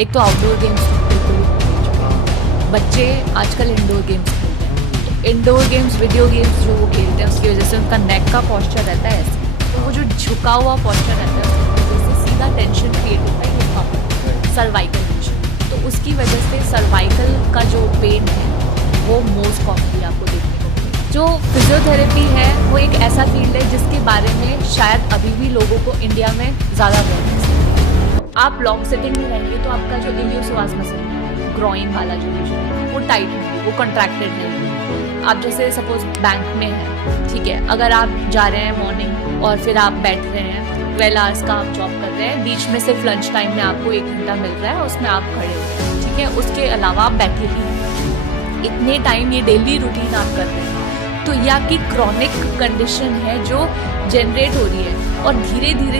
एक तो outdoor games बच्चे आजकल इंडोर गेम्स खेलते हैं, तो इंडोर गेम्स वीडियो गेम्स जो वो खेलते हैं उसकी वजह से उनका नेक का पॉस्चर रहता है ऐसे, तो वो जो झुका हुआ पॉस्चर रहता है उसकी वजह से सीधा टेंशन क्रिएट होता है ये सर्वाइकल टेंशन। तो उसकी वजह से सर्वाइकल का जो पेन है वो मोस्ट कॉमनली आपको देखने को मिलेगा। जो फिजियोथेरेपी है वो एक ऐसा फील्ड है जिसके बारे में शायद अभी भी लोगों को इंडिया में ज़्यादा अवेयरनेस है। आप लॉन्ग सेटिंग में रहेंगे तो आपका जो इलियोपसोआस मसल है, ग्रोइन वाला जो रीजन है वो टाइट नहीं है, वो कंट्रैक्टेड नहीं है। आप जैसे सपोज बैंक में है, ठीक है, अगर आप जा रहे हैं मॉर्निंग और फिर आप बैठ रहे हैं 12 आवर्स का आप जॉब कर रहे हैं, बीच में सिर्फ लंच टाइम में आपको 1 घंटा मिल रहा है, उसमें आप खड़े हो, ठीक है, उसके अलावा आप बैठे ही हैं, इतने टाइम ये डेली रूटीन आप कर रहे हैं, तो ये आपकी क्रॉनिक कंडीशन है जो जनरेट हो रही है और धीरे धीरे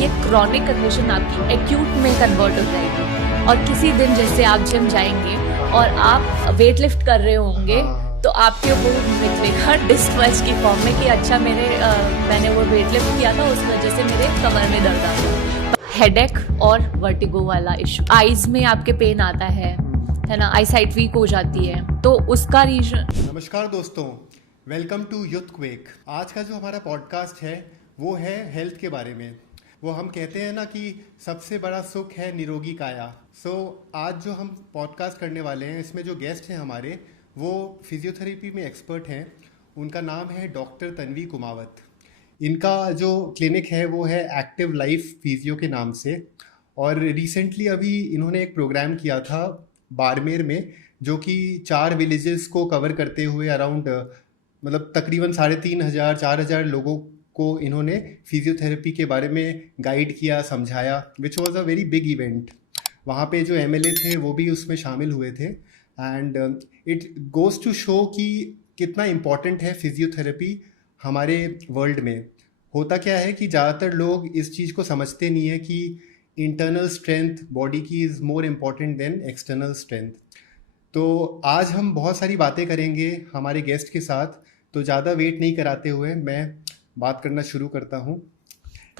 ये क्रॉनिक कंडीशन आपकी एक्यूट में कन्वर्ट हो जाएगी। और किसी दिन जैसे आप जिम जाएंगे और आप वेट लिफ्ट कर रहे होंगे तो आपके वो निकलेगा डिस्ट्रेस की फॉर्म में कि अच्छा मैंने वो वेट लिफ्ट किया था, उस वजह से मेरे कमर में दर्द आ रहा है। हेडेक और वर्टिगो वाला इशू, आईज में आपके पेन आता है ना, आई साइट वीक हो जाती है, तो उसका रीजन। नमस्कार दोस्तों, वेलकम टू यूथक्वेक। आज का जो हमारा पॉडकास्ट है वो है हेल्थ के बारे में। वो हम कहते हैं ना कि सबसे बड़ा सुख है निरोगी काया। आज जो हम पॉडकास्ट करने वाले हैं इसमें जो गेस्ट हैं हमारे वो फिजियोथेरेपी में एक्सपर्ट हैं। उनका नाम है डॉक्टर तन्वी कुमावत। इनका जो क्लिनिक है वो है एक्टिव लाइफ फिजियो के नाम से, और रिसेंटली अभी इन्होंने एक प्रोग्राम किया था बाड़मेर में जो कि 4 विलेजेस को कवर करते हुए अराउंड मतलब तकरीबन 3,500-4,000 लोगों को इन्होंने फिजियोथेरेपी के बारे में गाइड किया, समझाया, which was a very big event. वहाँ पे जो एमएलए थे वो भी उसमें शामिल हुए थे। And it goes to show कि कितना इम्पॉर्टेंट है फिजियोथेरेपी हमारे वर्ल्ड में। होता क्या है कि ज़्यादातर लोग इस चीज़ को समझते नहीं है कि इंटरनल स्ट्रेंथ बॉडी की is more important than external strength. तो आज हम बहुत सारी बातें करेंगे हमारे गेस्ट के साथ, तो ज़्यादा वेट नहीं कराते हुए मैं बात करना शुरू करता हूँ।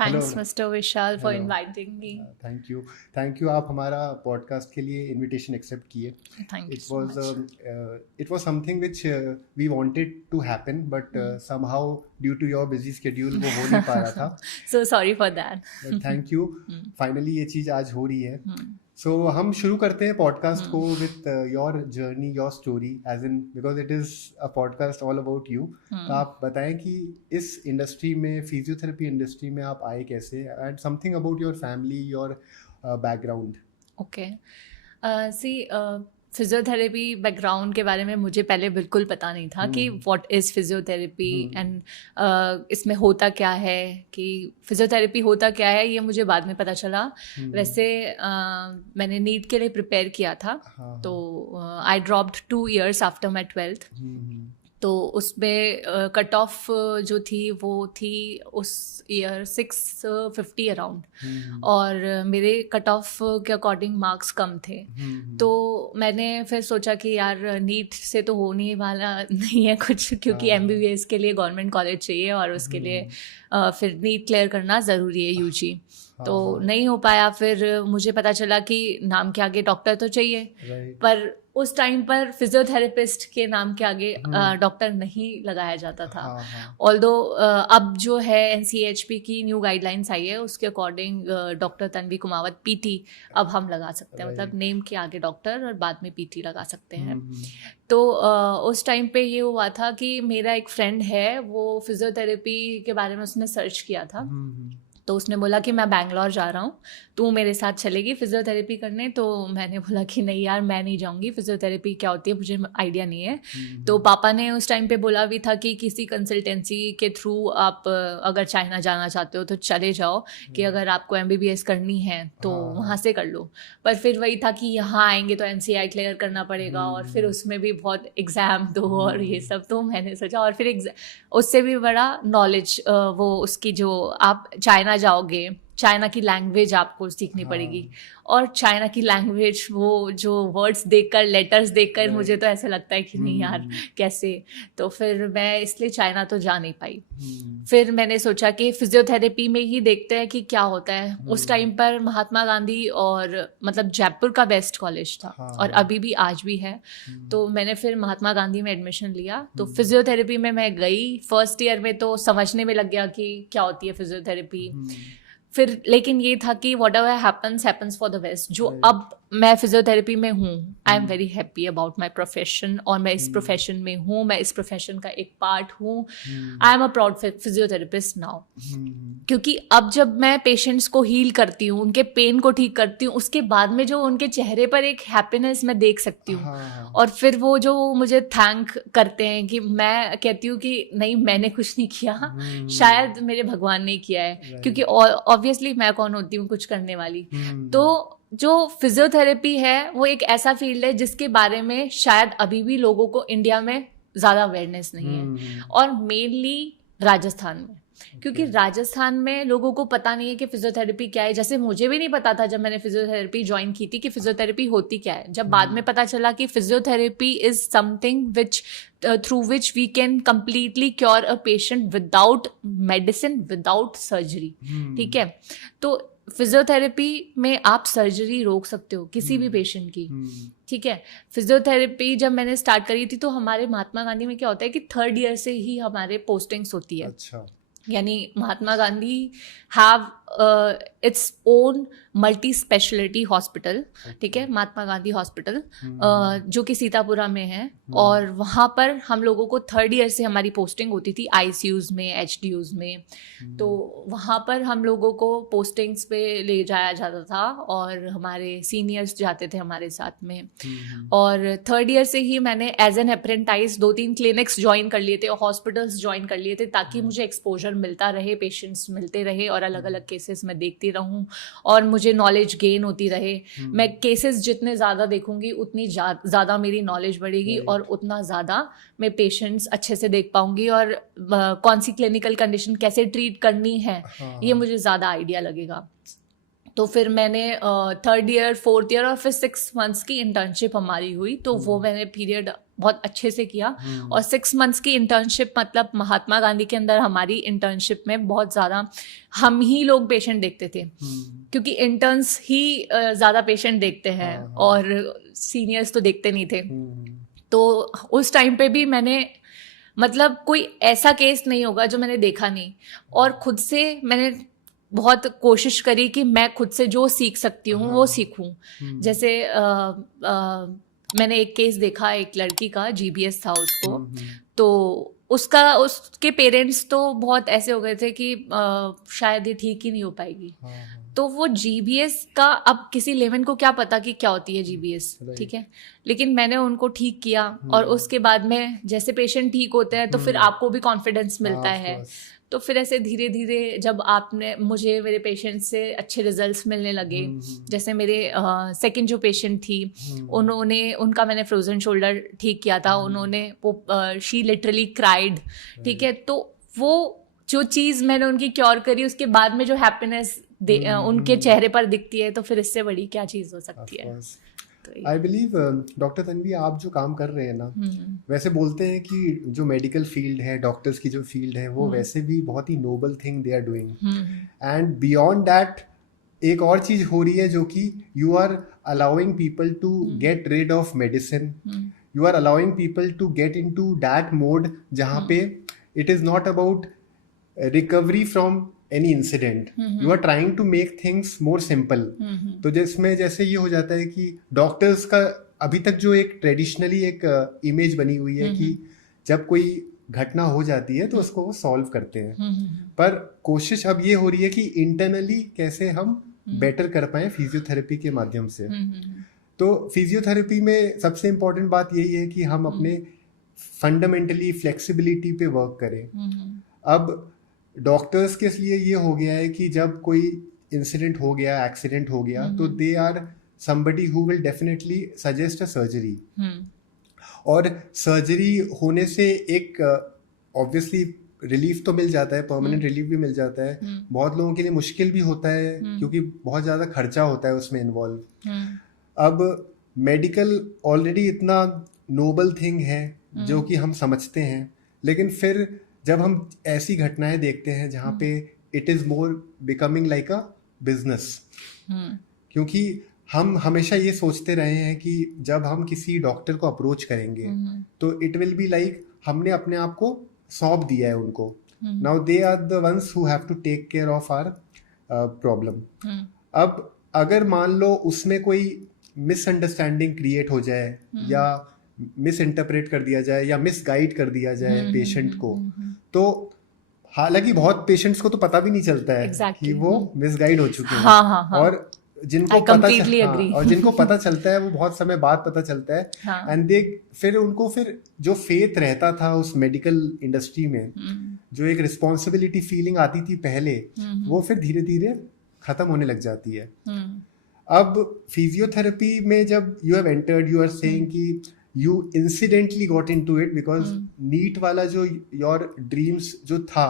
Thanks mister Vishal for inviting me. Thank you आप हमारा पॉडकास्ट के लिए इनविटेशन एक्सेप्ट किए। It was something which we wanted to happen, but somehow due to your busy schedule वो हो नहीं पा रहा था। So sorry for that, but thank you, finally ये चीज़ आज हो रही है। सो हम शुरू करते हैं पॉडकास्ट को with your journey, your story, as in because it is a podcast all about you. तो आप बताएं कि इस इंडस्ट्री में, फिजियोथेरेपी इंडस्ट्री में आप आए कैसे, and something about your family, your background. Okay, see physiotherapy background के बारे में मुझे पहले बिल्कुल पता नहीं था कि व्हाट इज़ फिजियोथेरेपी एंड इसमें होता क्या है, कि फिजियोथेरेपी होता क्या है, ये मुझे बाद में पता चला। वैसे मैंने नीट के लिए प्रिपेयर किया था, तो I dropped 2 years after my 12th। तो उसमें कट ऑफ जो थी वो थी उस ईयर 650 अराउंड, और मेरे कट ऑफ के अकॉर्डिंग मार्क्स कम थे। तो मैंने फिर सोचा कि यार नीट से तो होने वाला नहीं है कुछ, क्योंकि एमबीबीएस के लिए गवर्नमेंट कॉलेज चाहिए और उसके लिए फिर नीट क्लियर करना ज़रूरी है, यूजी। तो नहीं हो पाया। फिर मुझे पता चला कि नाम के आगे डॉक्टर तो चाहिए, पर उस टाइम पर फिजियोथेरेपिस्ट के नाम के आगे डॉक्टर नहीं लगाया जाता था। ऑल्दो अब जो है एनसीएचपी की न्यू गाइडलाइंस आई है, उसके according doctor Tanvi Kumawat PT अब हम लगा सकते हैं, मतलब नेम के आगे डॉक्टर और बाद में पीटी लगा सकते हैं। तो उस टाइम पे ये हुआ था कि मेरा एक फ्रेंड है, वो फिजियोथेरेपी के बारे में उसने सर्च किया था, तो उसने बोला कि मैं बैंगलोर जा रहा हूँ, तू मेरे साथ चलेगी फिजियोथेरेपी करने। तो मैंने बोला कि नहीं यार, मैं नहीं जाऊँगी, फिजियोथेरेपी क्या होती है मुझे आइडिया नहीं है। तो पापा ने उस टाइम पे बोला भी था कि किसी कंसल्टेंसी के थ्रू आप अगर चाइना जाना चाहते हो तो चले जाओ, कि अगर आपको एमबीबीएस करनी है तो वहाँ से कर लो। पर फिर वही था कि यहाँ आएंगे तो एनसीआई क्लियर करना पड़ेगा, और फिर उसमें भी बहुत एग्ज़ाम दो और ये सब। तो मैंने सोचा, और फिर उससे भी बड़ा नॉलेज वो उसकी, जो आप चाइना जाओगे, चाइना की लैंग्वेज आपको सीखनी पड़ेगी, और चाइना की लैंग्वेज वो जो वर्ड्स देखकर, लेटर्स देखकर मुझे तो ऐसा लगता है कि नहीं यार कैसे, तो फिर मैं इसलिए चाइना तो जा नहीं पाई। फिर मैंने सोचा कि फिजियोथेरेपी में ही देखते हैं कि क्या होता है। उस टाइम पर महात्मा गांधी और मतलब जयपुर का बेस्ट कॉलेज था, और अभी भी आज भी है। तो मैंने फिर महात्मा गांधी में एडमिशन लिया, तो फिजियोथेरेपी में मैं गई। फर्स्ट ईयर में तो समझने में लग गया कि क्या होती है फिजियोथेरेपी। फिर लेकिन ये था कि what ever happens happens for the best. जो अब मैं फिजियोथेरेपी में हूँ, I am very happy about my profession, और मैं इस प्रोफेशन में हूँ, मैं इस प्रोफेशन का एक पार्ट हूँ। I am a proud physiotherapist now, क्योंकि अब जब मैं पेशेंट्स को हील करती हूँ, उनके पेन को ठीक करती हूँ, उसके बाद में जो उनके चेहरे पर एक हैप्पीनेस मैं देख सकती हूँ, और फिर वो जो मुझे थैंक करते हैं, कि मैं कहती हूँ कि नहीं मैंने कुछ नहीं किया, शायद मेरे भगवान ने किया है, क्योंकि ऑब्वियसली मैं कौन होती हूँ कुछ करने वाली। तो जो फिजियोथेरेपी है वो एक ऐसा फील्ड है जिसके बारे में शायद अभी भी लोगों को इंडिया में ज़्यादा अवेयरनेस नहीं है, और मेनली राजस्थान में, क्योंकि राजस्थान में लोगों को पता नहीं है कि फिजियोथेरेपी क्या है। जैसे मुझे भी नहीं पता था जब मैंने फिजियोथेरेपी ज्वाइन की थी कि फिजियोथेरेपी होती क्या है। जब बाद में पता चला कि physiotherapy is something which through which we can completely cure a patient without medicine, without surgery. ठीक है, तो फिजियोथेरेपी में आप सर्जरी रोक सकते हो किसी भी पेशेंट की। ठीक है, फिजियोथेरेपी जब मैंने स्टार्ट करी थी तो हमारे महात्मा गांधी में क्या होता है कि 3rd ईयर से ही हमारे पोस्टिंग्स होती है। अच्छा। यानी Mahatma Gandhi have its own multi speciality hospital. ठीक है, महात्मा गांधी हॉस्पिटल जो कि सीतापुरा में है, और वहाँ पर हम लोगों को 3rd ईयर से हमारी पोस्टिंग होती थी ICUs में, HDUs में। तो वहाँ पर हम लोगों को पोस्टिंग्स पे ले जाया जाता था, और हमारे सीनियर्स जाते थे हमारे साथ में। और 3rd ईयर से ही मैंने as an apprentice 2-3 clinics join कर लिए थे, और हॉस्पिटल्स ज्वाइन कर लिए थे, ताकि मुझे एक्सपोजर मिलता रहे, पेशेंट्स मिलते रहे, और अलग अलग केसेस में देखती रहूं, और मुझे नॉलेज गेन होती रहे। मैं केसेस जितने ज़्यादा देखूंगी उतनी ज़्यादा मेरी नॉलेज बढ़ेगी, और उतना ज़्यादा मैं पेशेंट्स अच्छे से देख पाऊंगी, और कौन सी क्लिनिकल कंडीशन कैसे ट्रीट करनी है ये मुझे ज़्यादा आइडिया लगेगा। तो फिर मैंने 3rd ईयर, 4th ईयर और फिर 6 months की इंटर्नशिप हमारी हुई। तो वो मैंने पीरियड बहुत अच्छे से किया, और 6 months की इंटर्नशिप मतलब महात्मा गांधी के अंदर हमारी इंटर्नशिप में बहुत ज़्यादा हम ही लोग पेशेंट देखते थे, क्योंकि इंटर्न्स ही ज़्यादा पेशेंट देखते हैं, और सीनियर्स तो देखते नहीं थे। तो उस टाइम पे भी मैंने मतलब कोई ऐसा केस नहीं होगा जो मैंने देखा नहीं, और खुद से मैंने बहुत कोशिश करी कि मैं खुद से जो सीख सकती हूँ वो सीखूं। जैसे मैंने एक केस देखा, एक लड़की का GBS था उसको, तो उसके पेरेंट्स तो बहुत ऐसे हो गए थे कि शायद ये ठीक ही नहीं हो पाएगी। तो वो GBS का, अब किसी लेमन को क्या पता कि क्या होती है GBS, ठीक है, लेकिन मैंने उनको ठीक किया, और उसके बाद में जैसे पेशेंट ठीक होते हैं तो फिर आपको भी कॉन्फिडेंस मिलता है। तो फिर ऐसे धीरे धीरे जब मुझे मेरे पेशेंट से अच्छे रिजल्ट्स मिलने लगे, जैसे मेरे सेकंड जो पेशेंट थी उनका मैंने फ्रोजन शोल्डर ठीक किया था, उन्होंने वो शी लिटरली क्राइड। ठीक है, तो वो जो चीज़ मैंने उनकी क्योर करी, उसके बाद में जो हैप्पीनेस उनके चेहरे पर दिखती है, तो फिर इससे बड़ी क्या चीज़ हो सकती है। आई बिलीव डॉक्टर तन्वी, आप जो काम कर रहे हैं ना, वैसे बोलते हैं कि जो मेडिकल फील्ड है, डॉक्टर्स की जो फील्ड है, वो वैसे भी बहुत ही noble thing they are doing, and beyond that एक और चीज हो रही है जो कि you are allowing people to get rid of medicine, you are allowing people to get into that mode जहाँ पे it is not about recovery from any incident, you are trying to make things more simple। तो जिसमें जैसे ये हो जाता है कि डॉक्टर्स का अभी तक जो एक ट्रेडिशनली एक इमेज बनी हुई है कि जब कोई घटना हो जाती है तो उसको वो सॉल्व करते हैं, पर कोशिश अब ये हो रही है कि इंटरनली कैसे हम बेटर कर पाए फिजियोथेरेपी के माध्यम से। तो फिजियोथेरेपी में सबसे इम्पोर्टेंट बात यही है कि हम अपने फंडामेंटली फ्लेक्सिबिलिटी पे वर्क करें। अब डॉक्टर्स के लिए ये हो गया है कि जब कोई इंसिडेंट हो गया, एक्सीडेंट हो गया, तो they are somebody who will definitely suggest a surgery। और सर्जरी होने से एक ऑब्वियसली रिलीफ तो मिल जाता है, परमानेंट रिलीफ भी मिल जाता है, बहुत लोगों के लिए मुश्किल भी होता है क्योंकि बहुत ज़्यादा खर्चा होता है उसमें इन्वॉल्व। अब मेडिकल ऑलरेडी इतना नोबल थिंग है जो कि हम समझते हैं, लेकिन फिर जब हम ऐसी घटनाएं देखते हैं जहाँ पे it is more becoming like a business, क्योंकि हम हमेशा ये सोचते रहे हैं कि जब हम किसी डॉक्टर को अप्रोच करेंगे तो इट विल बी लाइक हमने अपने आप को सौंप दिया है उनको, now they are the ones who have to take care of our problem. अब अगर मान लो उसमें कोई मिसअंडरस्टैंडिंग क्रिएट हो जाए या मिस इंटरप्रेट कर दिया जाए या मिस गाइड कर दिया जाए पेशेंट को, तो हालांकि बहुत पेशेंट्स को तो पता भी नहीं चलता है कि वो मिस गाइड हो चुके हैं। और जिनको पता चलता है वो बहुत समय बाद पता चलता है, एंड दे फिर उनको फिर जो फेथ रहता था उस मेडिकल इंडस्ट्री में, जो एक रिस्पॉन्सिबिलिटी फीलिंग आती थी पहले, वो फिर धीरे धीरे खत्म होने लग जाती है। अब फिजियोथेरेपी में जब you have entered, you are saying कि you incidentally got into it because NEET वाला जो your dreams जो था,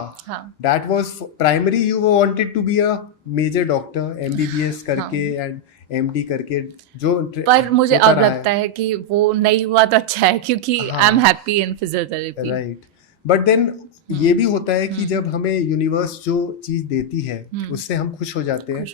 that was primary, you wanted to be a major doctor, MBBS करके and MD करके जो पर मुझे अब लगता है कि वो नहीं हुआ तो अच्छा है क्योंकि I am happy in physiotherapy, right. But then ये भी होता है कि जब हमें यूनिवर्स जो चीज देती है उससे हम खुश हो जाते हैं,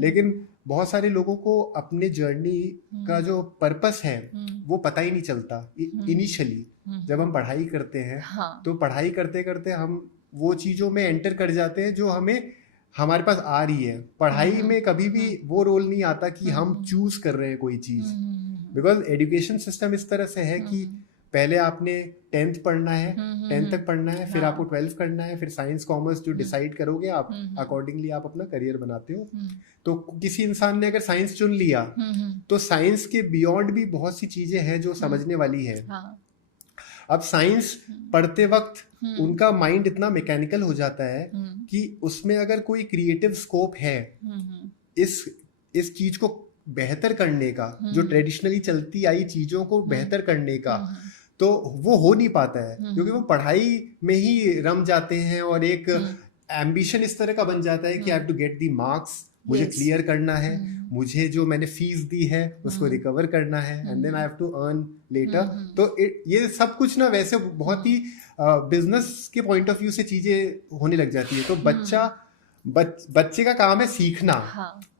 लेकिन बहुत सारे लोगों को अपने जर्नी का जो पर्पस है वो पता ही नहीं चलता इनिशियली। जब हम पढ़ाई करते हैं तो पढ़ाई करते करते हम वो चीजों में एंटर कर जाते हैं जो हमें हमारे पास आ रही है। पढ़ाई में कभी भी वो रोल नहीं आता कि हम चूज कर रहे हैं कोई चीज, बिकॉज एजुकेशन सिस्टम इस तरह से है कि पहले आपने 10th पढ़ना है, 10th तक पढ़ना है, फिर आपको 12th करना है, फिर साइंस कॉमर्स जो डिसाइड करोगे आप, अकॉर्डिंगली आप अपना करियर बनाते हो। तो किसी इंसान ने अगर साइंस चुन लिया तो साइंस के बियॉन्ड भी बहुत सी चीजें हैं जो समझने वाली है। अब साइंस पढ़ते वक्त उनका माइंड इतना मैकेनिकल हो जाता है कि उसमें अगर कोई क्रिएटिव स्कोप है इस चीज को बेहतर करने का, जो ट्रेडिशनली चलती आई चीजों को बेहतर करने का, तो वो हो नहीं पाता है क्योंकि वो पढ़ाई में ही रम जाते हैं और एक एम्बिशन इस तरह का बन जाता है कि I have to get the marks, मुझे क्लियर करना है, मुझे जो मैंने फीस दी है उसको रिकवर करना है, and then I have to earn later. तो ये सब कुछ ना वैसे बहुत ही बिजनेस के पॉइंट ऑफ व्यू से चीजें होने लग जाती है। तो बच्चे का काम है सीखना,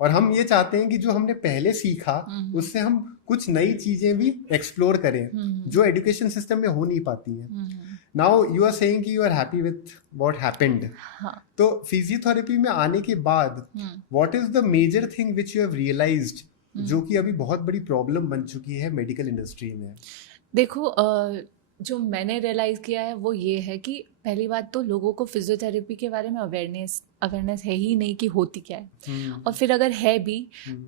और हम ये चाहते हैं कि जो हमने पहले सीखा उससे हम कुछ नई चीजें भी एक्सप्लोर करें जो एजुकेशन सिस्टम में हो नहीं पाती हैं। नाउ यू आर सेइंग कि you are happy with what happened, तो फिजियोथेरेपी में आने के बाद what is the major thing which you have realized जो कि अभी बहुत बड़ी प्रॉब्लम बन चुकी है मेडिकल इंडस्ट्री में? देखो, जो मैंने रियलाइज़ किया है वो ये है कि पहली बात तो लोगों को फिजियोथेरेपी के बारे में अवेयरनेस है ही नहीं कि होती क्या है, और फिर अगर है भी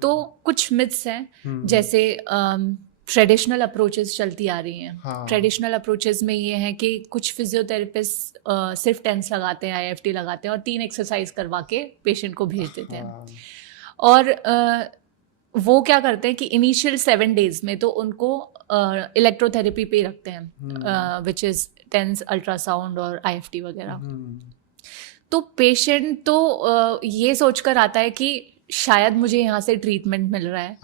तो कुछ मिथ्स हैं, जैसे ट्रेडिशनल अप्रोचेस चलती आ रही हैं। ट्रेडिशनल अप्रोचेस में ये है कि कुछ फिजियोथेरेपिस्ट सिर्फ टेंस लगाते हैं, IFT लगाते हैं और 3 एक्सरसाइज करवा के पेशेंट को भेज देते हैं। और वो क्या करते हैं कि इनिशियल 7 डेज में तो उनको इलेक्ट्रोथेरेपी पे रखते हैं, विच इज़ टेंस, अल्ट्रासाउंड और IFT वगैरह। तो पेशेंट तो ये सोचकर आता है कि शायद मुझे यहाँ से ट्रीटमेंट मिल रहा है,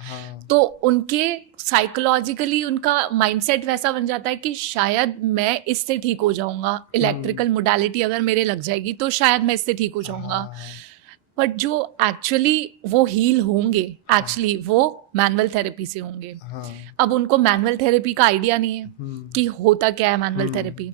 तो उनके साइकोलॉजिकली उनका माइंडसेट वैसा बन जाता है कि शायद मैं इससे ठीक हो जाऊंगा, इलेक्ट्रिकल मोडालिटी अगर मेरे लग जाएगी तो शायद मैं इससे ठीक हो जाऊंगा। बट जो एक्चुअली वो हील होंगे, एक्चुअली वो मैनुअल थेरेपी से होंगे। अब उनको मैनुअल थेरेपी का आइडिया नहीं है कि होता क्या है मैनुअल थेरेपी,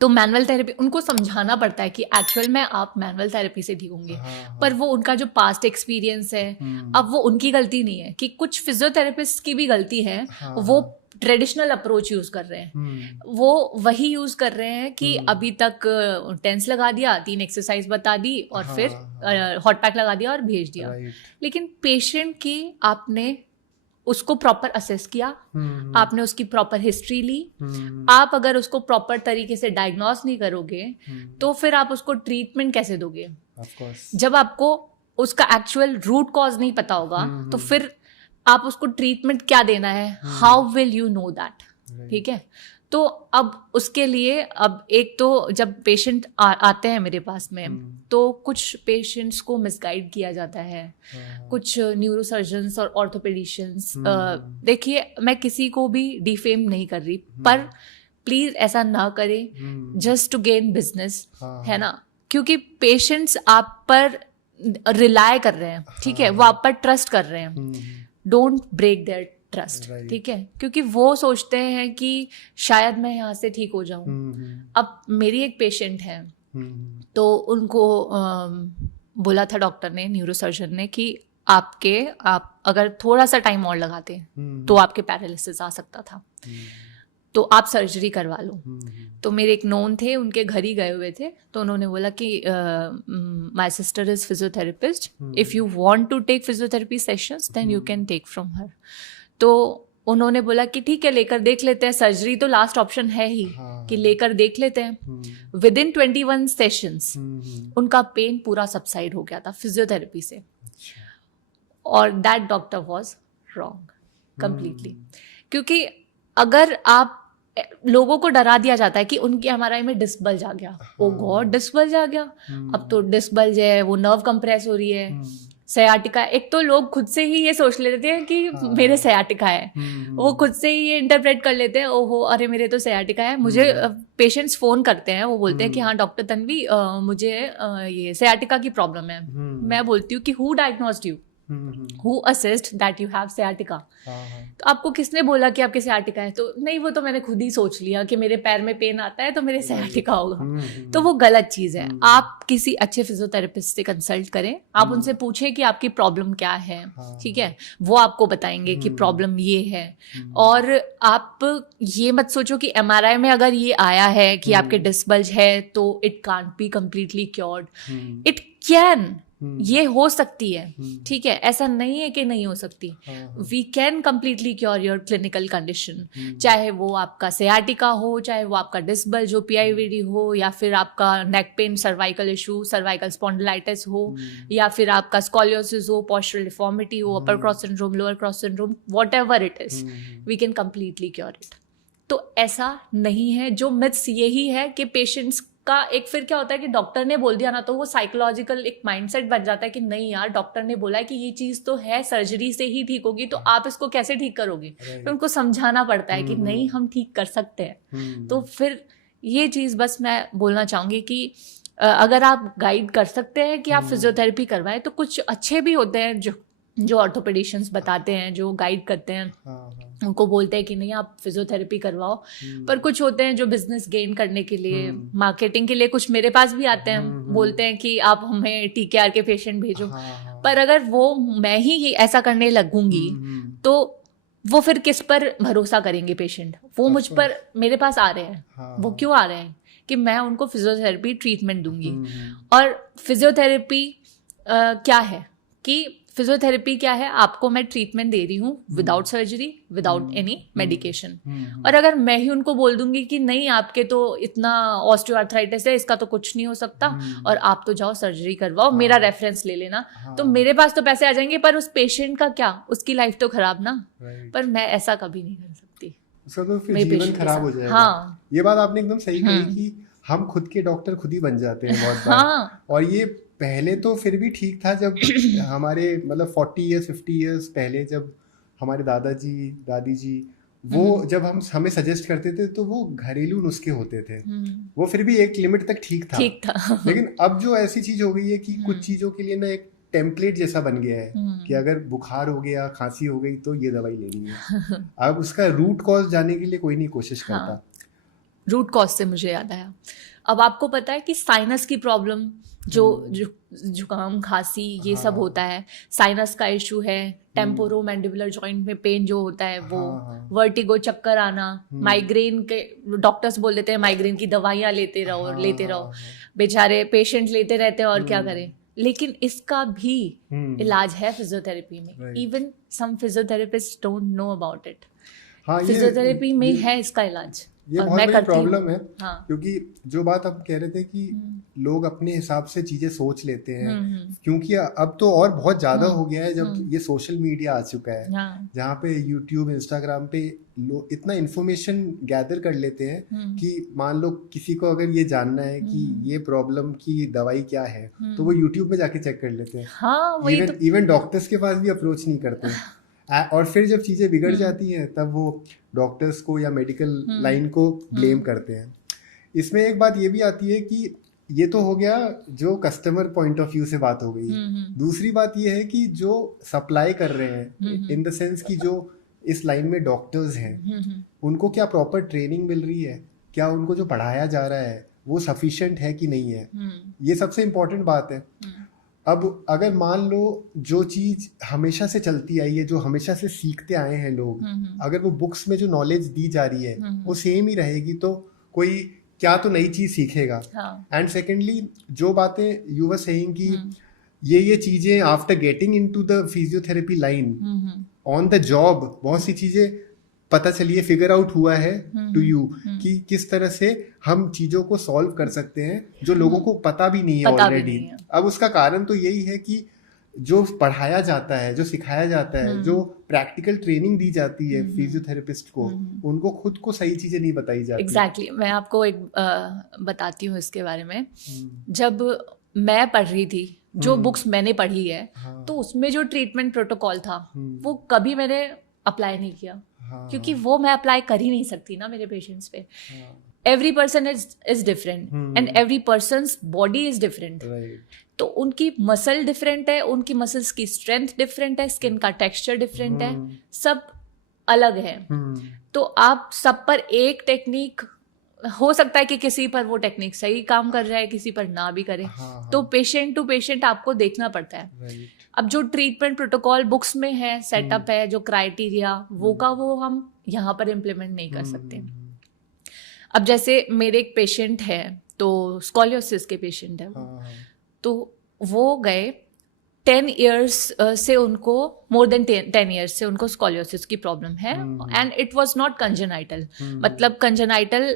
तो मैनुअल थेरेपी उनको समझाना पड़ता है कि एक्चुअल में आप मैनुअल थेरेपी से ठीक होंगे। पर वो उनका जो पास्ट एक्सपीरियंस है, अब वो उनकी गलती नहीं है, कि कुछ फिजियोथेरेपिस्ट की भी गलती है। वो ट्रेडिशनल अप्रोच यूज कर रहे हैं, वो वही यूज कर रहे हैं कि अभी तक टेंस लगा दिया, 3 एक्सरसाइज बता दी और फिर हॉट पैक लगा दिया और भेज दिया। लेकिन पेशेंट की आपने उसको प्रॉपर असेस किया, आपने उसकी प्रॉपर हिस्ट्री ली। आप अगर उसको प्रॉपर तरीके से डायग्नोस नहीं करोगे तो फिर आप उसको ट्रीटमेंट कैसे दोगे? जब आपको उसका एक्चुअल रूट कॉज नहीं पता होगा तो फिर आप उसको ट्रीटमेंट क्या देना है, how will you know that? ठीक है, तो अब उसके लिए अब एक तो जब पेशेंट आते हैं मेरे पास में तो कुछ पेशेंट्स को मिसगाइड किया जाता है, कुछ न्यूरोसर्जन्स और ऑर्थोपेडिशियंस, देखिए मैं किसी को भी डिफेम नहीं कर रही, पर प्लीज ऐसा ना करें जस्ट टू गेन बिजनेस, है ना, क्योंकि पेशेंट्स आप पर रिलाय कर रहे हैं, ठीक है, वो आप पर ट्रस्ट कर रहे हैं, डोंट ब्रेक देयर ट्रस्ट, ठीक है, क्योंकि वो सोचते हैं कि शायद मैं यहाँ से ठीक हो जाऊं। अब मेरी एक पेशेंट है, तो उनको बोला था डॉक्टर ने, न्यूरोसर्जन ने, कि आप अगर थोड़ा सा टाइम और लगाते तो आपके पैरालिसिस आ सकता था, तो आप सर्जरी करवा लो। तो मेरे एक नोन थे, उनके घर ही गए हुए थे, तो उन्होंने बोला कि my sister is physiotherapist, if you want to take physiotherapy sessions then you can take from her. तो उन्होंने बोला कि ठीक है, लेकर देख लेते हैं, सर्जरी तो लास्ट ऑप्शन है ही, कि लेकर देख लेते हैं। विद इन 21 सेशंस उनका पेन पूरा सबसाइड हो गया था फिजियोथेरेपी से, और that doctor was wrong completely. क्योंकि अगर आप, लोगों को डरा दिया जाता है कि उनकी एमआरआई में डिस्क बल्ज आ गया, ओ गॉड डिस्क बल्ज आ गया, अब तो डिस्क बल्ज है, वो नर्व कंप्रेस हो रही है, सयाटिका। एक तो लोग खुद से ही ये सोच लेते हैं कि मेरे सयाटिका है, वो खुद से ही ये इंटरप्रेट कर लेते हैं, ओहो अरे मेरे तो सयाटिका है। मुझे पेशेंट्स फोन करते हैं, वो बोलते हैं कि हाँ डॉक्टर तन्वी मुझे ये सयाटिका की प्रॉब्लम है। मैं बोलती हूँ कि who diagnosed you, who assist that you have sciatica. तो आपको किसने बोला कि आपके सयाटिका है? तो नहीं, वो तो मैंने खुद ही सोच लिया कि मेरे पैर में पेन आता है तो मेरे सयाटिका होगा। तो वो गलत चीज है। आप किसी अच्छे फिजियोथेरेपिस्ट से कंसल्ट करें, आप उनसे पूछें कि आपकी प्रॉब्लम क्या है, ठीक है, वो आपको बताएंगे कि प्रॉब्लम ये है। और आप ये मत सोचो कि एमआरआई में अगर ये आया है कि आपके डिस्क बल्ज है तो it can't be completely cured. It can, ये हो सकती है, ठीक है, ऐसा नहीं है कि नहीं हो सकती। We can completely cure your clinical condition, चाहे वो आपका सयाटिका हो, चाहे वो आपका डिस्क बल्ज हो, पीआईवीडी हो, या फिर आपका neck pain, cervical issue, cervical spondylitis हो, या फिर आपका स्कॉलियोसिस हो, पोस्चरल डिफॉर्मिटी हो, upper cross syndrome, lower cross syndrome, whatever it is, we can completely cure it. तो ऐसा नहीं है। जो मिथ्स यही है कि पेशेंट्स का एक, फिर क्या होता है कि डॉक्टर ने बोल दिया ना, तो वो साइकोलॉजिकल एक माइंडसेट बन जाता है कि नहीं यार डॉक्टर ने बोला है कि ये चीज तो है, सर्जरी से ही ठीक होगी, तो आप इसको कैसे ठीक करोगे? तो उनको समझाना पड़ता है कि नहीं, हम ठीक कर सकते हैं। तो फिर ये चीज बस मैं बोलना चाहूंगी कि अगर आप गाइड कर सकते हैं कि आप फिजियोथेरेपी करवाएं, तो कुछ अच्छे भी होते हैं जो ऑर्थोपेडिशियंस बताते हैं, जो गाइड करते हैं, उनको बोलते हैं कि नहीं आप फिजियोथेरेपी करवाओ। पर कुछ होते हैं जो बिजनेस गेन करने के लिए, मार्केटिंग के लिए, कुछ मेरे पास भी आते हैं, बोलते हैं कि आप हमें टीकेआर के पेशेंट भेजो। पर अगर वो मैं ही ऐसा करने लगूंगी तो वो फिर किस पर भरोसा करेंगे पेशेंट? वो मुझ पर, मेरे पास आ रहे हैं, वो क्यों आ रहे हैं? कि मैं उनको फिजियोथेरेपी ट्रीटमेंट दूंगी। और फिजियोथेरेपी क्या है कि फिजियोथेरेपी क्या है, आपको मैं ट्रीटमेंट दे रही हूँ without surgery, without any medication. और अगर मैं ही उनको बोल दूंगी कि नहीं आपके तो इतना ऑस्टियोआर्थराइटिस है, इसका तो कुछ नहीं हो सकता, और आप तो जाओ सर्जरी करवाओ, मेरा रेफरेंस ले लेना, तो मेरे पास तो पैसे आ जाएंगे, पर उस पेशेंट का क्या, उसकी लाइफ तो खराब ना। पर मैं ऐसा कभी नहीं कर सकती, उसका तो फिर जीवन खराब हो जाएगा। हाँ, ये बात आपने एकदम सही कही कि हम खुद के डॉक्टर खुद ही बन जाते हैं बहुत बार। और ये पहले तो फिर भी ठीक था, जब हमारे मतलब 40 ईयर्स 50 ईयर्स पहले, जब हमारे दादाजी दादी जी वो जब हमें सजेस्ट करते थे तो वो घरेलू नुस्खे होते थे, वो फिर भी एक लिमिट तक ठीक था। लेकिन अब जो ऐसी चीज हो गई है कि कुछ चीजों के लिए ना एक टेम्पलेट जैसा बन गया है कि अगर बुखार हो गया, खांसी हो गई तो ये दवाई लेनी है। अब उसका रूट कॉज जाने के लिए कोई नहीं कोशिश करता। रूट कॉज से मुझे याद आया, अब आपको पता है कि साइनस की प्रॉब्लम, जो जुकाम, खांसी, ये सब होता है, साइनस का इशू है, टेम्पोरोमैंडिबुलर जॉइंट में पेन जो होता है वो, वर्टिगो, चक्कर आना, माइग्रेन के डॉक्टर्स बोल देते हैं माइग्रेन की दवाइयाँ लेते रहो, बेचारे पेशेंट लेते रहते हैं, और क्या करें। लेकिन इसका भी इलाज है फिजियोथेरेपी में। Even some physiotherapist don't know about it. Physiotherapy में है इसका इलाज। ये और बहुत मैं बड़ी करती हूँ। प्रॉब्लम है, हाँ। क्योंकि जो बात हम कह रहे थे कि लोग अपने हिसाब से चीजें सोच लेते हैं, क्योंकि अब तो और बहुत ज्यादा हो गया है जब ये सोशल मीडिया आ चुका है, हाँ। जहाँ पे यूट्यूब इंस्टाग्राम पे लोग इतना इन्फॉर्मेशन गैदर कर लेते हैं कि मान लो किसी को अगर ये जानना है कि ये प्रॉब्लम की दवाई क्या है, तो वो यूट्यूब में जाके चेक कर लेते हैं। हाँ वही तो। इवन डॉक्टर्स के पास भी अप्रोच नहीं करते और फिर जब चीजें बिगड़ जाती हैं तब वो डॉक्टर्स को या मेडिकल लाइन को ब्लेम करते हैं। इसमें एक बात ये भी आती है कि ये तो हो गया जो कस्टमर पॉइंट ऑफ व्यू से बात हो गई। दूसरी बात ये है कि जो सप्लाई कर रहे हैं, इन द सेंस कि जो इस लाइन में डॉक्टर्स हैं, उनको क्या प्रॉपर ट्रेनिंग मिल रही है, क्या उनको जो पढ़ाया जा रहा है वो सफिशिएंट है कि नहीं है, ये सबसे इम्पोर्टेंट बात है। अब अगर मान लो जो चीज हमेशा से चलती आई है, जो हमेशा से सीखते आए हैं लोग, अगर वो बुक्स में जो नॉलेज दी जा रही है वो सेम ही रहेगी, तो कोई क्या तो नई चीज सीखेगा। एंड सेकेंडली जो बातें यू वर सेइंग कि ये चीजें after getting into the physiotherapy line on the job बहुत सी चीजें पता चलिए फिगर आउट हुआ है टू यू कि किस तरह से हम चीजों को सॉल्व कर सकते हैं जो लोगों को पता भी नहीं है ऑलरेडी। अब उसका कारण तो यही है कि जो पढ़ाया जाता है, जो सिखाया जाता है, जो प्रैक्टिकल ट्रेनिंग दी जाती है फिजियोथेरेपिस्ट को, उनको खुद को सही चीजें नहीं बताई जाती। एग्जैक्टली मैं आपको एक बताती हूँ इसके बारे में। जब मैं पढ़ रही थी, जो बुक्स मैंने पढ़ी है, तो उसमें जो ट्रीटमेंट प्रोटोकॉल था वो कभी मैंने अप्लाई नहीं किया, क्योंकि वो मैं अप्लाई कर ही नहीं सकती ना मेरे पेशेंट्स पे। Every person is different and every persons body is different. तो उनकी मसल डिफरेंट है, उनकी मसल्स की स्ट्रेंथ डिफरेंट है, स्किन का टेक्सचर डिफरेंट है, सब अलग है। तो आप सब पर एक टेक्निक, हो सकता है कि किसी पर वो टेक्निक सही काम कर रहा है, किसी पर ना भी करे। तो पेशेंट टू पेशेंट आपको देखना पड़ता है। अब जो ट्रीटमेंट प्रोटोकॉल बुक्स में है, सेटअप है, जो क्राइटेरिया वो हम यहाँ पर इम्प्लीमेंट नहीं कर सकते। अब जैसे मेरे एक पेशेंट है, तो स्कॉलियोसिस के पेशेंट है वो, तो वो गए 10 ईयर्स से उनको, मोर देन 10 ईयर्स से उनको स्कॉलियोसिस की प्रॉब्लम है and it was not congenital. मतलब कंजेनाइटल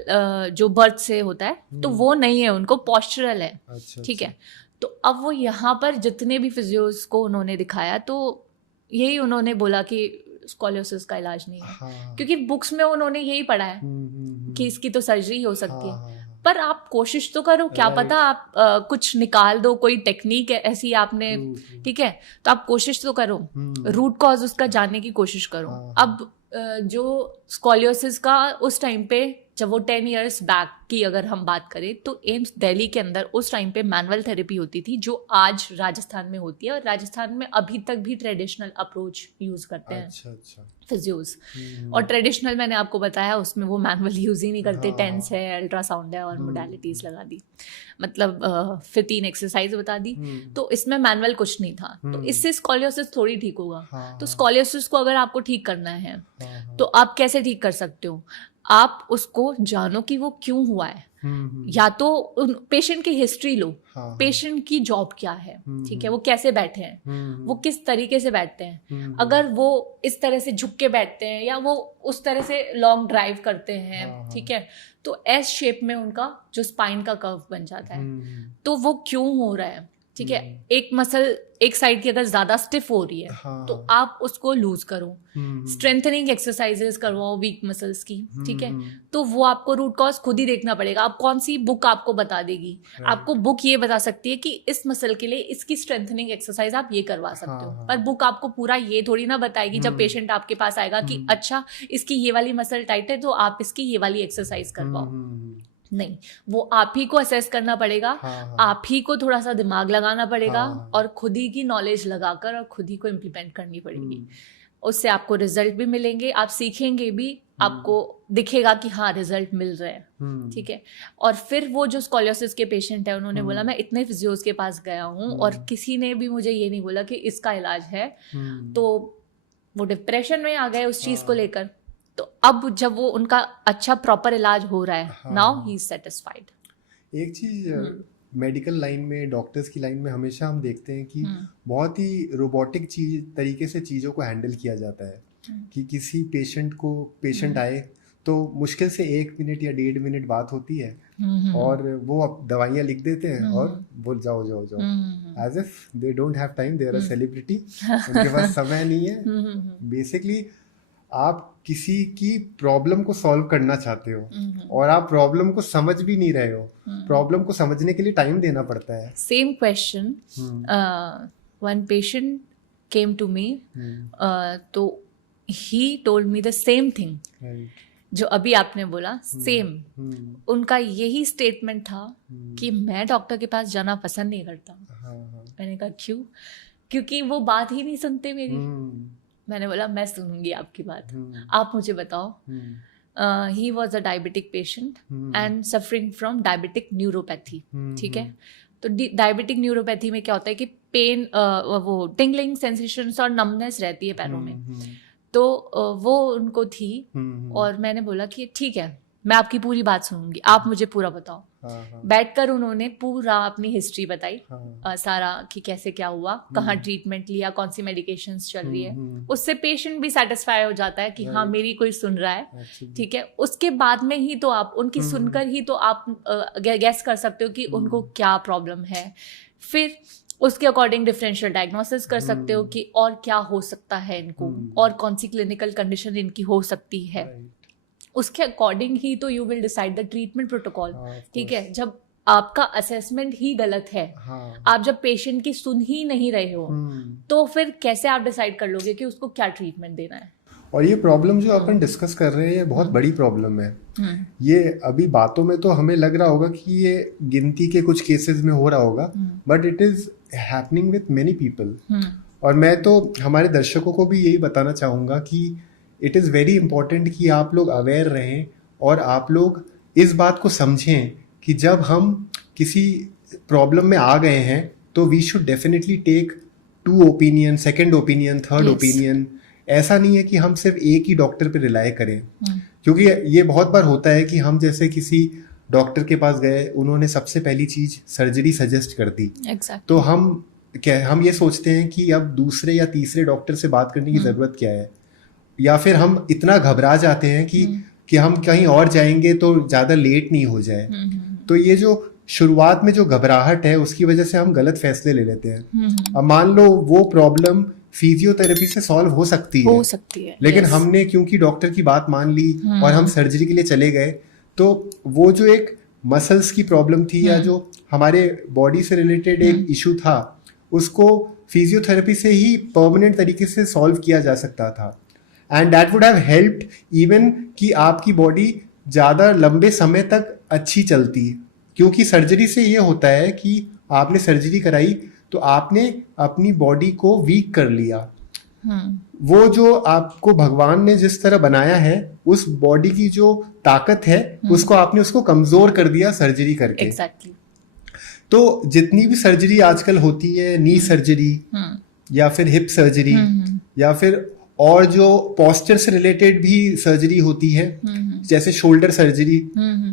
जो बर्थ से होता है तो वो नहीं है, उनको पॉस्चरल है। ठीक है। तो अब वो यहाँ पर जितने भी फिजियोज को उन्होंने दिखाया तो यही उन्होंने बोला कि स्कॉलियोसिस का इलाज नहीं है, क्योंकि बुक्स में उन्होंने यही पढ़ा है कि इसकी तो सर्जरी हो सकती है। पर आप कोशिश तो करो, क्या पता आप कुछ निकाल दो, कोई टेक्निक है ऐसी आपने, ठीक है, तो आप कोशिश तो करो, रूट कॉज उसका जानने की कोशिश करो। अब जो स्कॉलियोसिस का उस टाइम पे, जब वो 10 इयर्स बैक की अगर हम बात करें, तो एम्स दिल्ली के अंदर उस टाइम पे मैनुअल थेरेपी होती थी, जो आज राजस्थान में होती है, और राजस्थान में अभी तक भी ट्रेडिशनल अप्रोच यूज करते हैं फिजियोज। और ट्रेडिशनल मैंने आपको बताया उसमें वो मैनुअल यूज ही नहीं करते, टेंस है, अल्ट्रासाउंड है और मोडालिटीज लगा दी, मतलब फिर 3 एक्सरसाइज बता दी। तो इसमें मैनुअल कुछ नहीं था, तो इससे स्कॉलियोसिस थोड़ी ठीक होगा। तो स्कॉलियोसिस को अगर आपको ठीक करना है तो आप कैसे ठीक कर सकते हो? आप उसको जानो कि वो क्यों हुआ है। या तो पेशेंट की हिस्ट्री लो, पेशेंट की जॉब क्या है, ठीक है, वो कैसे बैठे हैं, वो किस तरीके से बैठते हैं। अगर वो इस तरह से झुक के बैठते हैं या वो उस तरह से लॉन्ग ड्राइव करते हैं, ठीक है, तो एस शेप में उनका जो स्पाइन का कर्व बन जाता है, तो वो क्यों हो रहा है, ठीक है। एक मसल एक साइड की अगर ज्यादा स्टिफ हो रही है तो आप उसको लूज करो, स्ट्रेंथनिंग एक्सरसाइजेस करवाओ वीक मसल्स की, ठीक है। तो वो आपको रूट कॉज खुद ही देखना पड़ेगा। अब कौन सी बुक आपको बता देगी? आपको बुक ये बता सकती है कि इस मसल के लिए इसकी स्ट्रेंथनिंग एक्सरसाइज आप ये करवा सकते हो, पर बुक आपको पूरा ये थोड़ी ना बताएगी जब पेशेंट आपके पास आएगा कि अच्छा इसकी ये वाली मसल टाइट है तो आप इसकी ये वाली एक्सरसाइज करवाओ। नहीं, वो आप ही को असेस करना पड़ेगा। आप ही को थोड़ा सा दिमाग लगाना पड़ेगा और खुद ही की नॉलेज लगाकर और खुद ही को इम्प्लीमेंट करनी पड़ेगी। उससे आपको रिजल्ट भी मिलेंगे, आप सीखेंगे भी, आपको दिखेगा कि हाँ रिजल्ट मिल रहे हैं, ठीक है। और फिर वो जो स्कॉलियोसिस के पेशेंट है, उन्होंने बोला मैं इतने फिजियोज के पास गया हूँ और किसी ने भी मुझे ये नहीं बोला कि इसका इलाज है। तो वो डिप्रेशन में आ गए उस चीज को लेकर। तो अब जब वो उनका अच्छा प्रॉपर इलाज हो रहा है, नाउ ही इज सेटिस्फाइड। एक चीज मेडिकल लाइन में, डॉक्टर्स की लाइन में हमेशा हम देखते हैं कि बहुत ही रोबोटिक तरीके से चीज़ों को हैंडल किया जाता है कि किसी पेशेंट आए तो मुश्किल से 1 मिनट या 1.5 मिनट बात होती है और वो अब दवाइयाँ लिख देते हैं और बोल जाओ जाओ जाओ, as if they don't have time, they are a celebrity, उनके पास समय नहीं है। बेसिकली आप किसी की प्रॉब्लम को सॉल्व करना चाहते हो और आप प्रॉब्लम को समझ भी नहीं रहे हो, प्रॉब्लम को समझने के लिए टाइम देना पड़ता है। Same question, one patient came to me, तो he told me the same thing जो अभी आपने बोला, सेम उनका यही स्टेटमेंट था कि मैं डॉक्टर के पास जाना पसंद नहीं करता। मैंने कहा क्यों? क्योंकि वो बात ही नहीं सुनते मेरी। मैंने बोला मैं सुनूंगी आपकी बात, आप मुझे बताओ। He was a diabetic patient and suffering from diabetic neuropathy, ठीक है। तो डायबिटिक न्यूरोपैथी में क्या होता है कि पेन, वो टिंगलिंग सेंसेशंस और नमनेस रहती है पैरों में, तो वो उनको थी। और मैंने बोला कि ठीक है, मैं आपकी पूरी बात सुनूंगी, आप मुझे पूरा बताओ। बैठकर उन्होंने पूरा अपनी हिस्ट्री बताई, सारा कि कैसे क्या हुआ, कहाँ ट्रीटमेंट लिया, कौन सी मेडिकेशंस चल रही है। उससे पेशेंट भी सेटिस्फाई हो जाता है कि हाँ मेरी कोई सुन रहा है, ठीक है। उसके बाद में ही तो आप उनकी सुनकर ही तो आप गैस कर सकते हो कि उनको क्या प्रॉब्लम है। फिर उसके अकॉर्डिंग डिफरेंशियल डायग्नोसिस कर सकते हो कि और क्या हो सकता है इनको, और कौन सी क्लिनिकल कंडीशन इनकी हो सकती है। उसके अकॉर्डिंग ही तो you will decide the treatment protocol, ठीक है। जब आपका असेसमेंट ही गलत है, आप जब पेशेंट की सुन ही नहीं रहे हो, तो फिर कैसे आप डिसाइड कर लोगे कि उसको क्या ट्रीटमेंट देना है। और ये प्रॉब्लम जो अपन डिस्कस कर रहे हैं ये बहुत बड़ी प्रॉब्लम है। ये अभी बातों में तो हमें लग रहा होगा कि ये गिनती के कुछ केसेस में हो रहा होगा, but it is happening with many people. और मैं तो हमारे दर्शकों को भी यही बताना चाहूँगा कि इट इज़ वेरी इंपॉर्टेंट कि आप लोग अवेयर रहें और आप लोग इस बात को समझें कि जब हम किसी प्रॉब्लम में आ गए हैं तो we should definitely take 2 opinion, second opinion, third opinion. ऐसा नहीं है कि हम सिर्फ एक ही डॉक्टर पे रिलाय करें, क्योंकि ये बहुत बार होता है कि हम जैसे किसी डॉक्टर के पास गए, उन्होंने सबसे पहली चीज सर्जरी सजेस्ट कर दी, तो हम ये सोचते हैं कि अब दूसरे या तीसरे डॉक्टर से बात करने की जरूरत क्या है, या फिर हम इतना घबरा जाते हैं कि हम कहीं और जाएंगे तो ज्यादा लेट नहीं हो जाए। तो ये जो शुरुआत में जो घबराहट है उसकी वजह से हम गलत फैसले ले लेते हैं। अब मान लो वो प्रॉब्लम फिजियोथेरेपी से सॉल्व हो सकती है, लेकिन हमने क्योंकि डॉक्टर की बात मान ली और हम सर्जरी के लिए चले गए, तो वो जो एक मसल्स की प्रॉब्लम थी या जो हमारे बॉडी से रिलेटेड एक इशू था, उसको फिजियोथेरेपी से ही परमानेंट तरीके से सॉल्व किया जा सकता था। And that would have helped even कि आपकी बॉडी ज़्यादा लंबे समय तक अच्छी चलती, क्योंकि सर्जरी से ये होता है कि आपने सर्जरी कराई तो आपने अपनी बॉडी को वीक कर लिया। वो जो आपको भगवान ने जिस तरह बनाया है, उस बॉडी की जो ताकत है उसको कमजोर कर दिया सर्जरी करके। Exactly. तो जितनी भी सर्जरी आजकल होती है, नी सर्जरी या फिर हिप सर्जरी या फिर और जो पोस्चर से रिलेटेड भी सर्जरी होती है, जैसे शोल्डर सर्जरी,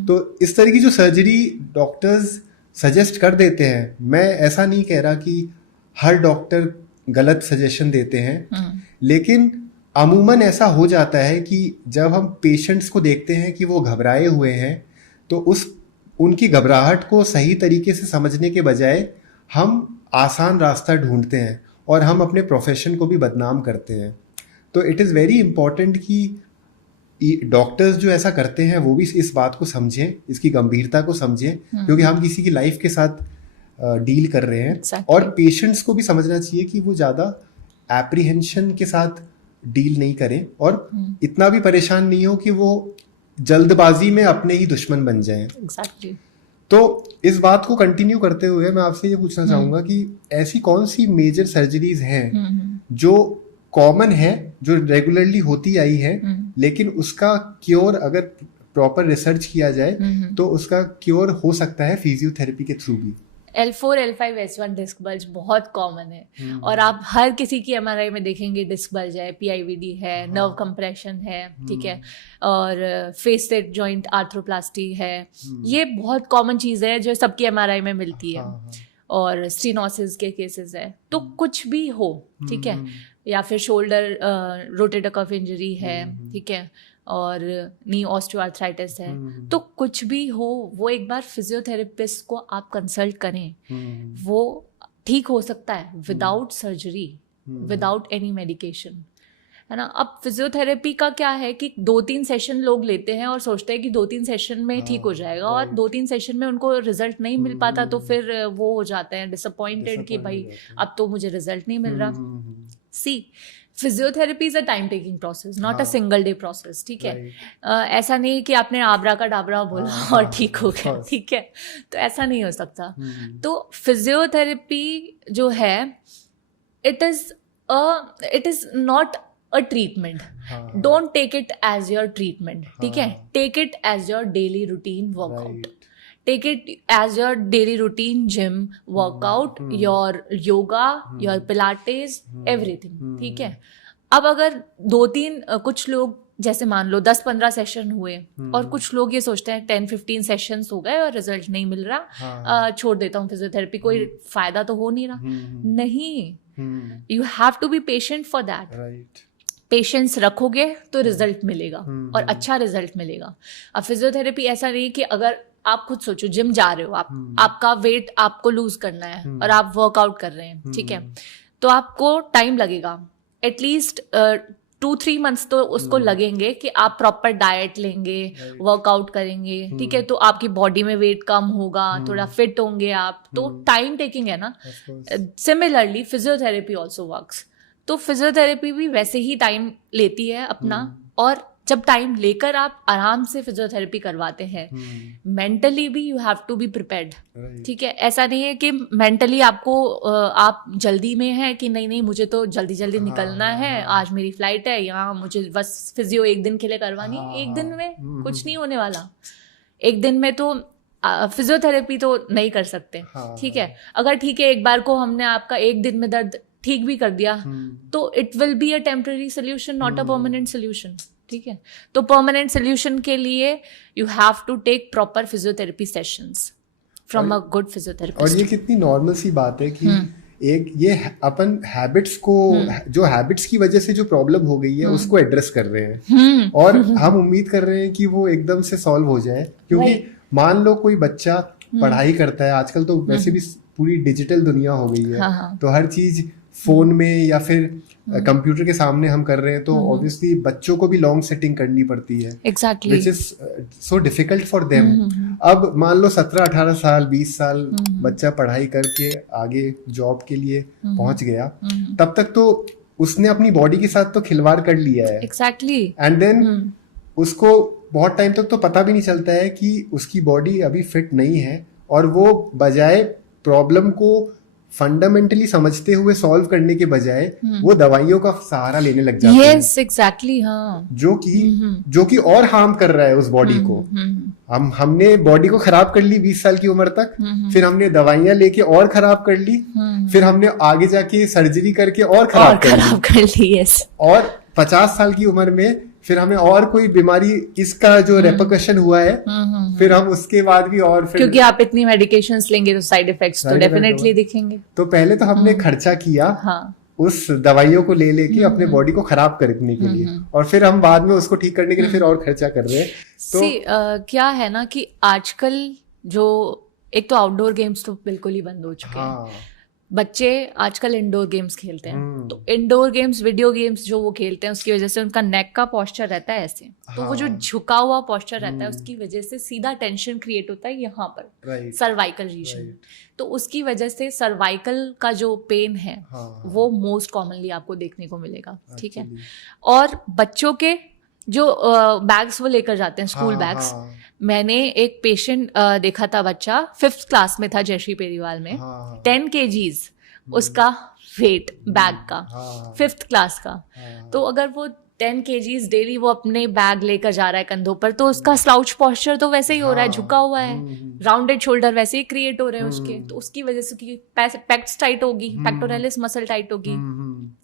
तो इस तरह की जो सर्जरी डॉक्टर्स सजेस्ट कर देते हैं, मैं ऐसा नहीं कह रहा कि हर डॉक्टर गलत सजेशन देते हैं, लेकिन अमूमन ऐसा हो जाता है कि जब हम पेशेंट्स को देखते हैं कि वो घबराए हुए हैं, तो उनकी घबराहट को सही तरीके से समझने के बजाय हम आसान रास्ता ढूंढते हैं और हम अपने प्रोफेशन को भी बदनाम करते हैं। तो इट इज़ वेरी इंपॉर्टेंट कि डॉक्टर्स जो ऐसा करते हैं वो भी इस बात को समझें, इसकी गंभीरता को समझें, क्योंकि हम किसी की लाइफ के साथ डील कर रहे हैं। Exactly. और पेशेंट्स को भी समझना चाहिए कि वो ज़्यादा एप्रीहेंशन के साथ डील नहीं करें और इतना भी परेशान नहीं हो कि वो जल्दबाजी में अपने ही दुश्मन बन जाएं। Exactly. तो इस बात को कंटिन्यू करते हुए मैं आपसे ये पूछना चाहूँगा कि ऐसी कौन सी मेजर सर्जरीज हैं जो कॉमन है, जो रेगुलरली होती आई है, लेकिन उसका क्योर अगर प्रॉपर रिसर्च किया जाए तो उसका क्योर हो सकता है फिजियोथेरेपी के थ्रू भी। L4, L5, S1 disc bulge बहुत कॉमन है और आप हर किसी की MRI में देखेंगे डिस्क बल्ज है, PIVD है, नर्व कंप्रेशन है, ठीक है, और फेसेट जॉइंट आर्थ्रोप्लास्टी है। ये बहुत कॉमन चीज़ है जो सबकी MRI में मिलती है। और स्टेनोसिस के केसेस है। तो कुछ भी हो, ठीक है, या फिर शोल्डर रोटेटर कफ इंजरी है, ठीक है, और नी ऑस्टियोआर्थराइटिस है, तो कुछ भी हो वो एक बार फिजियोथेरेपिस्ट को आप कंसल्ट करें, वो ठीक हो सकता है without surgery, without any medication, है ना। अब फिजियोथेरेपी का क्या है कि 2-3 सेशन लोग लेते हैं और सोचते हैं कि 2-3 सेशन में ठीक हो जाएगा, और 2-3 सेशन में उनको रिजल्ट नहीं मिल पाता, तो फिर वो हो जाते हैं डिसअपॉइंटेड कि भाई अब तो मुझे रिजल्ट नहीं मिल रहा। See, physiotherapy is a time taking process, not a single day process, ठीक है। ऐसा नहीं कि आपने आबरा का डाबरा बोला और ठीक हो गया, ठीक है, तो ऐसा नहीं हो सकता। तो फिजियोथेरेपी जो है, it is not a treatment. Don't take it as your treatment, ठीक है। Take it as your daily routine workout. Take it as your daily routine gym workout, your yoga, your pilates, everything, ठीक है। अब अगर 2-3 कुछ लोग जैसे मान लो 10-15 सेशन हुए और कुछ लोग ये सोचते हैं 10-15 सेशंस हो गए और रिजल्ट नहीं मिल रहा, छोड़ देता हूँ फिजियोथेरेपी, कोई फायदा तो हो नहीं रहा। नहीं, you have to be patient for that. Patience रखोगे तो रिजल्ट मिलेगा, और अच्छा रिजल्ट मिलेगा। अब फिजियोथेरेपी ऐसा नहीं कि अगर आप खुद सोचो जिम जा रहे हो, आपका वेट आपको लूज करना है और आप वर्कआउट कर रहे हैं, ठीक है, तो आपको टाइम लगेगा, एटलीस्ट 2-3 मंथ्स तो उसको लगेंगे कि आप प्रॉपर डाइट लेंगे, वर्कआउट करेंगे, ठीक है, तो आपकी बॉडी में वेट कम होगा, थोड़ा फिट होंगे आप, तो टाइम टेकिंग है ना। Similarly physiotherapy also works. तो फिजियोथेरेपी भी वैसे ही टाइम लेती है अपना, और जब टाइम लेकर आप आराम से फिजियोथेरेपी करवाते हैं, मेंटली भी you have to be prepared, ठीक है। ऐसा नहीं है कि मेंटली आपको आप जल्दी में है कि नहीं मुझे तो जल्दी जल्दी निकलना है, आज मेरी फ्लाइट है, यहाँ मुझे बस फिजियो 1 दिन के लिए करवानी है। 1 दिन में कुछ नहीं होने वाला, 1 दिन में तो फिजियोथेरेपी तो नहीं कर सकते, ठीक है। अगर ठीक है एक बार को हमने आपका 1 दिन में दर्द ठीक भी कर दिया, तो it will be a temporary solution, not a permanent solution, ठीक है। तो परमानेंट सोल्यूशन के लिए you have to take proper physiotherapy sessions from a good physiotherapist. और ये कितनी नॉर्मल सी बात है कि एक ये अपन हैबिट्स को, जो हैबिट्स की वजह से जो प्रॉब्लम हो गई है उसको एड्रेस कर रहे हैं, और हम उम्मीद कर रहे हैं कि वो एकदम से सॉल्व हो जाए। क्योंकि मान लो कोई बच्चा पढ़ाई करता है, आजकल तो वैसे भी पूरी डिजिटल दुनिया हो गई है, तो हर चीज फोन में या फिर कंप्यूटर के सामने हम कर रहे हैं, तो ऑब्वियसली बच्चों को भी लॉन्ग सेटिंग करनी पड़ती है, which is so difficult for them. अब मान लो 17-18 साल 20 साल बच्चा पढ़ाई करके आगे जॉब के लिए पहुंच गया, तब तक तो उसने अपनी बॉडी के साथ तो खिलवाड़ कर लिया है, एग्जैक्टली। एंड देन उसको बहुत टाइम तक तो पता भी नहीं चलता है कि उसकी बॉडी अभी फिट नहीं है, और वो बजाय प्रॉब्लम को फंडामेंटली समझते हुए सॉल्व करने के बजाय वो दवाइयों का सहारा लेने लग जाते हैं। यस, एग्जैक्टली, हाँ। जो कि और हार्म कर रहा है उस बॉडी को। हमने बॉडी को खराब कर ली 20 साल की उम्र तक, फिर हमने दवाइयां लेके और खराब कर ली, फिर हमने आगे जाके सर्जरी करके और खराब कर ली, यस। और 50 साल की उम्र में फिर हमें और कोई बीमारी, इसका जो रेपरकशन हुआ है, फिर हम उसके बाद भी और फिर, क्योंकि आप इतनी मेडिकेशंस लेंगे तो साइड इफेक्ट्स तो डेफिनेटली दिखेंगे। तो पहले तो हमने खर्चा किया उस दवाइयों को ले लेके अपने बॉडी को खराब करने के लिए, और फिर हम बाद में उसको ठीक करने के लिए फिर और खर्चा कर रहे हैं। तो क्या है ना कि आजकल जो एक तो आउटडोर गेम्स तो बिल्कुल ही बंद हो चुके हैं, बच्चे आजकल इंडोर गेम्स खेलते हैं, तो इंडोर गेम्स, वीडियो गेम्स जो वो खेलते हैं, उसकी वजह से उनका नेक का पोस्चर रहता है ऐसे, तो वो जो झुका हुआ पोस्चर रहता है, उसकी वजह से सीधा टेंशन क्रिएट होता है यहाँ पर, सर्वाइकल रीजन। तो उसकी वजह से सर्वाइकल का जो पेन है वो मोस्ट कॉमनली आपको देखने को मिलेगा, ठीक है। और बच्चों के जो बैग्स वो लेकर जाते हैं, स्कूल बैग्स, मैंने एक पेशेंट देखा था, बच्चा 5th क्लास में था, जयश्री पेरीवाल में, 10 kgs उसका वेट बैग का, 5th क्लास का। तो अगर वो 10 kgs डेली वो अपने बैग लेकर जा रहा है कंधों पर, तो उसका स्लाउच पोस्चर तो वैसे ही हो रहा है, झुका हुआ है, राउंडेड शोल्डर वैसे ही क्रिएट हो रहे हैं उसके, तो उसकी वजह से पेक्स टाइट होगी, पेक्टोरलिस मसल टाइट होगी,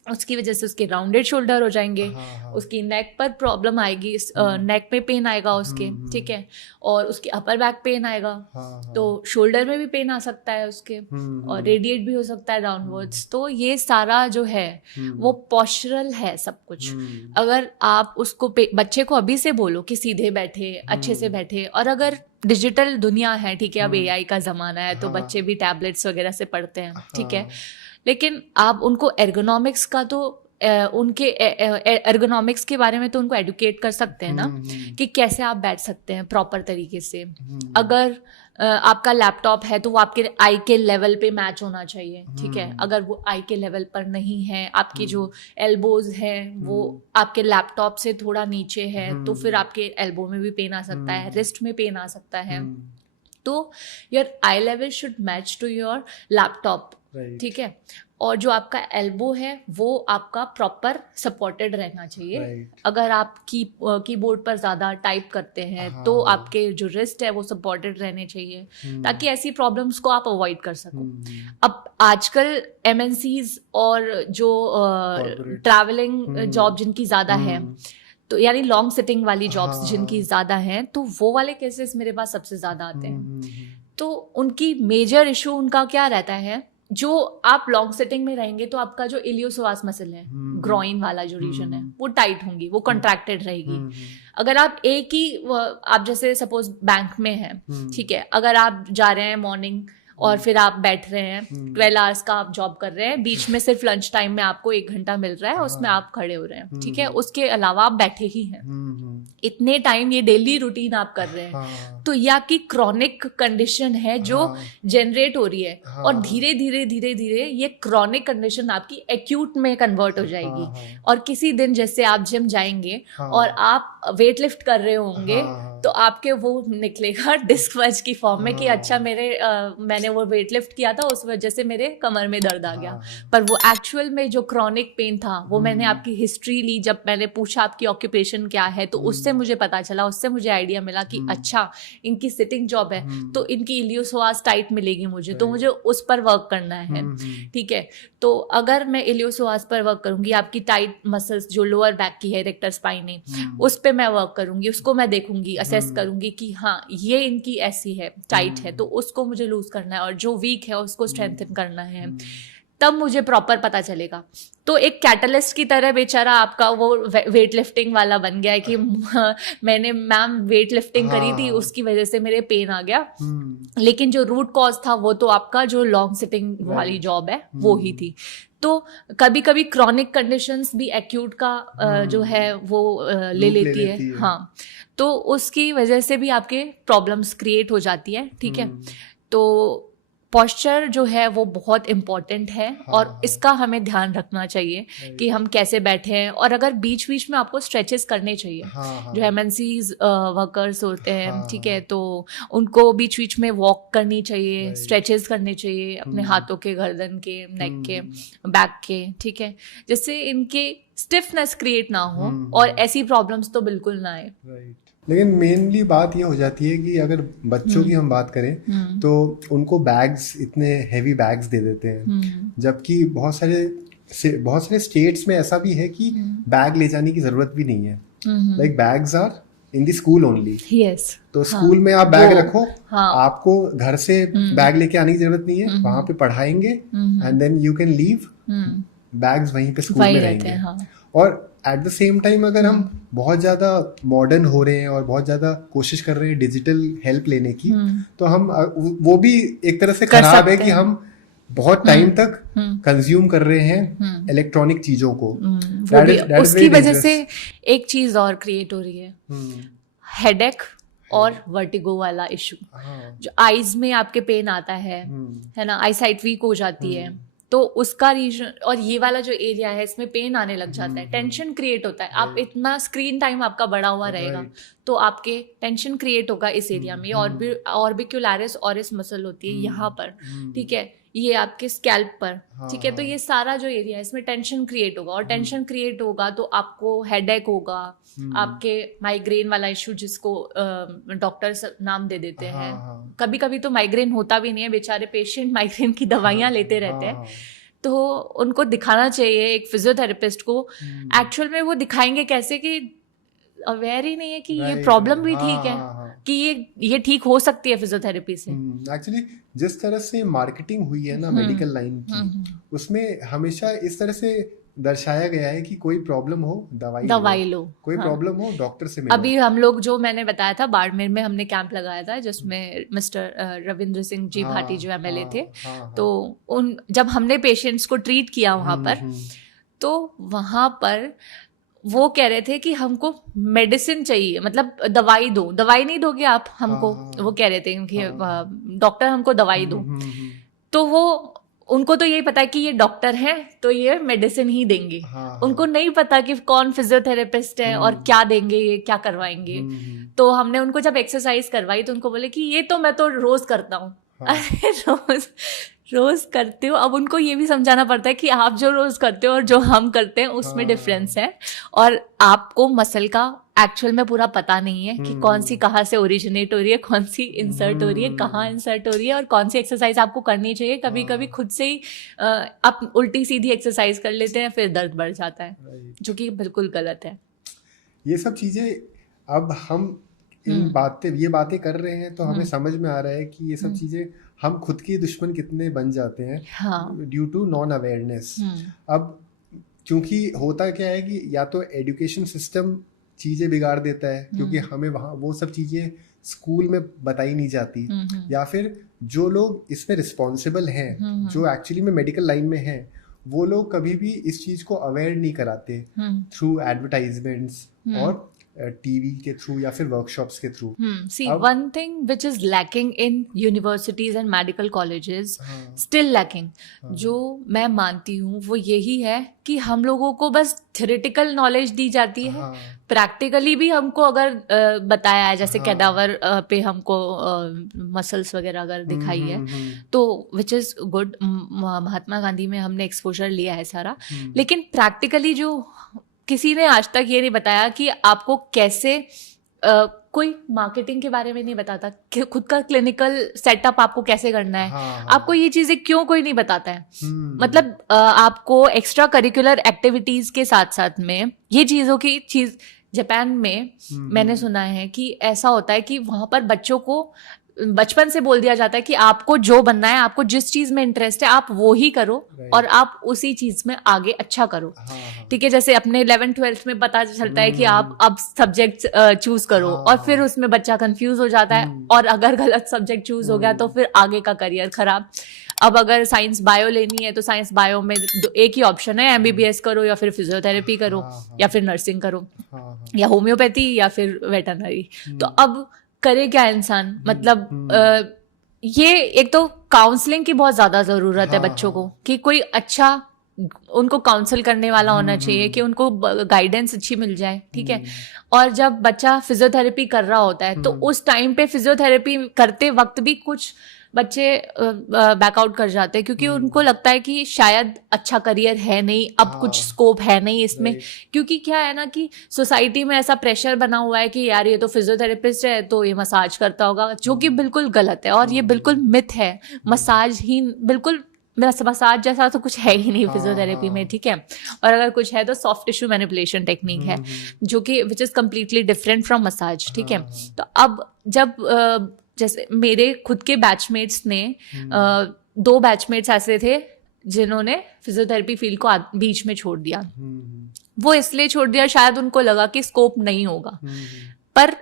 उसकी वजह से उसके राउंडेड शोल्डर हो जाएंगे, उसकी नेक पर प्रॉब्लम आएगी, नेक में पेन आएगा उसके, ठीक है, और उसके अपर बैक पेन आएगा, तो शोल्डर में भी पेन आ सकता है उसके, और रेडिएट भी हो सकता है डाउनवर्ड्स। तो ये सारा जो है वो पोस्चरल है सब कुछ। अगर आप उसको बच्चे को अभी से बोलो कि सीधे बैठे, अच्छे से बैठे, और अगर डिजिटल दुनिया है, ठीक है, अब एआई का ज़माना है, तो बच्चे भी टैबलेट्स वगैरह से पढ़ते हैं, ठीक है, लेकिन आप उनको एर्गोनॉमिक्स का तो उनके एर्गोनॉमिक्स के बारे में तो उनको एडुकेट कर सकते हैं ना, कि कैसे आप बैठ सकते हैं प्रॉपर तरीके से। अगर आपका लैपटॉप है तो वो आपके आई के लेवल पे मैच होना चाहिए, ठीक है, अगर वो आई के लेवल पर नहीं है, आपकी जो एल्बोज है वो आपके लैपटॉप से थोड़ा नीचे है, तो फिर आपके एल्बो में भी पेन आ सकता है, रिस्ट में पेन आ सकता है। तो your eye level should match to your laptop, ठीक है, और जो आपका एल्बो है वो आपका प्रॉपर सपोर्टेड रहना चाहिए। अगर आप कीबोर्ड पर ज़्यादा टाइप करते हैं तो आपके जो रिस्ट है वो सपोर्टेड रहने चाहिए, ताकि ऐसी प्रॉब्लम्स को आप अवॉइड कर सको। अब आजकल एमएनसीज और जो ट्रैवलिंग जॉब जिनकी ज़्यादा है, तो यानी लॉन्ग सिटिंग वाली जॉब्स जिनकी ज़्यादा हैं, तो वो वाले केसेस मेरे पास सबसे ज़्यादा आते हैं। तो उनकी मेजर इशू उनका क्या रहता है, जो आप लॉन्ग सिटिंग में रहेंगे तो आपका जो इलियोसोवास मसल है, ग्रॉइन वाला जो रीजन है, वो टाइट होंगी, वो कॉन्ट्रैक्टेड रहेगी। अगर आप एक ही, आप जैसे सपोज बैंक में हैं, ठीक है, अगर आप जा रहे हैं मॉर्निंग और फिर आप बैठ रहे हैं, 12 आवर्स का आप जॉब कर रहे हैं, बीच में सिर्फ लंच टाइम में आपको 1 घंटा मिल रहा है, उसमें आप खड़े हो रहे हैं, ठीक है, उसके अलावा आप बैठे ही हैं, इतने टाइम ये डेली रूटीन आप कर रहे हैं, तो ये आपकी क्रॉनिक कंडीशन है जो जनरेट हो रही है, और धीरे धीरे धीरे धीरे ये क्रॉनिक कंडीशन आपकी एक्यूट में कन्वर्ट हो जाएगी। और किसी दिन जैसे आप जिम जाएंगे और आप वेट लिफ्ट कर रहे होंगे, तो आपके वो निकलेगा डिस्क वज की फॉर्म में कि अच्छा मैंने वो वेट लिफ्ट किया था, उस वजह से मेरे कमर में दर्द आ गया, पर वो एक्चुअल में जो क्रॉनिक पेन था वो मैंने आपकी हिस्ट्री ली, जब मैंने पूछा आपकी ऑक्यूपेशन क्या है, तो उससे मुझे पता चला, उससे मुझे आइडिया मिला कि अच्छा इनकी सिटिंग जॉब है तो इनकी इलियोसोआस टाइट मिलेगी मुझे, तो मुझे उस पर वर्क करना है, ठीक है। तो अगर मैं इलियोसोआस पर वर्क करूंगी, आपकी टाइट मसल्स जो लोअर बैक की है, रेक्टर स्पाइन, उस पर मैं वर्क करूंगी, उसको मैं देखूंगी, असेस करूंगी कि हाँ ये इनकी ऐसी है, टाइट है, तो उसको मुझे लूज करना है, और जो वीक है उसको स्ट्रेंथन करना है, तब मुझे प्रॉपर पता चलेगा। तो एक कैटलिस्ट की तरह बेचारा आपका वो वेट लिफ्टिंग वाला बन गया है कि मैंने मैम वेट लिफ्टिंग करी थी, उसकी वजह से मेरे पेन आ गया, लेकिन जो रूट कॉज था वो तो आपका जो लॉन्ग सिटिंग वाली जॉब है वो ही थी। तो कभी कभी क्रॉनिक कंडीशंस भी एक्यूट का जो है वो ले लेती है, हाँ, तो उसकी वजह से भी आपके प्रॉब्लम्स क्रिएट हो जाती है, ठीक है। तो पोस्चर जो है वो बहुत इम्पॉर्टेंट है, और इसका हमें ध्यान रखना चाहिए कि हम कैसे बैठे हैं, और अगर बीच बीच में आपको स्ट्रेचेस करने चाहिए, जो एमएनसीज वर्कर्स होते हैं, ठीक है, तो उनको बीच बीच में वॉक करनी चाहिए, स्ट्रेचेस करने चाहिए अपने हाथों के, गर्दन के, नेक के, बैक के, ठीक है, जिससे इनके स्टिफनेस क्रिएट ना हो और ऐसी प्रॉब्लम्स तो बिल्कुल ना आए। लेकिन मेनली बात ये हो जाती है कि अगर बच्चों की हम बात करें तो उनको बैग्स, इतने हैवी बैग्स दे देते हैं, जबकि बहुत सारे स्टेट्स में ऐसा भी है कि बैग ले जाने की जरूरत भी नहीं है, like bags are in the school only. तो स्कूल में आप बैग रखो, आपको घर से बैग लेके आने की जरूरत नहीं है, वहां पे पढ़ाएंगे and then you can leave, bags वहीं पे स्कूल में रहेंगे। और एट द सेम टाइम अगर हम बहुत ज़्यादा मॉडर्न हो रहे हैं और बहुत ज़्यादा कोशिश कर रहे हैं डिजिटल हेल्प लेने की, तो हम वो भी एक तरह से खराब है कि हम बहुत टाइम तक कंज्यूम कर रहे हैं इलेक्ट्रॉनिक चीज़ों को। उसकी वजह से एक चीज़ और क्रिएट हो रही है, हेडेक और वर्टिगो वाला इशू, जो आईज में आपके पेन आता है ना, आई साइट वीक हो जाती है, तो उसका रीजन, और ये वाला जो एरिया है इसमें पेन आने लग जाता है, टेंशन क्रिएट होता है, आप इतना स्क्रीन टाइम आपका बढ़ा हुआ रहेगा तो आपके टेंशन क्रिएट होगा इस एरिया में, और भी ऑर्बिक्युलरिस ऑरिस मसल होती है यहाँ पर, ठीक है, ये आपके स्कैल्प पर, ठीक है, तो ये सारा जो एरिया है इसमें टेंशन क्रिएट होगा, और टेंशन क्रिएट होगा तो आपको हेडेक होगा, आपके माइग्रेन वाला इशू जिसको डॉक्टर्स नाम दे देते हैं, कभी कभी तो माइग्रेन होता भी नहीं है, बेचारे पेशेंट माइग्रेन की दवाइयाँ लेते रहते हैं, तो उनको दिखाना चाहिए एक फिजियोथेरेपिस्ट को। एक्चुअल में वो दिखाएंगे कैसे कि अवेयर ही नहीं है कि ये प्रॉब्लम भी ठीक है, कि ये ठीक हो सकती है फिजियोथेरेपी से। एक्चुअली जिस तरह से मार्केटिंग हुई है ना मेडिकल लाइन की, उसमें हमेशा इस तरह से दर्शाया गया है कि कोई प्रॉब्लम हो दवाई लो, कोई प्रॉब्लम हो डॉक्टर से मिलो। अभी हम लोग जो मैंने बताया था बाड़मेर में हमने कैंप लगाया था जिसमें मिस्टर रविंद्र सिंह जी भाटी जो MLA थे, तो उन जब हमने पेशेंट्स को ट्रीट किया वहां पर, तो वहां पर वो कह रहे थे कि हमको मेडिसिन चाहिए, मतलब दवाई दो, दवाई नहीं दोगे आप हमको, वो कह रहे थे कि डॉक्टर हमको दवाई दो। तो वो उनको तो यही पता है कि ये डॉक्टर हैं तो ये मेडिसिन ही देंगे, उनको नहीं पता कि कौन फिजियोथेरेपिस्ट है और क्या देंगे, ये क्या करवाएंगे। तो हमने उनको जब एक्सरसाइज करवाई तो उनको बोले कि ये तो मैं तो रोज करता हूँ। अरे रोज करते हो, अब उनको ये भी समझाना पड़ता है कि आप जो रोज करते हो और जो हम करते हैं उसमें डिफरेंस है, और आपको मसल का एक्चुअल में पूरा पता नहीं है कि कौन सी कहाँ से ओरिजिनेट हो रही है, कौन सी इंसर्ट हो रही है, कहाँ इंसर्ट हो रही है, और कौन सी एक्सरसाइज आपको करनी चाहिए। कभी कभी खुद से ही आप उल्टी सीधी एक्सरसाइज कर लेते हैं, फिर दर्द बढ़ जाता है, जो कि बिल्कुल गलत है। ये सब चीजें अब हम ये बातें कर रहे हैं तो हमें समझ में आ रहा है कि ये सब चीजें हम खुद के दुश्मन कितने बन जाते हैं ड्यू टू नॉन अवेयरनेस। अब क्योंकि होता क्या है कि या तो एजुकेशन सिस्टम चीजें बिगाड़ देता है, क्योंकि हमें वहाँ वो सब चीजें स्कूल में बताई नहीं जाती, या फिर जो लोग इसमें रिस्पॉन्सिबल हैं, जो एक्चुअली में मेडिकल लाइन में हैं, वो लोग कभी भी इस चीज को अवेयर नहीं कराते थ्रू एडवर्टाइजमेंट्स और टीवी के थ्रू या फिर वर्कशॉप्स के through. See, one thing which is lacking in universities and medical colleges, still lacking, जो मैं मानती हूँ वो यही है कि हम लोगों को बस थ्योरेटिकल नॉलेज दी जाती है, प्रैक्टिकली भी हमको अगर बताया है, जैसे कैडावर पे हमको मसल्स वगैरह अगर दिखाई है तो which is good, Mahatma Gandhi में हमने एक्सपोजर लिया है सारा, लेकिन प्रैक्टिकली जो किसी ने आज तक ये नहीं बताया कि आपको कैसे कोई मार्केटिंग के बारे में नहीं बताता कि खुद का क्लिनिकल सेटअप आपको कैसे करना है। आपको ये चीजें क्यों कोई नहीं बताता है। मतलब आपको एक्स्ट्रा करिकुलर एक्टिविटीज के साथ साथ में ये चीज जापान में मैंने सुना है कि ऐसा होता है कि वहां पर बच्चों को बचपन से बोल दिया जाता है कि आपको जो बनना है, आपको जिस चीज में इंटरेस्ट है आप वो ही करो और आप उसी चीज में आगे अच्छा करो। ठीक है, जैसे अपने 11th-12th में पता चलता है कि आप अब सब्जेक्ट चूज करो और फिर उसमें बच्चा कंफ्यूज हो जाता है, और अगर गलत सब्जेक्ट चूज हो गया तो फिर आगे का करियर खराब। अब अगर साइंस बायो लेनी है तो साइंस बायो में एक ही ऑप्शन है, MBBS करो या फिर फिजियोथेरेपी करो या फिर नर्सिंग करो या होम्योपैथी या फिर वेटरनरी। तो अब करे क्या इंसान, मतलब ये एक तो काउंसलिंग की बहुत ज्यादा जरूरत है बच्चों को, कि कोई अच्छा उनको काउंसल करने वाला होना चाहिए, कि उनको गाइडेंस अच्छी मिल जाए। ठीक है, और जब बच्चा फिजियोथेरेपी कर रहा होता है तो उस टाइम पे फिजियोथेरेपी करते वक्त भी कुछ बच्चे बैकआउट कर जाते हैं, क्योंकि उनको लगता है कि शायद अच्छा करियर है नहीं, अब कुछ स्कोप है नहीं इसमें। क्योंकि क्या है ना कि सोसाइटी में ऐसा प्रेशर बना हुआ है कि यार ये तो फिजियोथेरेपिस्ट है तो ये मसाज करता होगा, जो कि बिल्कुल गलत है और ये बिल्कुल मिथ है। मसाज ही बिल्कुल मसाज जैसा तो कुछ है ही नहीं फिजियोथेरेपी में। ठीक है, और अगर कुछ है तो सॉफ्ट टिश्यू मैनिपुलेशन टेक्निक है, जो कि which is completely different from massage. ठीक है, तो अब जब जैसे मेरे खुद के बैचमेट्स ने 2 बैचमेट्स ऐसे थे जिन्होंने फिजियोथेरेपी फील्ड को बीच में छोड़ दिया। वो इसलिए छोड़ दिया, शायद उनको लगा कि स्कोप नहीं होगा, पर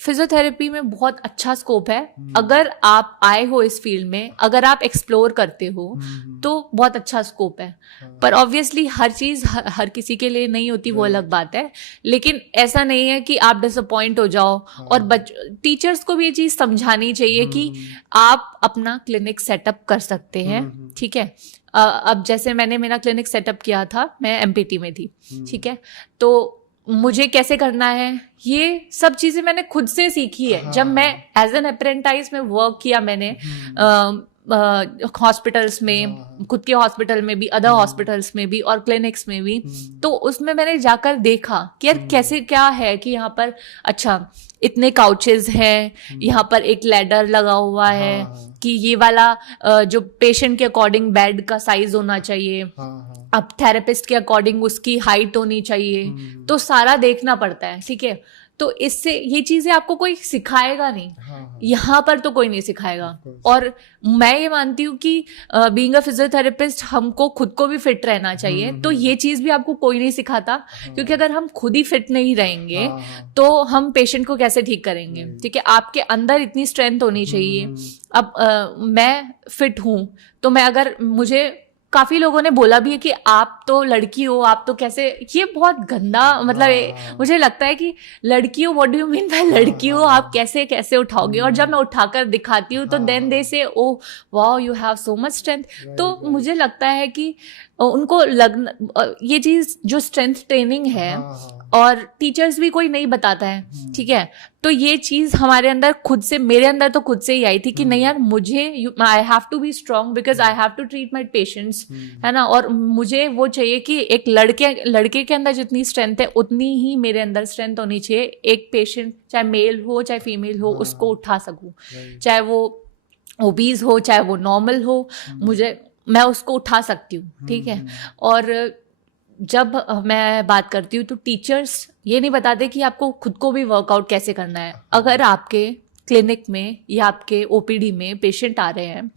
फिजियोथेरेपी में बहुत अच्छा स्कोप है। अगर आप आए हो इस फील्ड में, अगर आप एक्सप्लोर करते हो तो बहुत अच्छा स्कोप है। पर ऑब्वियसली हर चीज हर किसी के लिए नहीं होती, वो अलग बात है। लेकिन ऐसा नहीं है कि आप डिसअपॉइंट हो जाओ, और टीचर्स को भी ये चीज समझानी चाहिए कि आप अपना क्लिनिक सेटअप कर सकते हैं। ठीक है, अब जैसे मैंने मेरा क्लिनिक सेटअप किया था, मैं MPT में थी। ठीक है, तो मुझे कैसे करना है ये सब चीजें मैंने खुद से सीखी है। जब मैं एज एन अप्रेंटाइज में वर्क किया, मैंने हॉस्पिटल्स में, खुद के हॉस्पिटल में भी, अदर हॉस्पिटल्स में भी और क्लिनिक्स में भी। तो उसमें मैंने जाकर देखा कि यार कैसे क्या है कि यहाँ पर अच्छा इतने काउचेस हैं, यहाँ पर एक लैडर लगा हुआ है कि ये वाला जो पेशेंट के अकॉर्डिंग बेड का साइज होना चाहिए, अब थेरेपिस्ट के अकॉर्डिंग उसकी हाइट होनी चाहिए, तो सारा देखना पड़ता है, ठीक है। तो इससे ये चीजें आपको कोई सिखाएगा नहीं, यहाँ पर तो कोई नहीं सिखाएगा। और मैं ये मानती हूँ कि बीइंग अ फिजियोथेरेपिस्ट हमको खुद को भी फिट रहना चाहिए, तो ये चीज भी आपको कोई नहीं सिखाता, क्योंकि अगर हम खुद ही फिट नहीं रहेंगे तो हम पेशेंट को कैसे ठीक करेंगे, ठीक है। आपके अंदर इतनी स्ट्रेंथ होनी चाहिए। अब मैं फिट हूं तो मैं, अगर मुझे काफी लोगों ने बोला भी है कि आप तो लड़की हो, आप तो कैसे, ये बहुत गंदा मतलब मुझे लगता है कि लड़की हो, what do you mean by लड़की हो, आप कैसे कैसे उठाओगे। और जब मैं उठाकर दिखाती हूँ तो देन दे से oh wow you have so much strength. तो मुझे लगता है कि उनको ये चीज जो स्ट्रेंथ ट्रेनिंग है और टीचर्स भी कोई नहीं बताता है, ठीक है। तो ये चीज हमारे अंदर खुद से, मेरे अंदर तो खुद से ही आई थी कि नहीं यार मुझे, I have to be strong because I have to treat my patients, है ना। और मुझे वो चाहिए कि एक लड़के के अंदर जितनी स्ट्रेंथ है उतनी ही मेरे अंदर स्ट्रेंथ होनी चाहिए। एक पेशेंट चाहे मेल हो चाहे फीमेल हो, उसको उठा सकूं, चाहे वो ओबीज हो चाहे वो नॉर्मल हो, मैं उसको उठा सकती हूँ, ठीक है। और जब मैं बात करती हूँ तो टीचर्स ये नहीं बताते कि आपको खुद को भी वर्कआउट कैसे करना है। अगर आपके क्लिनिक में या आपके ओपीडी में पेशेंट आ रहे हैं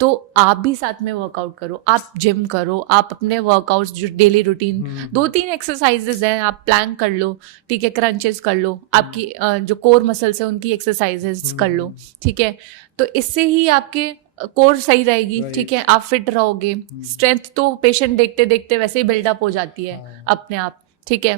तो आप भी साथ में वर्कआउट करो, आप जिम करो, आप अपने वर्कआउट्स जो डेली रूटीन 2-3 एक्सरसाइजेज हैं आप प्लान कर लो, ठीक है। क्रंचेस कर लो, आपकी जो कोर मसल्स है उनकी एक्सरसाइजेज कर लो, ठीक है। तो इससे ही आपके कोर सही रहेगी, ठीक है, आप फिट रहोगे। स्ट्रेंथ तो पेशेंट देखते देखते वैसे ही बिल्डअप हो जाती है अपने आप, ठीक है।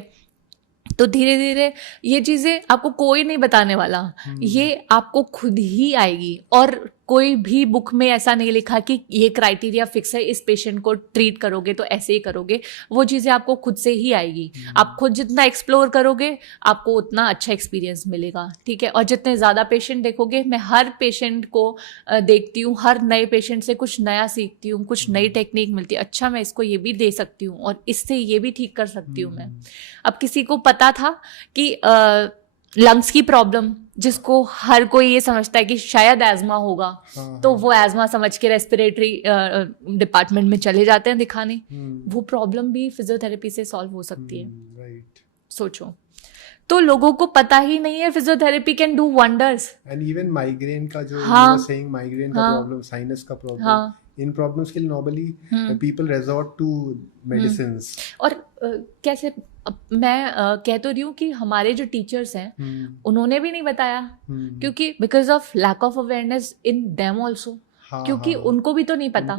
तो धीरे धीरे ये चीजें आपको कोई नहीं बताने वाला, ये आपको खुद ही आएगी। और कोई भी बुक में ऐसा नहीं लिखा कि ये क्राइटेरिया फिक्स है, इस पेशेंट को ट्रीट करोगे तो ऐसे ही करोगे। वो चीजें आपको खुद से ही आएगी। आप खुद जितना एक्सप्लोर करोगे आपको उतना अच्छा एक्सपीरियंस मिलेगा, ठीक है। और जितने ज्यादा पेशेंट देखोगे, मैं हर पेशेंट को देखती हूँ, हर नए पेशेंट से कुछ नया सीखती हूँ, कुछ नई टेक्निक मिलती है। अच्छा मैं इसको ये भी दे सकती हूँ और इससे ये भी ठीक कर सकती हूँ मैं। अब किसी को पता था कि लंग्स की प्रॉब्लम, जिसको हर कोई ये समझता है कि शायद एजमा होगा, तो वो एजमा समझ के रेस्पिरेटरी डिपार्टमेंट में चले जाते हैं दिखाने। वो प्रॉब्लम भी फिजियोथेरेपी से सॉल्व हो सकती है। सोचो, तो लोगों को पता ही नहीं है physiotherapy can do wonders. And even migraine का जो सेइंग, माइग्रेन का प्रॉब्लम, साइनस का प्रॉब्लम, इन प्रॉब्लम्स के लिए normally people resort to medicines. और कैसे मैं कह तो रही हूँ कि हमारे जो टीचर्स हैं उन्होंने भी नहीं बताया, क्योंकि because of lack of awareness in them also, क्योंकि उनको भी तो नहीं पता,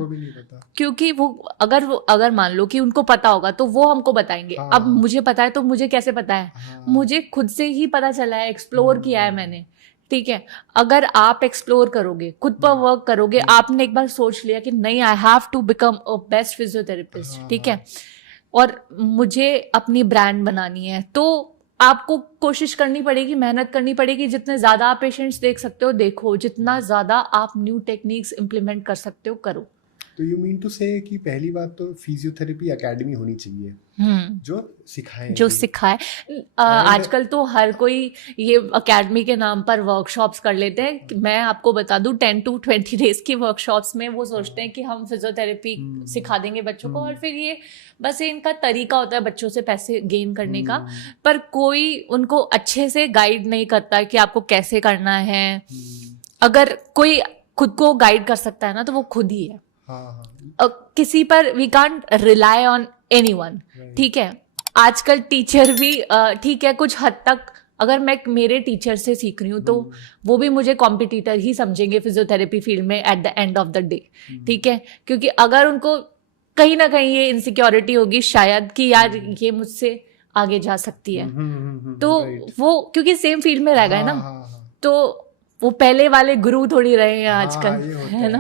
क्योंकि वो अगर मान लो कि उनको पता होगा तो वो हमको बताएंगे। अब मुझे पता है तो मुझे कैसे पता है, मुझे खुद से ही पता चला है, एक्सप्लोर किया है मैंने, ठीक है। अगर आप एक्सप्लोर करोगे, खुद पर वर्क करोगे, आपने एक बार सोच लिया कि नहीं I have to become a best physiotherapist, ठीक है, और मुझे अपनी ब्रांड बनानी है, तो आपको कोशिश करनी पड़ेगी, मेहनत करनी पड़ेगी। जितने ज्यादा आप पेशेंट्स देख सकते हो देखो, जितना ज्यादा आप न्यू टेक्निक्स इम्प्लीमेंट कर सकते हो करो। तो यू मीन टू से कि पहली बात तो फिजियोथेरेपी एकेडमी होनी चाहिए जो सिखाए। आजकल तो हर कोई ये एकेडमी के नाम पर वर्कशॉप्स कर लेते हैं। मैं आपको बता दूं 10 to 20 डेज की वर्कशॉप्स में वो सोचते हैं कि हम फिजियोथेरेपी सिखा देंगे बच्चों को, और फिर ये बस इनका तरीका होता है बच्चों से पैसे गेन करने का, पर कोई उनको अच्छे से गाइड नहीं करता कि आपको कैसे करना है। अगर कोई खुद को गाइड कर सकता है ना तो वो खुद ही है। किसी पर we can't rely on anyone, ठीक है। आजकल टीचर भी ठीक है कुछ हद तक, अगर मैं मेरे टीचर से सीख रही हूँ तो वो भी मुझे कॉम्पिटिटर ही समझेंगे फिजियोथेरेपी फील्ड में at the end of the day, ठीक है। क्योंकि अगर उनको कहीं ना कहीं ये इनसिक्योरिटी होगी शायद कि यार ये मुझसे आगे जा सकती है, तो वो क्योंकि सेम फील्ड में रह गए ना, तो वो पहले वाले गुरु थोड़ी रहे हैं आजकल, है ना।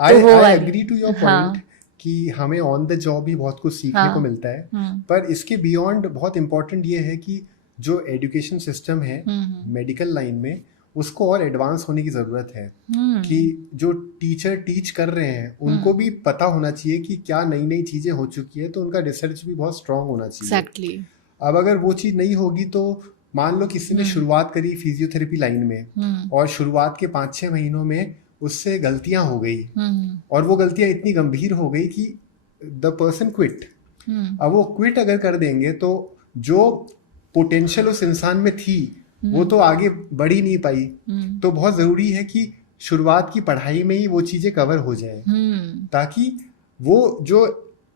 तो वो I agree to your point कि हमें ऑन द जॉब भी बहुत कुछ सीखने को मिलता है, पर इसके बियॉन्ड बहुत इम्पोर्टेंट ये है कि जो एजुकेशन सिस्टम है मेडिकल लाइन में, उसको और एडवांस होने की जरूरत है। कि जो टीचर टीच कर रहे हैं उनको भी पता होना चाहिए कि क्या नई नई चीजें हो चुकी है, तो उनका रिसर्च भी बहुत स्ट्रांग होना चाहिए। Exactly. अब अगर वो चीज नहीं होगी तो मान लो किसी ने शुरुआत करी फिजियोथेरेपी लाइन में और शुरुआत के 5-6 महीनों में उससे गलतियां हो गई और वो गलतियां इतनी गंभीर हो गई कि द पर्सन क्विट। अब वो क्विट अगर कर देंगे तो जो पोटेंशियल उस इंसान में थी वो तो आगे बढ़ ही नहीं पाई। तो बहुत जरूरी है कि शुरुआत की पढ़ाई में ही वो चीजें कवर हो जाए ताकि वो जो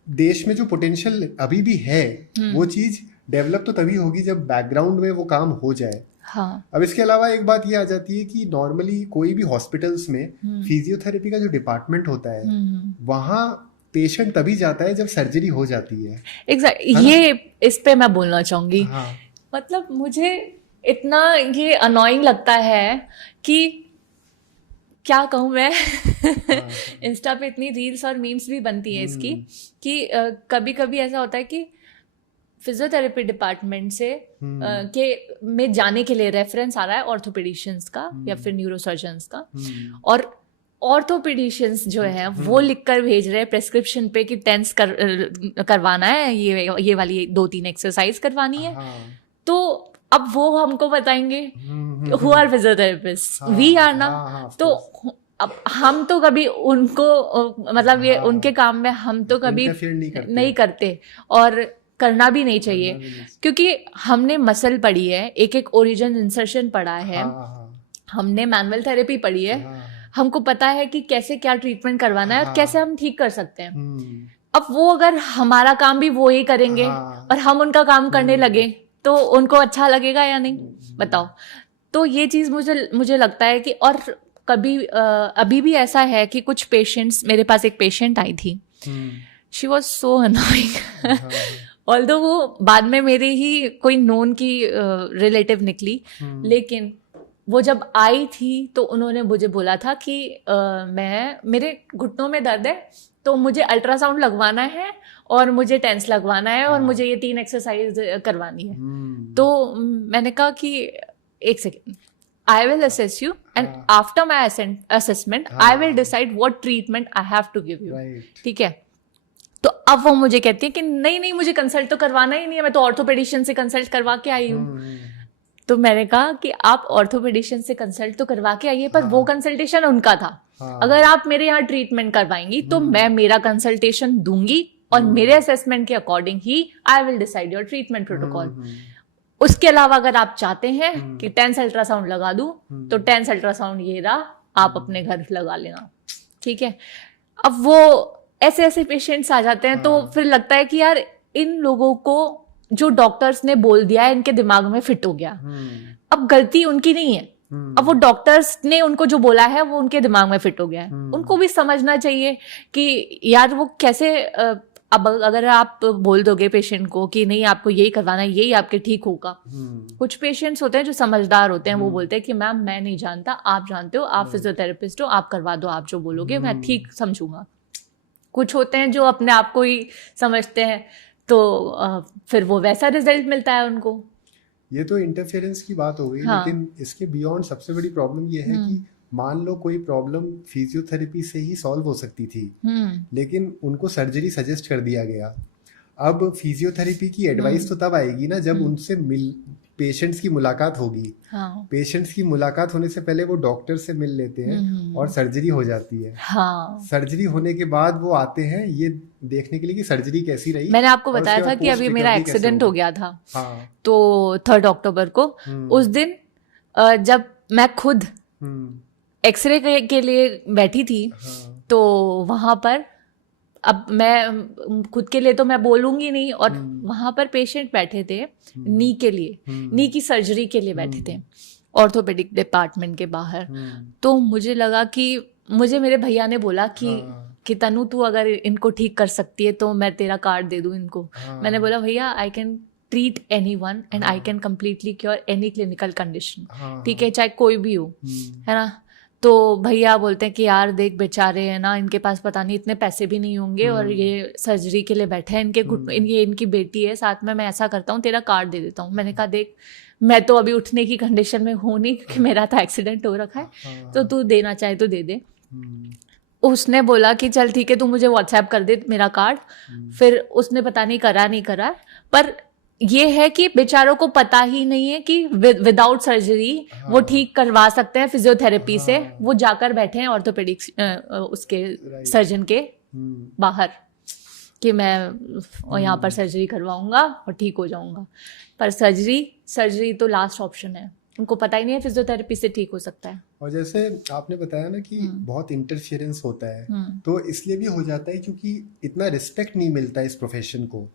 देश में जो पोटेंशियल अभी भी है वो चीज डेवलप तो तभी होगी जब बैकग्राउंड में वो काम हो जाए। हाँ. अब इसके अलावा एक बात ये आ जाती है कि नॉर्मली कोई भी हॉस्पिटल्स में फिजियोथेरेपी का जो डिपार्टमेंट होता है वहाँ पेशेंट तभी जाता है जब सर्जरी हो जाती है। ये इस पे मैं बोलना चाहूंगी। हाँ। मतलब मुझे इतना ये अनोइंग लगता है कि क्या कहूँ मैं। इंस्टा पे इतनी रील्स और मीम्स भी बनती है इसकी कि कभी कभी ऐसा होता है कि फिजियोथेरेपी डिपार्टमेंट से के में जाने के लिए रेफरेंस आ रहा है ऑर्थोपेडिशियंस का या फिर न्यूरोसर्जन्स का, और ऑर्थोपेडिशियंस जो है वो लिख कर भेज रहे हैं प्रेस्क्रिप्शन पे कि टेंस करवाना है, ये वाली 2-3 एक्सरसाइज करवानी है। तो अब वो हमको बताएंगे who are physiotherapist, we are ना। तो अब हम तो कभी उनको मतलब ये उनके काम में हम तो कभी नहीं करते और करना भी नहीं चाहिए क्योंकि हमने मसल पढ़ी है, एक एक ओरिजिन इंसर्शन पढ़ा है, हमने मैनुअल थेरेपी पढ़ी है, हमको पता है कि कैसे क्या ट्रीटमेंट करवाना है और कैसे हम ठीक कर सकते हैं। अब वो अगर हमारा काम भी वो ही करेंगे और हम उनका काम करने लगे तो उनको अच्छा लगेगा या नहीं, बताओ। तो ये चीज मुझे लगता है कि और कभी अभी भी ऐसा है कि कुछ पेशेंट्स, मेरे पास एक पेशेंट आई थी, she was so annoying. Although वो बाद में मेरे ही कोई नोन की रिलेटिव निकली, लेकिन वो जब आई थी तो उन्होंने मुझे बोला था कि मेरे घुटनों में दर्द है तो मुझे अल्ट्रासाउंड लगवाना है और मुझे टेंस लगवाना है और मुझे ये 3 एक्सरसाइज करवानी है। तो मैंने कहा कि एक second, I will assess you and after my assessment I will decide what treatment I have to give you. ठीक है। तो अब वो मुझे कहती है कि नहीं मुझे कंसल्ट तो करवाना ही नहीं है, मैं तो ऑर्थोपेडिशियन से कंसल्ट करवा के आई हूँ। तो मैंने कहा कि आप ऑर्थोपेडिशियन से कंसल्ट तो करवा के आइए, पर वो कंसल्टेशन उनका था। अगर आप मेरे यहाँ ट्रीटमेंट करवाएंगी तो मैं मेरा कंसल्टेशन दूंगी और मेरे असेसमेंट के according he I will decide your treatment protocol. उसके अलावा अगर आप चाहते हैं कि टेंस अल्ट्रासाउंड लगा दूं तो टेंस अल्ट्रासाउंड ये रहा, आप अपने घर लगा लेना, ठीक है। अब वो ऐसे पेशेंट्स आ जाते हैं तो फिर लगता है कि यार इन लोगों को जो डॉक्टर्स ने बोल दिया है इनके दिमाग में फिट हो गया। अब गलती उनकी नहीं है, अब वो डॉक्टर्स ने उनको जो बोला है वो उनके दिमाग में फिट हो गया है। उनको भी समझना चाहिए कि यार वो कैसे, अब अगर आप बोल दोगे पेशेंट को कि नहीं आपको यही करवाना है, यही आपके ठीक होगा। कुछ पेशेंट्स होते हैं जो समझदार होते हैं, वो बोलते हैं कि मैम मैं नहीं जानता, आप जानते हो, आप फिजियोथेरेपिस्ट हो, आप करवा दो, आप जो बोलोगे मैं ठीक समझूंगा। कुछ होते हैं जो अपने आप को ही समझते हैं, तो फिर वो वैसा रिजल्ट मिलता है उनको। ये तो इंटरफेरेंस की बात हो गई। हाँ। लेकिन इसके बियॉन्ड सबसे बड़ी प्रॉब्लम ये है कि मान लो कोई प्रॉब्लम फिजियोथेरेपी से ही सॉल्व हो सकती थी, लेकिन उनको सर्जरी सजेस्ट कर दिया गया। अब फिजियोथेरेपी की एडवाइस तो तब आएगी ना जब उनसे पेशेंट्स की मुलाकात होगी। हाँ। पेशेंट्स की मुलाकात होने से पहले वो डॉक्टर से मिल लेते हैं और सर्जरी हो जाती है। हाँ। सर्जरी होने के बाद वो आते हैं ये देखने के लिए कि सर्जरी कैसी रही। मैंने आपको बताया था कि अभी मेरा एक्सीडेंट हो गया था। हाँ। तो 3 अक्टूबर को, उस दिन जब मैं खुद एक्सरे के लिए बैठी थी, हाँ। तो वहां पर अब मैं खुद के लिए तो मैं बोलूंगी नहीं, और वहां पर पेशेंट बैठे थे नी के लिए, नी की सर्जरी के लिए बैठे थे ऑर्थोपेडिक डिपार्टमेंट के बाहर। तो मुझे लगा कि मुझे मेरे भैया ने बोला कि तनु तू अगर इनको ठीक कर सकती है तो मैं तेरा कार्ड दे दूं इनको। मैंने बोला भैया I can treat anyone and I can completely cure any clinical condition, ठीक है, चाहे कोई भी हो, है ना। तो भैया बोलते हैं कि यार देख बेचारे हैं ना, इनके पास पता नहीं इतने पैसे भी नहीं होंगे और ये सर्जरी के लिए बैठे हैं, ये इनकी बेटी है साथ में, मैं ऐसा करता हूँ तेरा कार्ड दे देता हूँ। मैंने कहा देख मैं तो अभी उठने की कंडीशन में हूँ नहीं क्योंकि मेरा तो एक्सीडेंट हो रखा है, तो तू देना चाहे तो दे दे। उसने बोला कि चल ठीक है तू मुझे व्हाट्सएप कर दे मेरा कार्ड। फिर उसने पता नहीं करा, पर ये है कि बेचारों को पता ही नहीं है कि विदाउट सर्जरी वो ठीक करवा सकते हैं फिजियोथेरेपी से। वो जाकर बैठे हैं ऑर्थोपेडिक उसके सर्जन के बाहर कि मैं यहाँ पर सर्जरी करवाऊंगा और ठीक हो जाऊंगा, पर सर्जरी तो लास्ट ऑप्शन है। उनको पता ही नहीं है फिजियोथेरेपी से ठीक हो सकता है। और जैसे आपने बताया ना कि बहुत इंटरफेरेंस होता है, तो इसलिए भी हो जाता है क्योंकि इतना रिस्पेक्ट नहीं मिलता इस प्रोफेशन को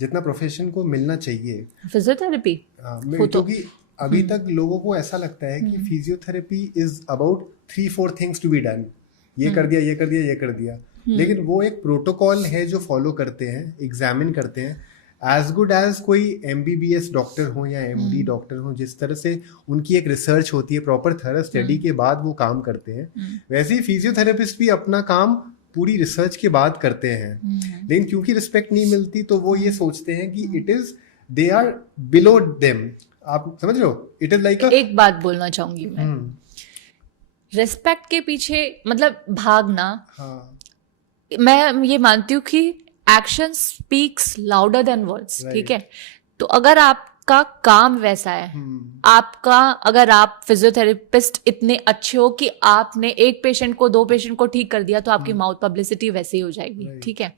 जितना प्रोफेशन को मिलना चाहिए फिजियोथेरेपी। क्योंकि अभी तक लोगों को ऐसा लगता है कि physiotherapy is about 3-4 things to be done, ये कर दिया, ये कर दिया, ये कर दिया। लेकिन वो एक प्रोटोकॉल है जो फॉलो करते हैं, एग्जामिन करते हैं, एज गुड एज कोई MBBS डॉक्टर हो या MD डॉक्टर हो। जिस तरह से उनकी एक रिसर्च होती है, प्रॉपर थॉरो स्टडी के बाद वो काम करते हैं, वैसे ही फिजियोथेरेपिस्ट भी अपना काम पूरी रिसर्च के बाद करते हैं। लेकिन क्योंकि रिस्पेक्ट नहीं मिलती तो वो ये सोचते हैं कि it is they are below them. आप समझ रहे हो? इट इज लाइक एक बात बोलना चाहूंगी मैं, रिस्पेक्ट के पीछे मतलब भागना, मैं ये मानती हूँ कि action speaks louder than words, ठीक है? तो अगर आपका काम वैसा है, अगर आप फिजियोथेरेपिस्ट इतने अच्छे हो कि आपने एक पेशेंट को 2 पेशेंट को ठीक कर दिया, तो आपकी माउथ पब्लिसिटी वैसे ही हो जाएगी, ठीक है?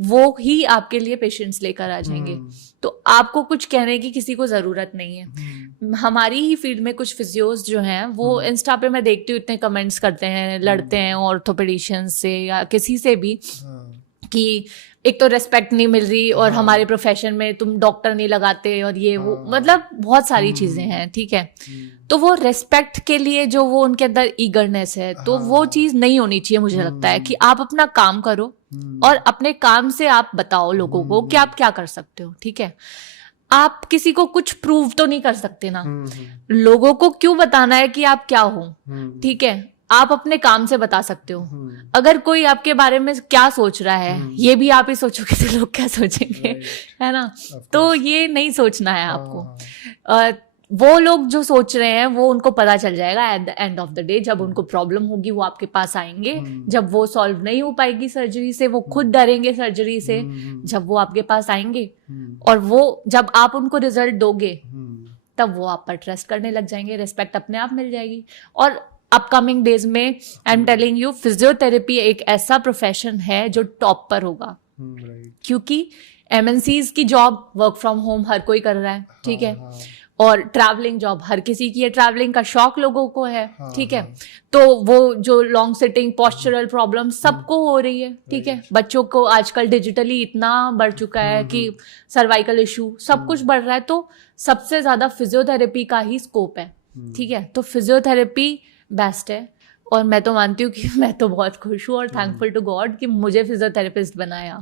वो ही आपके लिए पेशेंट्स लेकर आ जाएंगे। तो आपको कुछ कहने की किसी को जरूरत नहीं है। हमारी ही फील्ड में कुछ फिजियोज जो हैं वो इंस्टा पे मैं देखती हूँ इतने कमेंट्स करते हैं, लड़ते हैं ऑर्थोपेडिशियंस से या किसी से भी कि एक तो रेस्पेक्ट नहीं मिल रही और हमारे प्रोफेशन में तुम डॉक्टर नहीं लगाते और ये वो, मतलब बहुत सारी चीजें हैं, ठीक है? तो वो रेस्पेक्ट के लिए जो वो उनके अंदर ईगरनेस है, तो वो चीज नहीं होनी चाहिए। मुझे लगता है कि आप अपना काम करो और अपने काम से आप बताओ लोगों को कि आप क्या कर सकते हो, ठीक है? आप किसी को कुछ प्रूव तो नहीं कर सकते ना, लोगों को क्यों बताना है कि आप क्या हो, ठीक है? आप अपने काम से बता सकते हो। अगर कोई आपके बारे में क्या सोच रहा है ये भी आप ही सोचोगे तो लोग क्या सोचेंगे, है ना? तो ये नहीं सोचना है आपको। वो लोग जो सोच रहे हैं वो उनको पता चल जाएगा at the end of the day. जब उनको प्रॉब्लम होगी वो आपके पास आएंगे, जब वो सॉल्व नहीं हो पाएगी सर्जरी से, वो खुद डरेंगे सर्जरी से, जब वो आपके पास आएंगे और वो जब आप उनको रिजल्ट दोगे तब वो आप पर ट्रस्ट करने लग जाएंगे, रिस्पेक्ट अपने आप मिल जाएगी। और अपकमिंग डेज में I am telling you, physiotherapy एक ऐसा प्रोफेशन है जो टॉप पर होगा, क्योंकि MNCs की जॉब वर्क फ्रॉम होम हर कोई कर रहा है, ठीक है? और ट्रैवलिंग जॉब हर किसी की है, ट्रैवलिंग का शौक लोगों को है, ठीक है? तो वो जो लॉन्ग सिटिंग पॉस्चरल प्रॉब्लम सबको हो रही है, ठीक है? बच्चों को आजकल डिजिटली इतना बढ़ चुका है कि सर्वाइकल इशू सब कुछ बढ़ रहा है, तो सबसे ज्यादा फिजियोथेरेपी का ही स्कोप है, ठीक है? तो फिजियोथेरेपी बेस्ट है और मैं तो मानती हूँ कि मैं तो बहुत खुश हूँ और थैंकफुल टू गॉड कि मुझे फिजियोथेरेपिस्ट बनाया।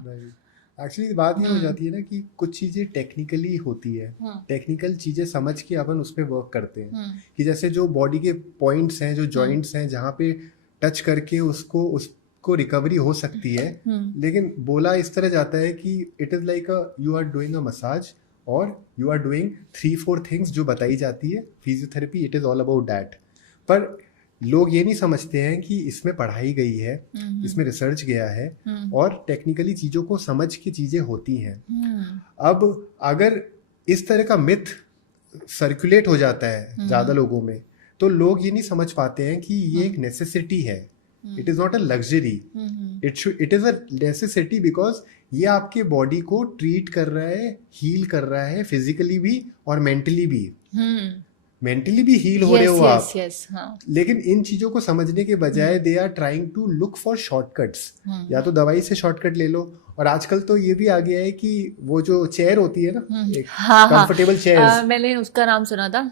एक्चुअली बात ये हो जाती है ना कि कुछ चीजें टेक्निकली होती है, टेक्निकल चीजें समझ के अपन उस पर वर्क करते हैं कि जैसे जो बॉडी के पॉइंट्स हैं, जो जॉइंट्स हैं, जहाँ पे टच करके उसको रिकवरी हो सकती है। लेकिन बोला इस तरह जाता है कि it is like you are doing a massage और यू आर डूइंग 3-4 थिंग्स जो बताई जाती है physiotherapy, it is all about that. पर लोग ये नहीं समझते हैं कि इसमें पढ़ाई गई है, इसमें रिसर्च गया है और टेक्निकली चीजों को समझ के चीजें होती हैं। अब अगर इस तरह का मिथ सर्कुलेट हो जाता है ज्यादा लोगों में, तो लोग ये नहीं समझ पाते हैं कि ये एक नेसेसिटी है, it is not a luxury, it is a necessity because ये आपके बॉडी को ट्रीट कर रहा है, हील कर रहा है, फिजिकली भी और मेंटली भी। मेंटली भी हील हो रहे हो आप। हाँ. लेकिन इन चीजों को समझने के बजाय they are trying to look for shortcuts. या तो दवाई से शॉर्टकट ले लो, और आजकल तो ये भी आ गया है कि वो जो चेयर होती है ना, एक कंफर्टेबल चेयर, मैंने उसका नाम सुना था,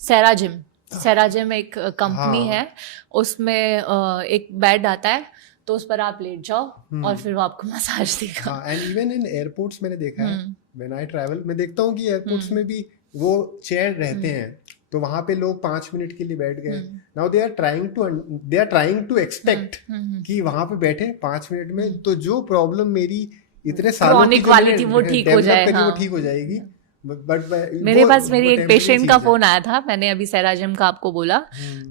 सेराजिम एक कंपनी है, उसमें एक बेड आता है तो उस पर आप लेट जाओ और फिर वो आपको मसाज देगा। एंड इवन इन एयरपोर्ट्स मैंने देखा है, व्हेन आई ट्रैवल, मैं देखता हूँ कि एयरपोर्ट्स में भी वो चेयर रहते हैं तो वहां पे लोग 5 मिनट के लिए बैठ गए. Now they are trying to expect कि वहां पे बैठे 5 मिनट में तो जो प्रॉब्लम मेरी इतने सालों की क्वालिटी वो ठीक हो जाए. वो ठीक हो जाएगी. बट मेरे पास मेरी एक पेशेंट का फोन आया था, मैंने अभी सेराजिम का आपको बोला,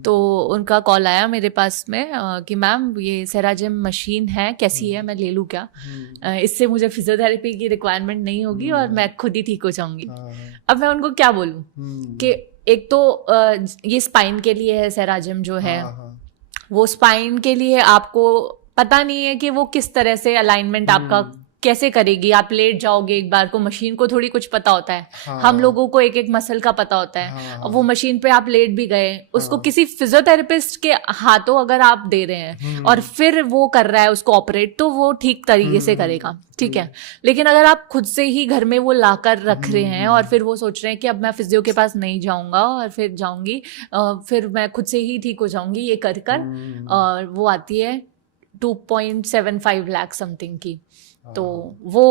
तो उनका कॉल आया मेरे पास में कि मैम ये सेराजिम मशीन है, कैसी है, मैं ले लूँ क्या, इससे मुझे फिजियोथेरेपी की रिक्वायरमेंट नहीं होगी और मैं खुद ही ठीक हो जाऊंगी. अब मैं उनको क्या बोलूँ कि एक तो ये स्पाइन के लिए है सेराजिम जो है, वो स्पाइन के लिए आपको पता नहीं है कि वो किस तरह से अलाइनमेंट आपका कैसे करेगी. आप लेट जाओगे एक बार को, मशीन को थोड़ी कुछ पता होता है. हम लोगों को एक एक मसल का पता होता है. अब वो मशीन पे आप लेट भी गए, उसको किसी फिजियोथेरेपिस्ट के हाथों अगर आप दे रहे हैं और फिर वो कर रहा है उसको ऑपरेट, तो वो ठीक तरीके से करेगा, ठीक है. लेकिन अगर आप खुद से ही घर में वो लाकर रख रहे हैं और फिर वो सोच रहे हैं कि अब मैं फिजियो के पास नहीं जाऊंगा और फिर जाऊंगी, फिर मैं खुद से ही ठीक हो जाऊंगी ये कर कर, और वो आती है 2.75 लाख समथिंग की, तो वो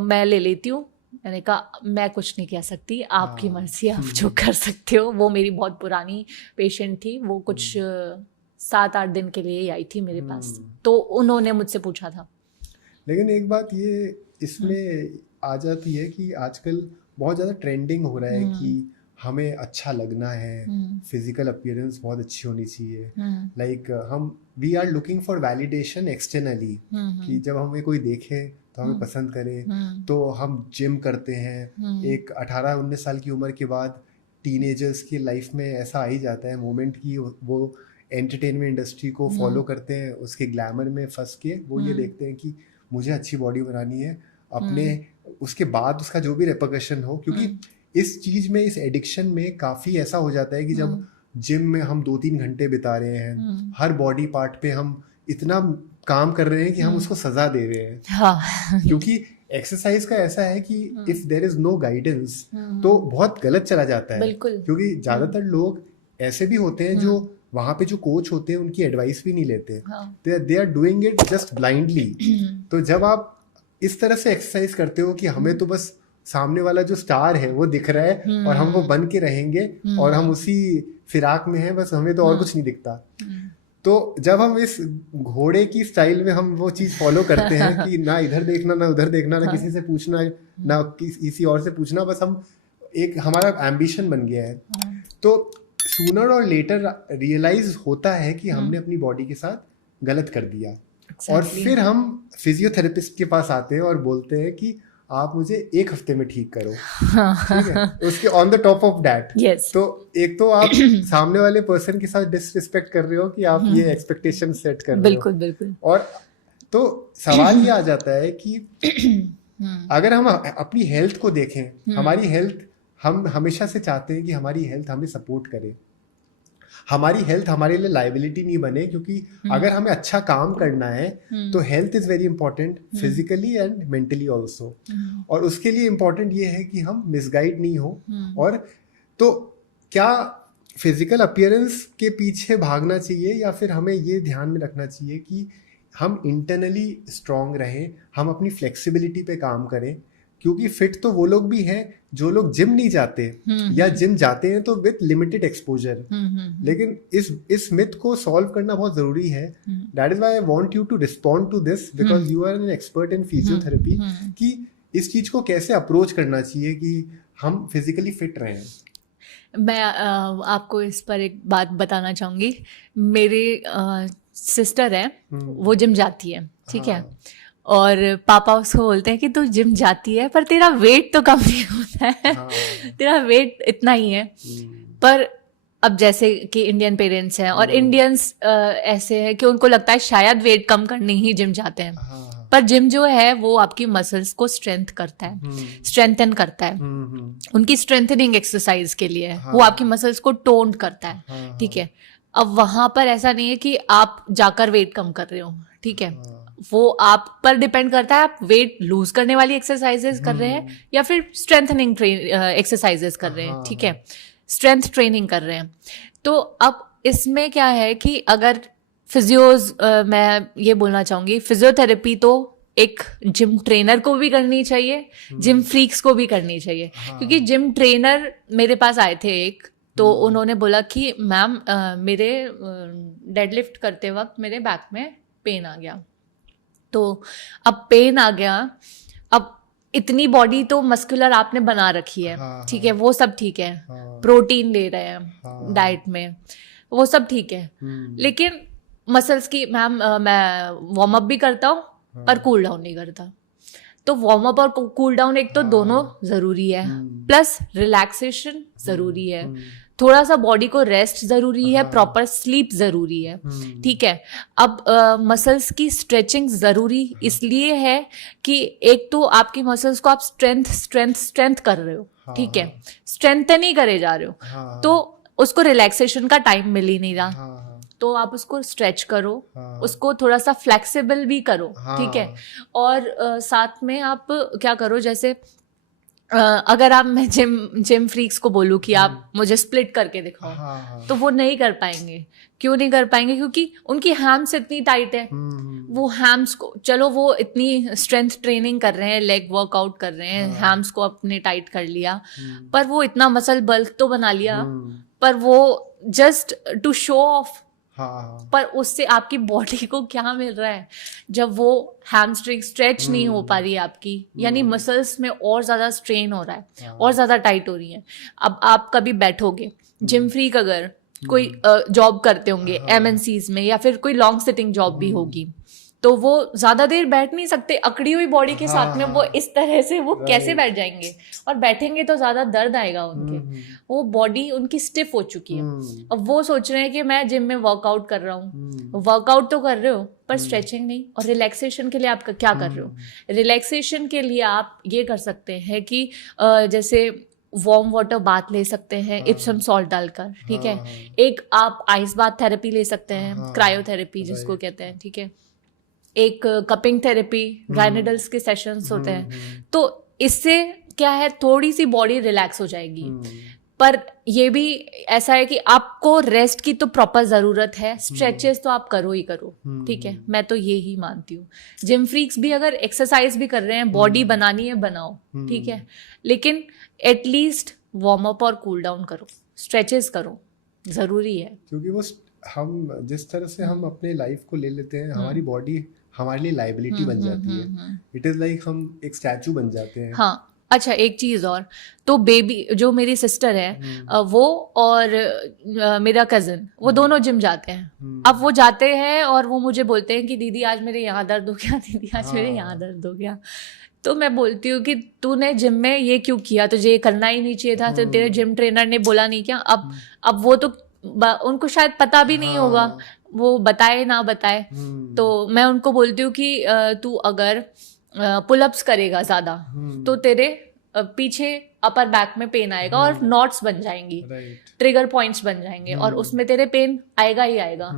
मैं ले लेती हूँ. मैंने कहा मैं कुछ नहीं कह सकती, आपकी मर्जी, आप जो कर सकते हो. वो मेरी बहुत पुरानी पेशेंट थी, वो कुछ 7-8 दिन के लिए आई थी मेरे पास, तो उन्होंने मुझसे पूछा था. लेकिन एक बात ये इसमें आ जाती है कि आजकल बहुत ज़्यादा ट्रेंडिंग हो रहा है कि हमें अच्छा लगना है, फिजिकल अपीयरेंस बहुत अच्छी होनी चाहिए. लाइक हम we are looking for validation externally, कि जब हमें कोई देखे तो हमें पसंद करे, तो हम जिम करते हैं. एक 18-19 साल की उम्र के बाद टीनेजर्स की लाइफ में ऐसा आ ही जाता है मोमेंट की वो एंटरटेनमेंट इंडस्ट्री को फॉलो करते हैं, उसके ग्लैमर में फंस के वो ये देखते हैं कि मुझे अच्छी बॉडी बनानी है अपने, उसके बाद उसका जो भी रेपरकशन हो. क्योंकि इस चीज में, इस एडिक्शन में काफी ऐसा हो जाता है कि जब जिम में हम 2-3 घंटे बिता रहे हैं, हर बॉडी पार्ट पे हम इतना काम कर रहे हैं कि हम उसको सजा दे रहे हैं. हाँ. क्योंकि एक्सरसाइज का ऐसा है कि if there is no guidance तो बहुत गलत चला जाता है. क्योंकि ज्यादातर लोग ऐसे भी होते हैं जो वहां पे जो कोच होते हैं उनकी एडवाइस भी नहीं लेते, they are doing it just blindly. तो जब आप इस तरह से एक्सरसाइज करते हो कि हमें तो बस सामने वाला जो स्टार है वो दिख रहा है और हम वो बन के रहेंगे और हम उसी फिराक में हैं, बस हमें तो और कुछ नहीं दिखता. तो जब हम इस घोड़े की स्टाइल में हम वो चीज फॉलो करते हैं कि ना इधर देखना ना उधर देखना, ना किसी से पूछना ना किसी और से पूछना, बस हम एक हमारा एम्बिशन बन गया है. तो सूनर और लेटर रियलाइज होता है कि हमने अपनी बॉडी के साथ गलत कर दिया. और फिर हम फिजियोथेरेपिस्ट के पास आते हैं और बोलते हैं कि आप मुझे 1 हफ्ते में ठीक करो. ठीक है. उसके on the top of that, तो एक तो आप सामने वाले पर्सन के साथ डिसरिस्पेक्ट कर रहे हो कि आप ये एक्सपेक्टेशन सेट कर रहे हो. बिल्कुल. और तो सवाल ये आ जाता है कि अगर हम अपनी हेल्थ को देखें, हमारी हेल्थ, हम हमेशा से चाहते हैं कि हमारी हेल्थ हमें सपोर्ट करे, हमारी हेल्थ हमारे लिए लाइबिलिटी नहीं बने. क्योंकि अगर हमें अच्छा काम करना है तो health is very important, physically and mentally also. और उसके लिए इम्पोर्टेंट ये है कि हम मिसगाइड नहीं हो. और तो क्या फिजिकल अपीयरेंस के पीछे भागना चाहिए या फिर हमें ये ध्यान में रखना चाहिए कि हम इंटरनली स्ट्रांग रहें, हम अपनी फ्लेक्सिबिलिटी पे काम करें. क्योंकि फिट तो वो लोग भी हैं जो लोग जिम नहीं जाते, या जिम जाते हैं तो विद लिमिटेड एक्सपोजर. लेकिन इस मिथ को सॉल्व करना बहुत जरूरी है. That is why I want you to respond to this, because you are an expert in physiotherapy, कि इस चीज को कैसे अप्रोच करना चाहिए कि हम फिजिकली फिट रहें. मैं आपको इस पर एक बात बताना चाहूंगी. मेरी सिस्टर है, वो जिम जाती है, ठीक है, और पापा उसको बोलते हैं कि तू जिम जाती है पर तेरा वेट तो कम नहीं होता है. तेरा वेट इतना ही है. पर अब जैसे कि इंडियन पेरेंट्स हैं और इंडियंस ऐसे हैं कि उनको लगता है शायद वेट कम करने ही जिम जाते हैं. पर जिम जो है वो आपकी मसल्स को स्ट्रेंथ करता है, स्ट्रेंथन करता है. उनकी स्ट्रेंथनिंग एक्सरसाइज के लिए है. वो आपकी मसल्स को टोन करता है, ठीक है. अब वहां पर ऐसा नहीं है कि आप जाकर वेट कम कर रहे हो, ठीक है. वो आप पर डिपेंड करता है आप वेट लूज करने वाली एक्सरसाइजेस कर रहे हैं या फिर स्ट्रेंथनिंग एक्सरसाइजेस कर रहे हैं, ठीक है, स्ट्रेंथ ट्रेनिंग कर रहे हैं. तो अब इसमें क्या है कि अगर फिजियोज, मैं ये बोलना चाहूंगी, फिजियोथेरेपी तो एक जिम ट्रेनर को भी करनी चाहिए, जिम फ्रीक्स को भी करनी चाहिए. क्योंकि जिम ट्रेनर मेरे पास आए थे एक, तो उन्होंने बोला कि मैम मेरे डेडलिफ्ट करते वक्त मेरे बैक में पेन आ गया। तो अब पेन आ गया, अब इतनी बॉडी तो मस्कुलर आपने बना रखी है, ठीक है, वो सब ठीक है, प्रोटीन ले रहे हैं डाइट में, वो सब ठीक है, लेकिन मसल्स की मैम मैं वार्म अप भी करता हूँ पर कूल डाउन नहीं करता। तो वार्म अप और कूल डाउन एक तो दोनों जरूरी है, प्लस रिलैक्सेशन जरूरी है, थोड़ा सा बॉडी को रेस्ट जरूरी है, प्रॉपर स्लीप जरूरी है, ठीक है। अब मसल्स की स्ट्रेचिंग जरूरी इसलिए है कि एक तो आपकी मसल्स को आप स्ट्रेंथ कर रहे हो, ठीक है, स्ट्रेंथ नहीं करे जा रहे हो, तो उसको रिलैक्सेशन का टाइम मिल ही नहीं रहा, तो आप उसको स्ट्रेच करो, उसको थोड़ा सा फ्लेक्सिबल भी करो, ठीक है। और साथ में आप क्या करो, जैसे अगर आप मैं जिम फ्रीक्स को बोलूँ कि आप मुझे स्प्लिट करके दिखाओ, तो वो नहीं कर पाएंगे। क्यों नहीं कर पाएंगे? क्योंकि उनकी हैम्स इतनी टाइट है, वो हैम्स को, चलो वो इतनी स्ट्रेंथ ट्रेनिंग कर रहे हैं, लेग वर्कआउट कर रहे हैं, हैम्स को अपने टाइट कर लिया, पर वो इतना मसल बल्क तो बना लिया, पर वो जस्ट टू शो ऑफ, पर उससे आपकी बॉडी को क्या मिल रहा है? जब वो हैमस्ट्रिंग स्ट्रेच नहीं हो पा रही है आपकी, यानी मसल्स में और ज्यादा स्ट्रेन हो रहा है, और ज्यादा टाइट हो रही है। अब आप कभी बैठोगे, जिम फ्रीक अगर कोई जॉब करते होंगे MNCs में, या फिर कोई लॉन्ग सिटिंग जॉब भी होगी, तो वो ज्यादा देर बैठ नहीं सकते अकड़ी हुई बॉडी के साथ में, वो इस तरह से वो कैसे बैठ जाएंगे? और बैठेंगे तो ज्यादा दर्द आएगा उनके, वो बॉडी उनकी स्टिफ हो चुकी है। अब वो सोच रहे हैं कि मैं जिम में वर्कआउट कर रहा हूँ, वर्कआउट तो कर रहे हो पर स्ट्रेचिंग नहीं। और रिलैक्सेशन के लिए आप क्या कर रहे हो? रिलैक्सेशन के लिए आप ये कर सकते हैं कि जैसे वार्म वाटर बाथ ले सकते हैं इप्सम सॉल्ट डालकर, ठीक है। एक आप आइस बाथ थेरेपी ले सकते हैं, क्रायोथेरेपी जिसको कहते हैं, ठीक है। एक कपिंग थेरेपी, ड्राई निडल्स के सेशंस होते हैं। तो इससे क्या है, थोड़ी सी बॉडी रिलैक्स हो जाएगी। पर ये भी ऐसा है कि आपको रेस्ट की तो प्रॉपर जरूरत है, स्ट्रेचेस तो आप करो ही करो, ठीक है, मैं तो ये ही मानती हूँ। जिम फ्रीक्स भी अगर एक्सरसाइज भी कर रहे हैं, बॉडी बनानी है बनाओ, ठीक है, लेकिन एटलीस्ट वार्म अप और कूल डाउन करो, स्ट्रेचेस करो, जरूरी है। क्योंकि वो हम जिस तरह से हम अपने लाइफ को ले लेते हैं, हमारी बॉडी हमारे लिए लाइबिलिटी बन जाती है। इट इज लाइक हम एक स्टैचू बन जाते हैं। हाँ, अच्छा एक चीज और, तो बेबी जो मेरी सिस्टर है वो और मेरा कजन, वो दोनों जिम जाते हैं। अब वो जाते हैं और वो मुझे बोलते हैं कि दीदी आज मेरे यहाँ दर्द हो गया, दीदी आज मेरे यहाँ दर्द हो गया। तो मैं बोलती हूँ कि तूने जिम में ये क्यों किया, तुझे ये करना ही नहीं चाहिए था, तो तेरे जिम ट्रेनर ने बोला नहीं क्या? अब वो तो उनको शायद पता भी नहीं होगा, वो बताए ना बताए। तो मैं उनको बोलती हूँ कि तू अगर पुलअप्स करेगा ज्यादा तो तेरे पीछे अपर बैक में पेन आएगा और नॉट्स बन जाएंगी, ट्रिगर पॉइंट्स बन जाएंगे, और उसमें तेरे पेन आएगा ही आएगा।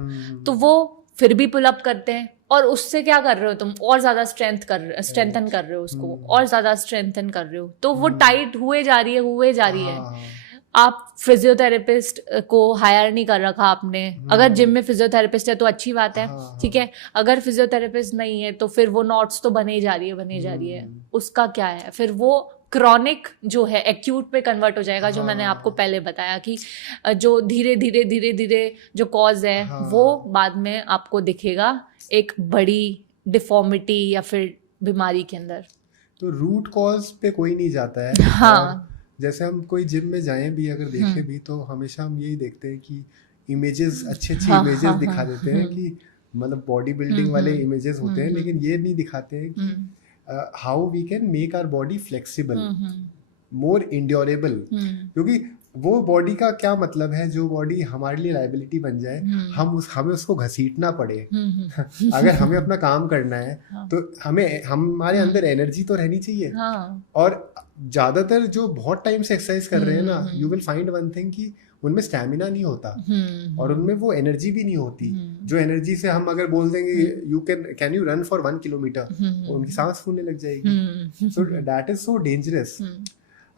तो वो फिर भी पुलअप करते हैं, और उससे क्या कर रहे हो तुम? और ज्यादा स्ट्रेंथन कर रहे हो उसको, और ज्यादा स्ट्रेंथन कर रहे हो, तो वो टाइट हुए जा रही है। आप फिजियोथेरेपिस्ट को हायर नहीं कर रखा आपने। अगर जिम में फिजियोथेरेपिस्ट है तो अच्छी बात है, ठीक है। अगर फिजियोथेरेपिस्ट नहीं है तो फिर वो नॉट्स तो बने जा रही है, उसका क्या है? फिर वो क्रॉनिक जो है एक्यूट पे कन्वर्ट हो जाएगा, जो मैंने आपको पहले बताया कि जो धीरे धीरे जो कॉज है वो बाद में आपको दिखेगा एक बड़ी डिफॉर्मिटी या फिर बीमारी के अंदर। तो रूट कॉज पे कोई नहीं जाता है। हाँ, जैसे हम कोई जिम में जाएं भी, अगर देखें भी, तो हमेशा हम यही देखते हैं कि इमेजेस, अच्छी इमेजेस दिखा देते हैं कि मतलब बॉडी बिल्डिंग वाले इमेजेस होते हैं, लेकिन ये नहीं दिखाते हैं कि how we can make our body flexible, more endurable. क्योंकि वो बॉडी का क्या मतलब है, जो बॉडी हमारे लिए लाइबिलिटी बन जाए, हमें उसको घसीटना पड़े। अगर हमें अपना काम करना है तो हमारे अंदर एनर्जी तो रहनी चाहिए। और ज्यादातर जो बहुत टाइम से एक्सरसाइज कर रहे हैं ना, you will find one thing कि उनमें स्टैमिना नहीं होता, और उनमें वो एनर्जी भी नहीं होती, जो एनर्जी से हम अगर बोल देंगे you can you run for 1 kilometre, उनकी सांस फूलने लग जाएगी। So that is so dangerous.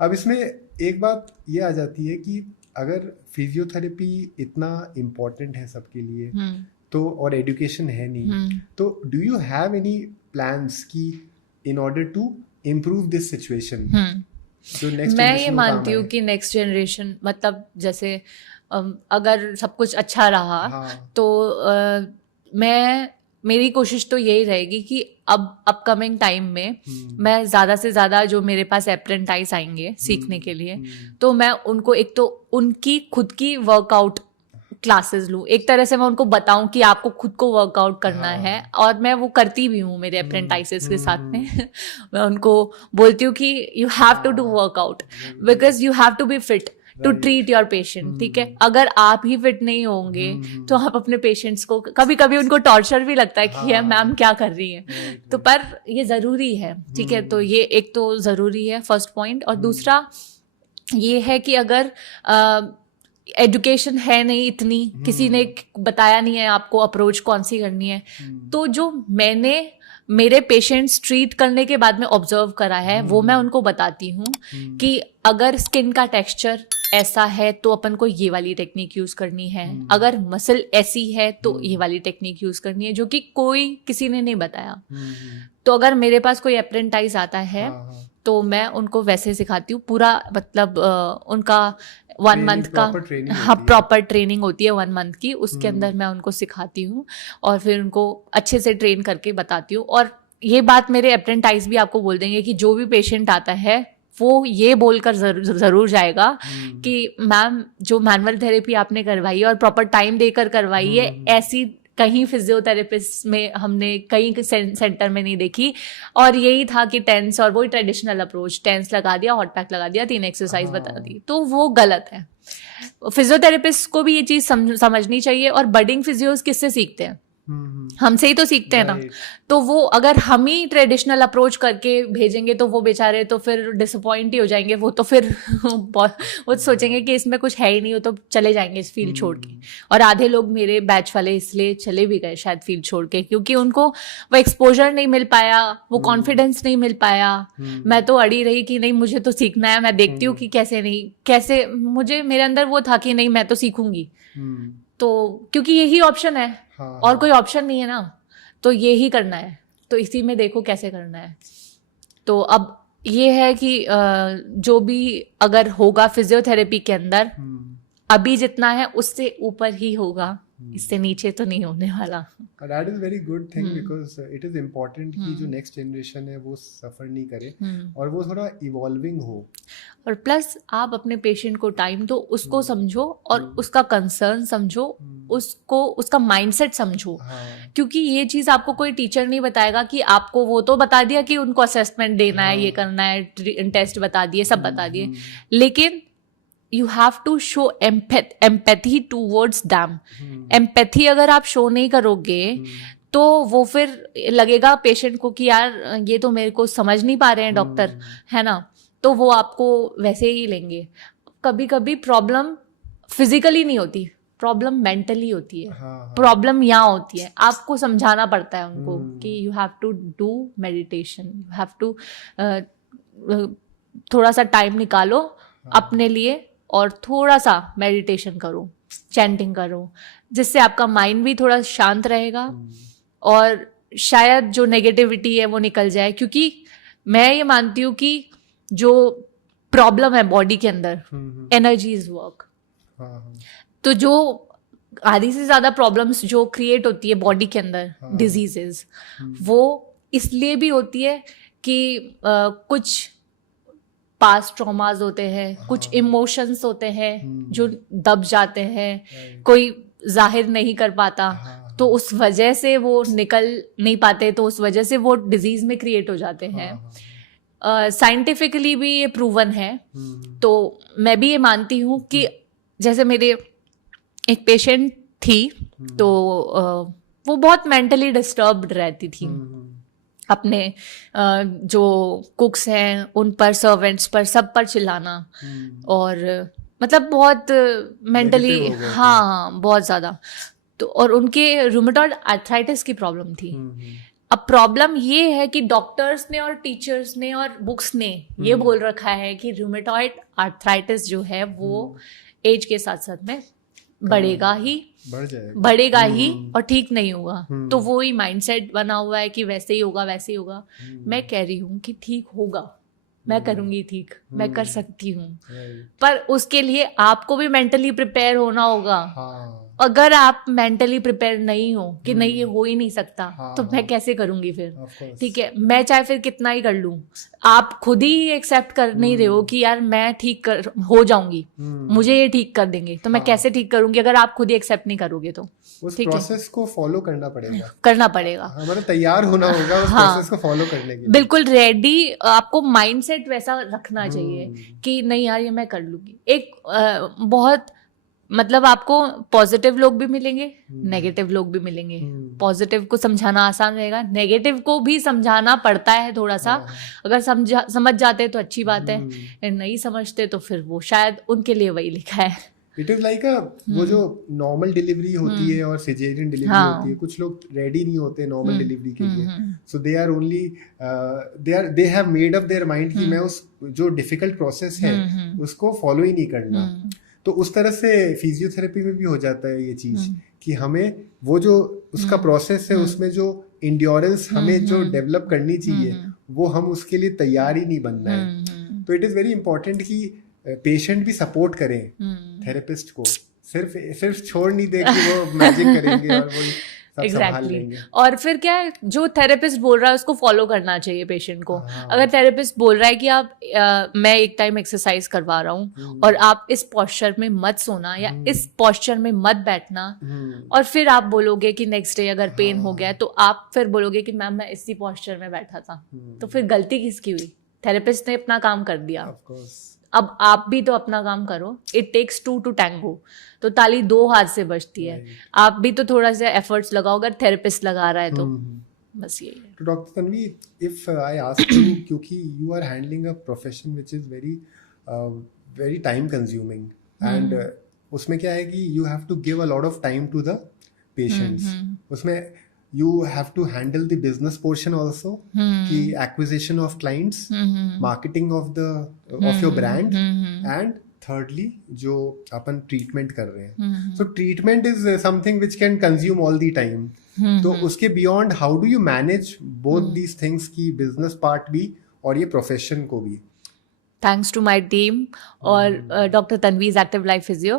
अब इसमें एक बात ये आ जाती है कि अगर फिजियोथेरेपी इतना इम्पोर्टेंट है सबके लिए, तो और एजुकेशन है नहीं, तो do you have any plans कि in order to improve this situation? जो next मैं generation ये को मानती काम हूँ आए। कि नेक्स्ट जनरेशन मतलब जैसे अगर सब कुछ अच्छा रहा हाँ। तो मेरी कोशिश तो यही रहेगी कि अब अपकमिंग टाइम में मैं ज़्यादा से ज़्यादा जो मेरे पास अप्रेंटाइज आएंगे सीखने के लिए, तो मैं उनको एक तो उनकी खुद की वर्कआउट क्लासेस लूँ, एक तरह से मैं उनको बताऊं कि आपको खुद को वर्कआउट करना है, और मैं वो करती भी हूँ मेरे अप्रेंटाइसेस के साथ में मैं उनको बोलती हूँ कि you have to do workout because you have to be fit to treat your patient, ठीक है। अगर आप ही फिट नहीं होंगे तो आप अपने पेशेंट्स को, कभी कभी उनको टॉर्चर भी लगता है कि यार मैम क्या कर रही है, तो पर ये ज़रूरी है, ठीक है। तो ये एक तो ज़रूरी है फर्स्ट पॉइंट। और दूसरा ये है कि अगर एजुकेशन है नहीं इतनी, किसी ने बताया नहीं है आपको अप्रोच कौन सी करनी है, तो जो मैंने मेरे पेशेंट्स ट्रीट करने के बाद में ऑब्जर्व करा है वो मैं उनको बताती हूँ कि अगर स्किन का टेक्सचर ऐसा है तो अपन को ये वाली टेक्निक यूज करनी है, अगर मसल ऐसी है तो ये वाली टेक्निक यूज करनी है, जो कि कोई किसी ने नहीं बताया। तो अगर मेरे पास कोई अप्रेंटाइज आता है तो मैं उनको वैसे सिखाती हूँ पूरा, मतलब उनका 1 मंथ का, हाँ प्रॉपर ट्रेनिंग होती है 1 मंथ की, उसके अंदर मैं उनको सिखाती हूँ और फिर उनको अच्छे से ट्रेन करके बताती हूँ। और ये बात मेरे अप्रेंटाइज भी आपको बोल देंगे कि जो भी पेशेंट आता है वो ये बोलकर जरूर जाएगा कि मैम जो मैनुअल थेरेपी आपने करवाई है और प्रॉपर टाइम देकर करवाई है, ऐसी कहीं फिजियोथेरेपिस्ट में हमने कहीं सेंटर में नहीं देखी। और यही था कि टेंस और वही ट्रेडिशनल अप्रोच, टेंस लगा दिया, हॉट पैक लगा दिया, 3 एक्सरसाइज बता दी, तो वो गलत है। फिजियोथेरेपिस्ट को भी ये चीज समझनी चाहिए। और बडिंग फिजियोज किससे सीखते हैं? हमसे ही तो सीखते हैं ना। तो वो अगर हम ही ट्रेडिशनल अप्रोच करके भेजेंगे तो वो बेचारे तो फिर डिसअपॉइंट ही हो जाएंगे, वो तो फिर वो सोचेंगे कि इसमें कुछ है ही नहीं, वो तो चले जाएंगे इस फील्ड छोड़ के। और आधे लोग मेरे बैच वाले इसलिए चले भी गए शायद फील्ड छोड़ के, क्योंकि उनको वो एक्सपोजर नहीं मिल पाया, वो कॉन्फिडेंस नहीं मिल पाया। मैं तो अड़ी रही कि नहीं मुझे तो सीखना है, मैं देखती हूँ कि कैसे मुझे, मेरे अंदर वो था कि नहीं मैं तो सीखूंगी, तो क्योंकि यही ऑप्शन है और कोई ऑप्शन नहीं है ना, तो ये ही करना है, तो इसी में देखो कैसे करना है। तो अब ये है कि जो भी अगर होगा फिजियोथेरेपी के अंदर अभी जितना है उससे ऊपर ही होगा, इससे नीचे तो नहीं होने वाला। That is very good thing because it is important कि जो नेक्स्ट जनरेशन है वो सफर नहीं करे और वो थोड़ा इवॉल्विंग हो। और प्लस आप अपने पेशेंट को टाइम दो, उसको समझो और उसका कंसर्न समझो, उसको उसका माइंडसेट समझो। क्योंकि ये चीज आपको कोई टीचर नहीं बताएगा कि आपको वो तो बता दिया कि उनको असेसमेंट देना है, ये करना है, टेस्ट बता दिए, सब बता दिए, लेकिन you have to show empathy towards them. Empathy अगर आप शो नहीं करोगे तो वो फिर लगेगा पेशेंट को कि यार ये तो मेरे को समझ नहीं पा रहे हैं डॉक्टर, है ना, तो वो आपको वैसे ही लेंगे। कभी कभी प्रॉब्लम फिजिकली नहीं होती, प्रॉब्लम मेंटली होती है। प्रॉब्लम यहाँ होती है, आपको समझाना पड़ता है उनको कि you have to do meditation, you have to थोड़ा सा टाइम निकालो अपने लिए और थोड़ा सा मेडिटेशन करो, चैंटिंग करो, जिससे आपका माइंड भी थोड़ा शांत रहेगा और शायद जो नेगेटिविटी है वो निकल जाए। क्योंकि मैं ये मानती हूँ कि जो प्रॉब्लम है बॉडी के अंदर, एनर्जी इज वर्क। तो जो आधी से ज्यादा प्रॉब्लम्स जो क्रिएट होती है बॉडी के अंदर, डिजीजेस, वो इसलिए भी होती है कि कुछ पास्ट ट्रॉमाज होते हैं, कुछ इमोशंस होते हैं जो दब जाते हैं, कोई जाहिर नहीं कर पाता, तो उस वजह से वो निकल नहीं पाते, तो उस वजह से वो डिजीज में क्रिएट हो जाते हैं। साइंटिफिकली भी ये प्रूवन है। तो मैं भी ये मानती हूँ कि जैसे मेरे एक पेशेंट थी, तो वो बहुत मेंटली डिस्टर्ब्ड रहती थी, अपने जो कुक्स हैं उन पर, सर्वेंट्स पर, सब पर चिल्लाना, और मतलब बहुत मेंटली, हाँ बहुत ज्यादा। तो और उनके रूमेटॉइड आर्थराइटिस की प्रॉब्लम थी। अब प्रॉब्लम ये है कि डॉक्टर्स ने और टीचर्स ने और बुक्स ने ये बोल रखा है कि रूमेटॉइड आर्थराइटिस जो है वो एज के साथ साथ में बढ़ेगा ही और ठीक नहीं होगा। तो वो ही माइंडसेट बना हुआ है कि वैसे ही होगा। मैं कह रही हूँ कि ठीक होगा, मैं करूंगी ठीक, मैं कर सकती हूँ, राइट। पर उसके लिए आपको भी मेंटली प्रिपेयर होना होगा। हाँ अगर आप मेंटली प्रिपेयर नहीं हो कि नहीं ये हो ही नहीं सकता, हाँ, तो हाँ। मैं कैसे करूंगी फिर? Of course. ठीक है, मैं चाहे फिर कितना ही कर लूं, आप खुद ही एक्सेप्ट कर नहीं रहे हो कि यार मैं ठीक कर हो जाऊंगी, मुझे ये ठीक कर देंगे, तो मैं हाँ। कैसे ठीक करूंगी अगर आप खुद ही एक्सेप्ट नहीं करोगे तो? उस ठीक है, प्रोसेस को फॉलो करना पड़ेगा, करना पड़ेगा। हमारा तैयार होना होगा उस हाँ, प्रोसेस को फॉलो करने के लिए। बिल्कुल रेडी, आपको माइंडसेट वैसा रखना चाहिए हम्म, कि नहीं यार ये मैं कर लूंगी। एक बहुत मतलब आपको पॉजिटिव लोग भी मिलेंगे, नेगेटिव लोग भी मिलेंगे। पॉजिटिव को समझाना आसान रहेगा, नेगेटिव को भी समझाना पड़ता है थोड़ा सा। हाँ, अगर समझ जाते तो अच्छी बात है, नहीं समझते तो फिर वो शायद उनके लिए वही लिखा है। इट इज लाइक वो जो नॉर्मल डिलीवरी होती है और सिजेरियन डिलीवरी हाँ। होती है, कुछ लोग रेडी नहीं होते नॉर्मल डिलीवरी के लिए, so they are only they have made up their mind कि मैं उस जो डिफिकल्ट प्रोसेस है उसको फॉलो ही नहीं करना। तो उस तरह से फिजियोथेरेपी में भी हो जाता है ये चीज कि हमें वो जो उसका प्रोसेस है उसमें जो इंड्योरेंस हमें जो डेवलप करनी चाहिए वो हम उसके लिए तैयार ही नहीं बनना है। तो इट इज वेरी इंपॉर्टेंट कि पेशेंट भी सपोर्ट करें थेरेपिस्ट को, सिर्फ छोड़ नहीं दे कि वो मैजिक करेंगे और वो सब संभाल लेंगे। और फिर क्या है, जो थेरेपिस्ट बोल रहा है उसको फॉलो करना चाहिए पेशेंट को। अगर थेरेपिस्ट बोल रहा है कि आप मैं एक टाइम एक्सरसाइज करवा रहा हूँ और आप इस पोस्चर में मत सोना या इस पोस्चर में मत बैठना, और फिर आप बोलोगे कि नेक्स्ट डे अगर पेन हो गया तो आप फिर बोलोगे कि मैम मैं इसी पोस्चर में बैठा था, तो फिर गलती किसकी हुई? थेरेपिस्ट ने अपना काम कर दिया, अब आप भी तो अपना काम करो। इट टेक्स 2 to tango, तो ताली 2 हाथ से बजती है। आप भी तो थोड़ा सा एफर्ट्स लगाओ अगर थेरेपिस्ट लगा रहा है तो। बस यही है। तो doctor Tanvi, if I ask you, क्योंकि you are handling a profession which is very time consuming and उसमें क्या है कि you have to give a lot of time to the patients, उसमें you have to handle the business portion also, ki acquisition of clients, marketing of your brand, and thirdly जो अपन treatment कर रहे हैं, so treatment is something which can consume all the time, तो उसके beyond how do you manage both these things की business part भी और ये profession को भी? थैंक्स टू माई टीम और डॉक्टर तन्वीज एक्टिव लाइफ फिजियो,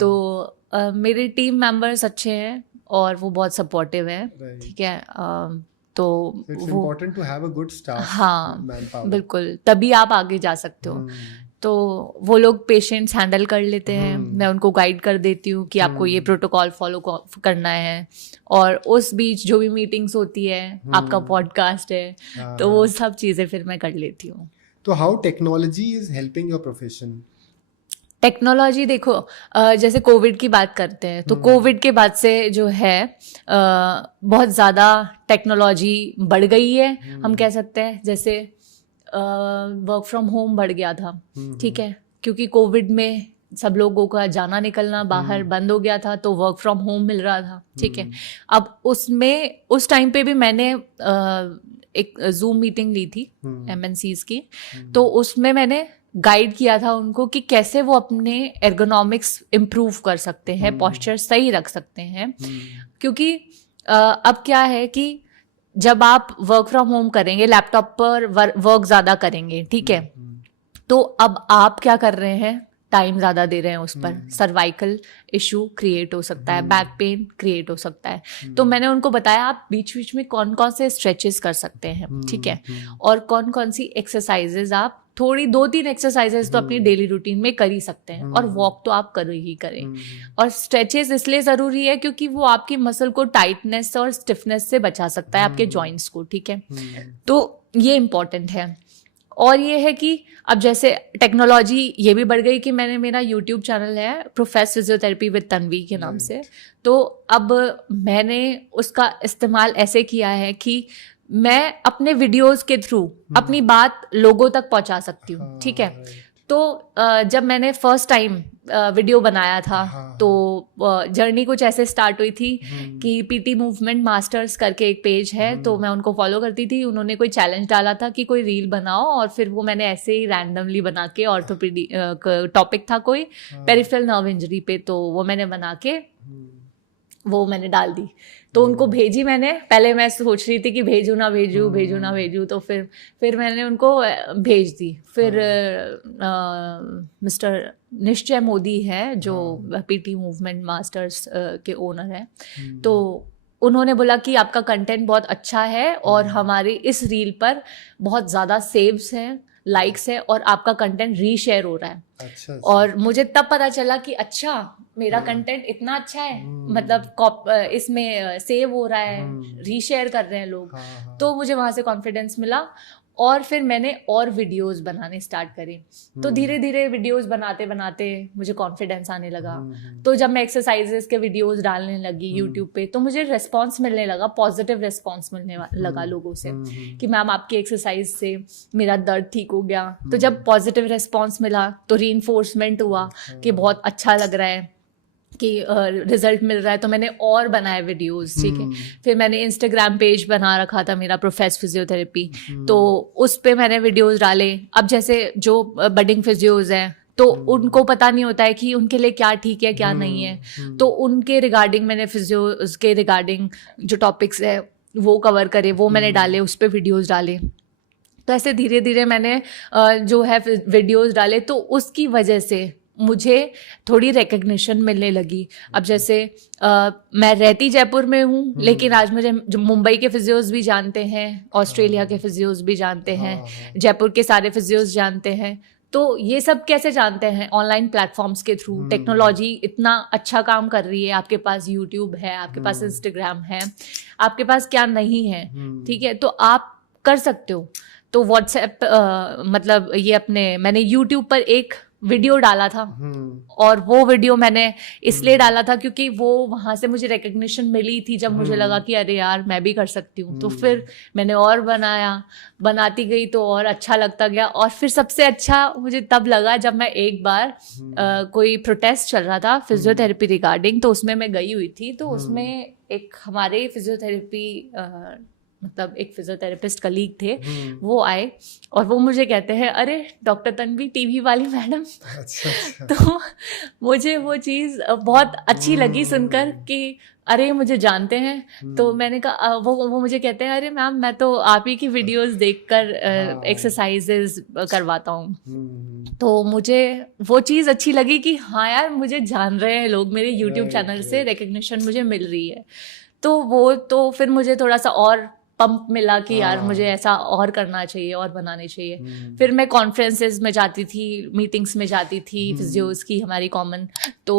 तो मेरे टीम मेंबर्स अच्छे हैं और वो बहुत सपोर्टिव है। ठीक है, तो it's वो important to have a good staff, हाँ manpower. बिल्कुल, तभी आप आगे जा सकते हो। तो वो लोग पेशेंट्स हैंडल कर लेते हैं, मैं उनको गाइड कर देती हूँ कि आपको ये प्रोटोकॉल फॉलो करना है, और उस बीच जो भी मीटिंग्स होती है, आपका पॉडकास्ट है, तो वो सब चीज़ें फिर मैं कर लेती हूँ। तो how technology is helping your profession? Technology देखो, जैसे कोविड की बात करते हैं, तो कोविड के बाद से जो है बहुत ज़्यादा टेक्नोलॉजी बढ़ गई है, हम कह सकते हैं। जैसे वर्क फ्रॉम होम बढ़ गया था, ठीक है, क्योंकि कोविड में सब लोगों का जाना निकलना बाहर बंद हो गया था, तो वर्क फ्रॉम होम मिल रहा था। ठीक है, अब उसमें उस टाइम पे भी मैंने एक जूम मीटिंग ली थी MNCs की, तो उसमें मैंने गाइड किया था उनको कि कैसे वो अपने एर्गोनॉमिक्स इम्प्रूव कर सकते हैं, पॉस्चर सही रख सकते हैं। क्योंकि अब क्या है कि जब आप वर्क फ्रॉम होम करेंगे, लैपटॉप पर वर्क ज़्यादा करेंगे, ठीक है, तो अब आप क्या कर रहे हैं, टाइम ज़्यादा दे रहे हैं उस पर, सर्वाइकल इशू क्रिएट हो सकता है, बैक पेन क्रिएट हो सकता है। तो मैंने उनको बताया आप बीच बीच में कौन कौन से स्ट्रेचेस कर सकते हैं, ठीक है, और कौन कौन सी एक्सरसाइजेज आप थोड़ी 2-3 एक्सरसाइजेज तो अपनी डेली रूटीन में कर ही सकते हैं, और वॉक तो आप कर ही करें। और स्ट्रेचेस इसलिए ज़रूरी है क्योंकि वो आपकी मसल को टाइटनेस और स्टिफनेस से बचा सकता है, आपके जॉइंट्स को, ठीक है, तो ये इम्पॉर्टेंट है। और ये है कि अब जैसे टेक्नोलॉजी ये भी बढ़ गई कि मैंने मेरा यूट्यूब चैनल है प्रोफेस फिजियोथेरेपी विद तन्वी के नाम से, तो अब मैंने उसका इस्तेमाल ऐसे किया है कि मैं अपने वीडियोस के थ्रू अपनी बात लोगों तक पहुंचा सकती हूँ, ठीक है। तो जब मैंने फर्स्ट टाइम वीडियो बनाया था, तो जर्नी कुछ ऐसे स्टार्ट हुई थी कि PT मूवमेंट मास्टर्स करके एक पेज है, तो मैं उनको फॉलो करती थी। उन्होंने कोई चैलेंज डाला था कि कोई रील बनाओ, और फिर वो मैंने ऐसे ही रैंडमली बना के, ऑर्थोपेडी टॉपिक था कोई पेरिफेरल नर्व इंजरी पे, तो वो मैंने बना के वो मैंने डाल दी। तो उनको भेजी मैंने, पहले मैं सोच रही थी कि भेजूँ ना भेजूँ, तो फिर मैंने उनको भेज दी। फिर मिस्टर निश्चय मोदी है जो पीटी मूवमेंट मास्टर्स के ओनर हैं, तो उन्होंने बोला कि आपका कंटेंट बहुत अच्छा है और हमारे इस रील पर बहुत ज़्यादा सेव्स हैं, लाइक्स है और आपका कंटेंट रीशेयर हो रहा है। अच्छा। और मुझे तब पता चला कि अच्छा मेरा कंटेंट इतना अच्छा है, मतलब इसमें सेव हो रहा है, रीशेयर कर रहे हैं लोग। तो मुझे वहाँ से कॉन्फिडेंस मिला और फिर मैंने और वीडियोस बनाने स्टार्ट करे। तो धीरे धीरे वीडियोस बनाते बनाते मुझे कॉन्फिडेंस आने लगा। तो जब मैं एक्सरसाइजेस के वीडियोस डालने लगी यूट्यूब पे, तो मुझे रिस्पॉन्स मिलने लगा, पॉजिटिव रिस्पॉन्स मिलने लगा लोगों से कि मैम आपकी एक्सरसाइज से मेरा दर्द ठीक हो गया। तो जब पॉजिटिव रिस्पॉन्स मिला तो रीइंफोर्समेंट हुआ कि बहुत अच्छा लग रहा है, कि रिजल्ट मिल रहा है। तो मैंने और बनाए वीडियोस, ठीक है। फिर मैंने इंस्टाग्राम पेज बना रखा था मेरा, प्रोफेस फिजियोथेरेपी, तो उस पे मैंने वीडियोस डाले। अब जैसे जो बडिंग फिजियोज हैं तो उनको पता नहीं होता है कि उनके लिए क्या ठीक है क्या नहीं है, तो उनके रिगार्डिंग मैंने फिजियोज के रिगार्डिंग जो टॉपिक्स है वो कवर करे, वो मैंने डाले, उस पर वीडियोज़ डाले। तो ऐसे धीरे धीरे मैंने जो है वीडियोज़ डाले, तो उसकी वजह से मुझे थोड़ी रिकग्निशन मिलने लगी। अब जैसे मैं रहती जयपुर में हूँ, लेकिन आज मुझे मुंबई के फिजियोज भी जानते हैं, ऑस्ट्रेलिया के फिजियोज भी जानते हैं, जयपुर के सारे फिजियोज जानते हैं। तो ये सब कैसे जानते हैं? ऑनलाइन प्लेटफॉर्म्स के थ्रू। टेक्नोलॉजी इतना अच्छा काम कर रही है, आपके पास यूट्यूब है, आपके पास इंस्टाग्राम है, आपके पास क्या नहीं है, ठीक है, तो आप कर सकते हो। तो व्हाट्सएप मतलब ये अपने मैंने यूट्यूब पर एक वीडियो डाला था, और वो वीडियो मैंने इसलिए डाला था क्योंकि वो वहाँ से मुझे रिकग्निशन मिली थी, जब मुझे लगा कि अरे यार मैं भी कर सकती हूँ। तो फिर मैंने और बनाती गई तो और अच्छा लगता गया। और फिर सबसे अच्छा मुझे तब लगा जब मैं एक बार कोई प्रोटेस्ट चल रहा था फिजियोथेरेपी रिगार्डिंग, तो उसमें मैं गई हुई थी। तो उसमें एक हमारे फिजियोथेरेपी मतलब एक फिजियोथेरेपिस्ट कलीग थे, वो आए और वो मुझे कहते हैं, अरे डॉक्टर तन्वी टीवी वाली मैडम। अच्छा। तो मुझे वो चीज़ बहुत अच्छी लगी सुनकर कि अरे मुझे जानते हैं। तो मैंने कहा, वो मुझे कहते हैं, अरे मैम मैं तो आप ही की वीडियोस देखकर एक्सरसाइजेज करवाता हूँ। तो मुझे वो चीज़ अच्छी लगी कि हाँ यार मुझे जान रहे हैं लोग, मेरे यूट्यूब चैनल से रिकग्निशन मुझे मिल रही है। तो फिर मुझे थोड़ा सा और पंप मिला कि यार मुझे ऐसा और करना चाहिए और बनाने चाहिए। फिर मैं कॉन्फ्रेंसेस में जाती थी, मीटिंग्स में जाती थी फिजियोज की हमारी कॉमन, तो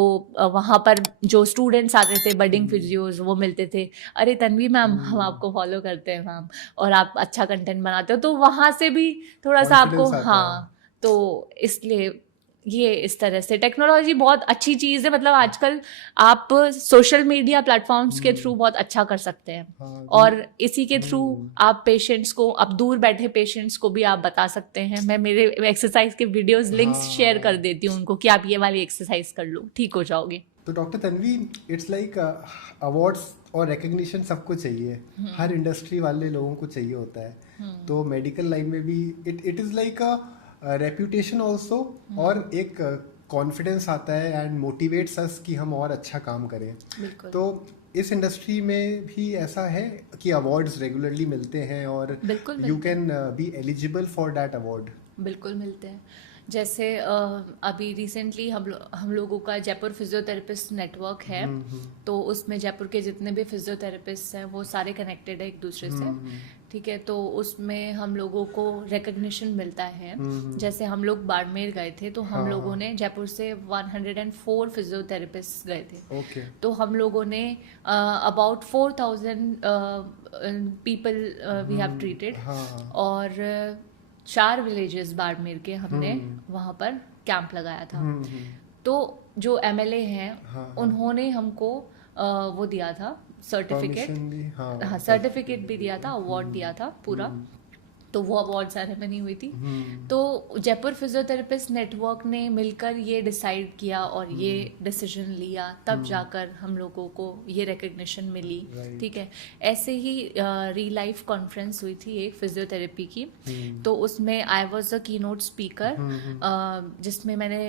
वहाँ पर जो स्टूडेंट्स आते थे बडिंग फिजियोज, वो मिलते थे, अरे तन्वी मैम हम आपको फॉलो करते हैं मैम, और आप अच्छा कंटेंट बनाते हो। तो वहाँ से भी थोड़ा सा आपको, हाँ, तो इसलिए ये इस तरह से टेक्नोलॉजी बहुत अच्छी चीज़ है। मतलब आजकल आप सोशल मीडिया प्लेटफॉर्म्स के थ्रू बहुत अच्छा कर सकते हैं, और इसी के थ्रू आप पेशेंट्स को, अब दूर बैठे पेशेंट्स को भी आप बता सकते हैं। मैं मेरे एक्सरसाइज के वीडियोस लिंक्स शेयर कर देती हूँ उनको कि आप ये वाली एक्सरसाइज कर लो, ठीक हो जाओगे। तो doctor Tanvi, it's like awards और रिकग्निशन सबको चाहिए, हर इंडस्ट्री वाले लोगों को चाहिए होता है। तो मेडिकल लाइन में भी it is like reputation also, और एक कॉन्फिडेंस आता है एंड मोटिवेट्स अस कि हम और अच्छा काम करें। तो इस इंडस्ट्री में भी ऐसा है कि अवार्ड्स रेगुलरली मिलते हैं और you can be eligible for that award? बिल्कुल मिलते हैं। जैसे अभी रिसेंटली हम लोगों का जयपुर फिजियोथेरेपिस्ट नेटवर्क है, तो उसमें जयपुर के जितने भी फिजियोथेरेपिस्ट हैं वो सारे कनेक्टेड है एक दूसरे से, ठीक है। तो उसमें हम लोगों को रिकग्निशन मिलता है। जैसे हम लोग बाड़मेर गए थे, तो हम लोगों ने जयपुर से 104 फिजियोथेरेपिस्ट गए थे। तो हम लोगों ने about 4000 people we have treated, और 4 विलेजेस बाड़मेर के हमने वहाँ पर कैंप लगाया था। तो जो MLA हैं उन्होंने हमको वो दिया था सर्टिफिकेट, हाँ सर्टिफिकेट भी दिया था, अवार्ड दिया था पूरा। तो वो अवार्ड सेरेमनी हुई थी। तो जयपुर फिजियोथेरेपिस्ट नेटवर्क ने मिलकर ये डिसाइड किया और ये डिसीजन लिया, तब जाकर हम लोगों को ये रिकग्निशन मिली। ठीक है, ऐसे ही री लाइफ कॉन्फ्रेंस हुई थी एक फिजियोथेरेपी की, तो उसमें I was a keynote speaker, जिसमें मैंने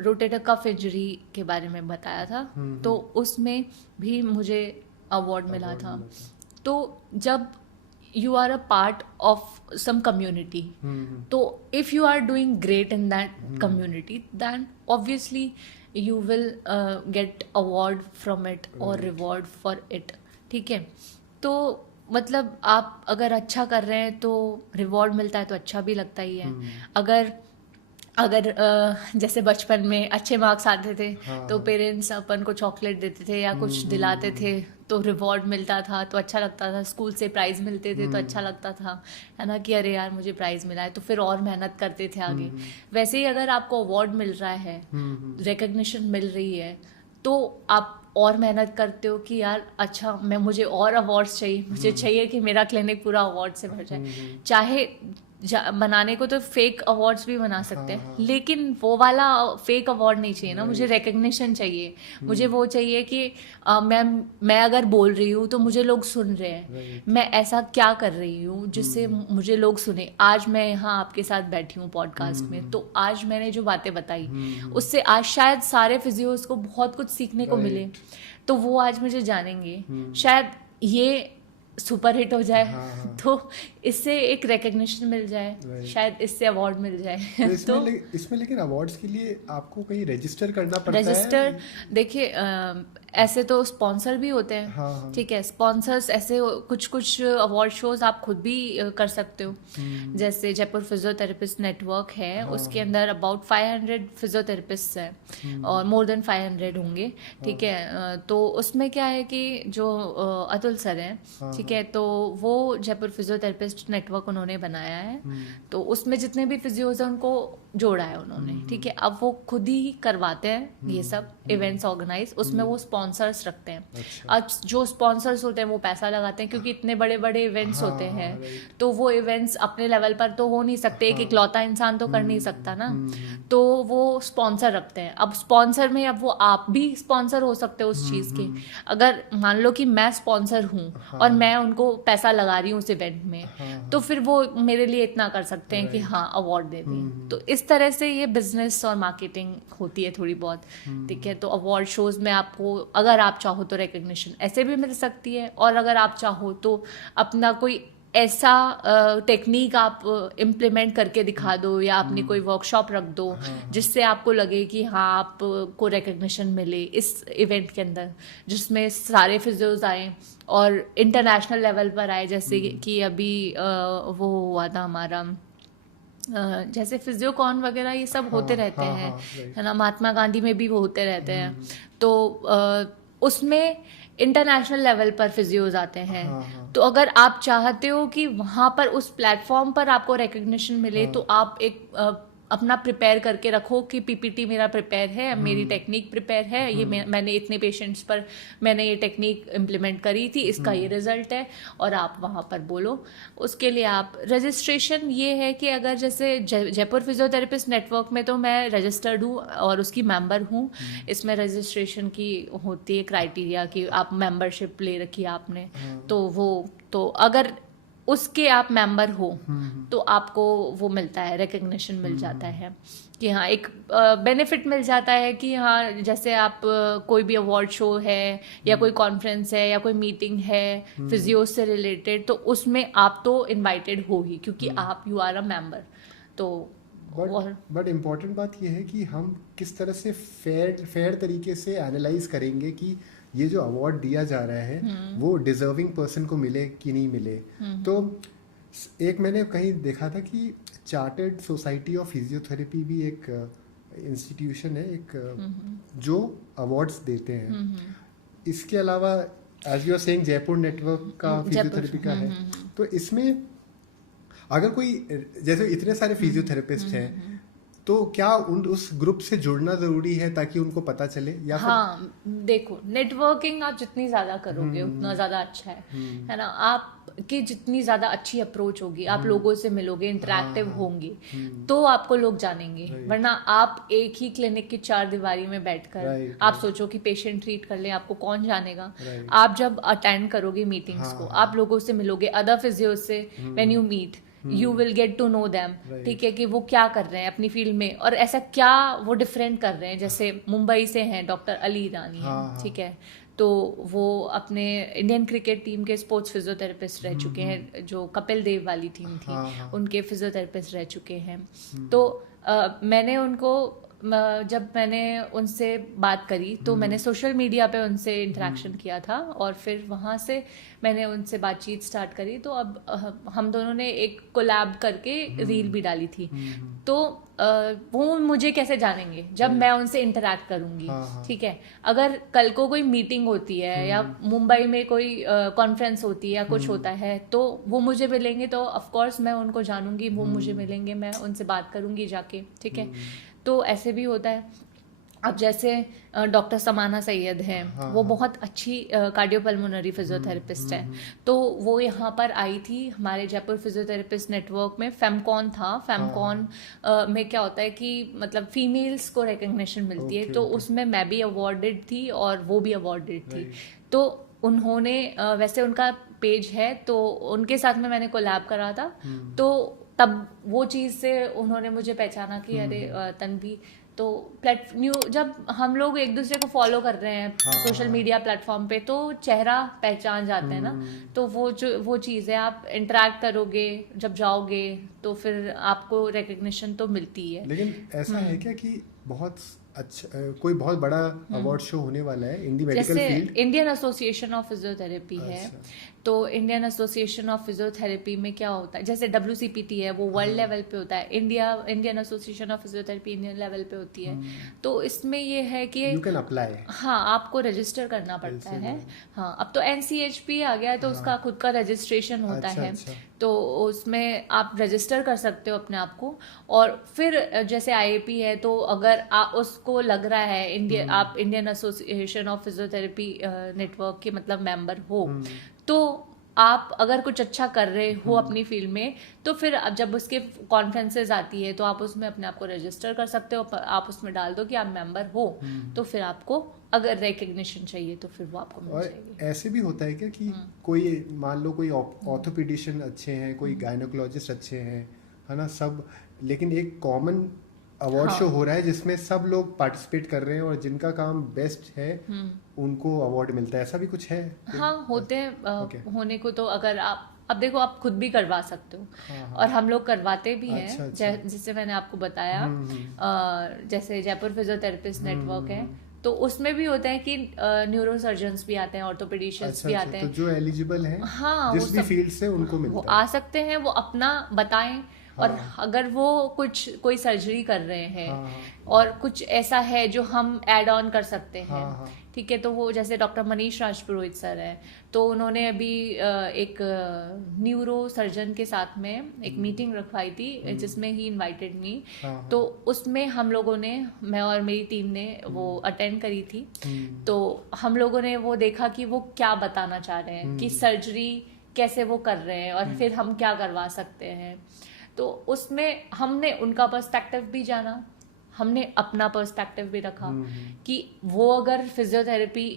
रोटेटर कफ इंजरी के बारे में बताया था। तो उसमें भी मुझे अवार्ड मिला था। तो जब you are a part of some community, so if you are doing great in that community, then obviously you will get award from it or reward for it। ठीक है, तो मतलब आप अगर अच्छा कर रहे हैं तो रिवॉर्ड मिलता है तो अच्छा भी लगता ही है। अगर जैसे बचपन में अच्छे मार्क्स आते थे तो पेरेंट्स अपन को चॉकलेट देते थे या कुछ दिलाते थे, तो रिवॉर्ड मिलता था तो अच्छा लगता था। स्कूल से प्राइज़ मिलते थे तो अच्छा लगता था, है ना, कि अरे यार मुझे प्राइज़ मिला है, तो फिर और मेहनत करते थे आगे। वैसे ही अगर आपको अवार्ड मिल रहा है, रिकग्निशन मिल रही है, तो आप और मेहनत करते हो कि यार अच्छा मुझे और अवार्ड्स चाहिए, मुझे चाहिए कि मेरा क्लिनिक पूरा अवार्ड से भर जाए। चाहे बनाने को तो फेक अवार्ड्स भी बना सकते हैं, लेकिन वो वाला फेक अवार्ड नहीं चाहिए ना, मुझे रिकग्निशन चाहिए। मुझे वो चाहिए कि मैं अगर बोल रही हूँ तो मुझे लोग सुन रहे हैं, मैं ऐसा क्या कर रही हूँ जिससे मुझे लोग सुने। आज मैं यहाँ आपके साथ बैठी हूँ पॉडकास्ट में, तो आज मैंने जो बातें बताई उससे आज शायद सारे फिजियोज को बहुत कुछ सीखने को मिले, तो वो आज मुझे जानेंगे। शायद ये सुपर हिट हो जाए, तो इससे एक रिकग्निशन मिल जाए, शायद इससे अवार्ड मिल जाए। तो इसमें लेकिन अवार्ड्स के लिए आपको कहीं रजिस्टर करना पड़ता है? रजिस्टर देखिए, ऐसे तो स्पॉन्सर भी होते हैं। ठीक है, स्पॉन्सर्स ऐसे कुछ अवार्ड शोज आप खुद भी कर सकते हो। जैसे जयपुर फिजियोथेरेपिस्ट नेटवर्क है, उसके अंदर अबाउट 500 फिजियोथेरेपिस्ट हैं और मोर देन 500 होंगे। ठीक है, तो उसमें क्या है कि जो अतुल सर हैं, ठीक है, तो वो जयपुर फिजियोथेरेपिस्ट नेटवर्क उन्होंने बनाया है। तो उसमें जितने भी फिजियोज हैं उनको जोड़ा है उन्होंने। ठीक है, अब वो खुद ही करवाते हैं ये सब इवेंट्स ऑर्गेनाइज, उसमें वो स्पॉन्सर्स रखते हैं। अब जो स्पॉन्सर्स होते हैं वो पैसा लगाते हैं, क्योंकि इतने बड़े बड़े इवेंट्स होते हैं, तो वो इवेंट्स अपने लेवल पर तो हो नहीं सकते, एक इकलौता इंसान तो कर नहीं सकता ना, तो वो स्पॉन्सर रखते हैं। अब स्पॉन्सर में अब वो आप भी स्पॉन्सर हो सकते हो उस चीज़ के। अगर मान लो कि मैं स्पॉन्सर हूँ और मैं उनको पैसा लगा रही हूँ उस इवेंट में, तो फिर वो मेरे लिए इतना कर सकते हैं कि हाँ अवार्ड दे दें। तो इस तरह से ये बिजनेस और मार्केटिंग होती है थोड़ी बहुत। ठीक है, तो अवार्ड शोज में आपको अगर आप चाहो तो रिकग्निशन ऐसे भी मिल सकती है, और अगर आप चाहो तो अपना कोई ऐसा टेक्निक आप इम्प्लीमेंट करके दिखा दो, या अपनी कोई वर्कशॉप रख दो जिससे आपको लगे कि हाँ आपको रिकग्निशन मिले इस इवेंट के अंदर, जिसमें सारे फिजियोज आए और इंटरनेशनल लेवल पर आए। जैसे कि अभी वो हुआ था हमारा, जैसे फिजियोकॉन वगैरह ये सब होते रहते हैं, है ना, महात्मा गांधी में भी वो होते रहते हैं। तो उसमें इंटरनेशनल लेवल पर फिजियोज आते हैं। तो अगर आप चाहते हो कि वहाँ पर उस प्लेटफॉर्म पर आपको रिकग्निशन मिले, तो आप एक अपना प्रिपेयर करके रखो कि पीपीटी मेरा प्रिपेयर है, मेरी टेक्निक प्रिपेयर है, ये मैंने इतने पेशेंट्स पर मैंने ये टेक्निक इम्प्लीमेंट करी थी, इसका ये रिजल्ट है, और आप वहाँ पर बोलो। उसके लिए आप रजिस्ट्रेशन ये है कि अगर जैसे जयपुर फिजियोथेरेपिस्ट नेटवर्क में तो मैं रजिस्टर्ड हूँ और उसकी मेंबर हूँ। इसमें रजिस्ट्रेशन की होती है क्राइटेरिया कि आप मेंबरशिप ले रखी है आपने, तो अगर उसके आप मेंबर हो तो आपको वो मिलता है, रिकग्निशन मिल जाता है कि हाँ एक बेनिफिट मिल जाता है कि हाँ जैसे आप कोई भी अवार्ड शो है या कोई कॉन्फ्रेंस है या कोई मीटिंग है फिजियो से रिलेटेड, तो उसमें आप तो इनवाइटेड हो ही, क्योंकि आप यू आर अ मेंबर। तो बट इम्पॉर्टेंट बात यह है कि हम किस तरह से फेयर तरीके से एनालाइज करेंगे कि ये जो अवार्ड दिया जा रहा है वो डिजर्विंग पर्सन को मिले कि नहीं मिले। तो एक मैंने कहीं देखा था कि चार्टर्ड सोसाइटी ऑफ फिजियोथेरेपी भी एक इंस्टीट्यूशन है, एक जो अवार्ड्स देते हैं। इसके अलावा as you are saying Jaipur network का फिजियोथेरेपी का है। तो इसमें अगर कोई, जैसे इतने सारे फिजियोथेरेपिस्ट हैं, तो क्या उस ग्रुप से जुड़ना जरूरी है ताकि उनको पता चले, या हाँ देखो, नेटवर्किंग आप जितनी ज्यादा करोगे उतना ज्यादा अच्छा है ना। आपकी जितनी ज्यादा अच्छी अप्रोच होगी, आप लोगों से मिलोगे, इंटरेक्टिव होंगे, तो आपको लोग जानेंगे। वरना आप एक ही क्लिनिक की 4 दीवारी में बैठकर आप सोचो कि पेशेंट ट्रीट कर ले, आपको कौन जानेगा। आप जब अटेंड करोगे मीटिंग्स को, आप लोगों से मिलोगे, अदर फिजियो से when you meet, you will get to know them, ठीक है, कि वो क्या कर रहे हैं अपनी फील्ड में और ऐसा क्या वो डिफरेंट कर रहे हैं। जैसे मुंबई से हैं डॉक्टर अली ईरानी हैं, ठीक है, तो वो अपने इंडियन क्रिकेट टीम के स्पोर्ट्स फिजियोथेरेपिस्ट रह चुके हैं, जो कपिल देव वाली टीम थी उनके फिजियोथेरेपिस्ट रह चुके हैं। तो मैंने उनको जब मैंने उनसे बात करी तो मैंने सोशल मीडिया पे उनसे इंटरेक्शन किया था और फिर वहाँ से मैंने उनसे बातचीत स्टार्ट करी। तो अब हम दोनों ने एक कोलैब करके रील भी डाली थी। तो वो मुझे कैसे जानेंगे जब मैं उनसे इंटरेक्ट करूंगी, ठीक है। अगर कल को कोई मीटिंग होती है या मुंबई में कोई कॉन्फ्रेंस होती है या कुछ होता है तो वो मुझे मिलेंगे, तो ऑफ कोर्स मैं उनको जानूंगी, वो मुझे मिलेंगे, मैं उनसे बात करूंगी जाके, ठीक है। तो ऐसे भी होता है। अब जैसे डॉक्टर समाना सैयद हैं, वो बहुत अच्छी कार्डियोपल्मोनरी फिजियोथेरेपिस्ट हैं। तो वो यहाँ पर आई थी हमारे जयपुर फिजियोथेरेपिस्ट नेटवर्क में। फेमकॉन था, फेमकॉन में क्या होता है कि मतलब फीमेल्स को रिकग्निशन मिलती है, तो उसमें मैं भी अवॉर्डेड थी और वो भी अवॉर्डेड थी। तो उन्होंने वैसे उनका पेज है, तो उनके साथ में मैंने कोलैब करा था। तो तब वो चीज़ से उन्होंने मुझे पहचाना कि अरे तन्वी, तो जब हम लोग एक दूसरे को फॉलो कर रहे हैं सोशल मीडिया प्लेटफॉर्म पे, तो चेहरा पहचान जाते हैं ना। तो वो चीज़ है, आप इंटरेक्ट करोगे, जब जाओगे तो फिर आपको रिकग्निशन तो मिलती है। लेकिन ऐसा है क्या कि बहुत अच्छा कोई बहुत बड़ा अवार्ड शो होने वाला है in the medical field? Indian association of physiotherapy है, तो इंडियन एसोसिएशन ऑफ फिजियोथेरेपी में क्या होता है, जैसे WCPT है वो वर्ल्ड लेवल पे होता है, Indian association of physiotherapy Indian level पे होती है। तो इसमें ये है कि यू कैन अप्लाई, हाँ, आपको रजिस्टर करना पड़ता है। हाँ, अब तो NCHP आ गया है, तो उसका खुद का रजिस्ट्रेशन होता है। तो उसमें आप रजिस्टर कर सकते हो अपने आप को। और फिर जैसे IAP है, तो अगर उसको लग रहा है आप Indian association of physiotherapy network के मतलब मेंबर हो, तो आप अगर कुछ अच्छा कर रहे हो अपनी फील्ड में, तो फिर अब जब उसके कॉन्फ्रेंसेज आती है तो आप उसमें अपने आप को रजिस्टर कर सकते हो। आप उसमें डाल दो कि आप मेंबर हो, तो फिर आपको अगर रिकग्निशन चाहिए तो फिर वो आपको मिल जाएगी। ऐसे भी होता है क्या कि कोई मान लो कोई ऑर्थोपेडिशियन अच्छे हैं, कोई गायनोकोलॉजिस्ट अच्छे हैं, है ना, सब, लेकिन एक कॉमन अवार्ड शो हो रहा है जिसमें सब लोग पार्टिसिपेट कर रहे हैं और जिनका काम बेस्ट है उनको अवार्ड मिलता है, ऐसा भी कुछ है? हाँ, होते हैं होने को। तो अगर आप अब देखो, आप खुद भी करवा सकते हो, और हम लोग करवाते भी हैं। जिससे मैंने आपको बताया, जैसे जयपुर फिजियोथेरेपिस्ट नेटवर्क है, तो उसमें भी होता है कि न्यूरो सर्जन्स भी आते हैं, ऑर्थोपेडिशियंस भी आते हैं। तो जो एलिजिबल हैं, हाँ, जिस भी फील्ड से उनको मिलता है, वो आ सकते हैं, वो अपना बताएं। और अगर वो कोई सर्जरी कर रहे हैं और कुछ ऐसा है जो हम ऐड ऑन कर सकते हैं, ठीक है, तो वो जैसे डॉक्टर मनीष राजपुरोहित सर हैं, तो उन्होंने अभी एक न्यूरो सर्जन के साथ में एक मीटिंग रखवाई थी जिसमें ही इनवाइटेड मी। तो उसमें हम लोगों ने, मैं और मेरी टीम ने वो अटेंड करी थी। तो हम लोगों ने वो देखा कि वो क्या बताना चाह रहे हैं, कि सर्जरी कैसे वो कर रहे हैं और फिर हम क्या करवा सकते हैं। तो उसमें हमने उनका पर्सपेक्टिव भी जाना, हमने अपना पर्सपेक्टिव भी रखा कि वो अगर फिजियोथेरेपी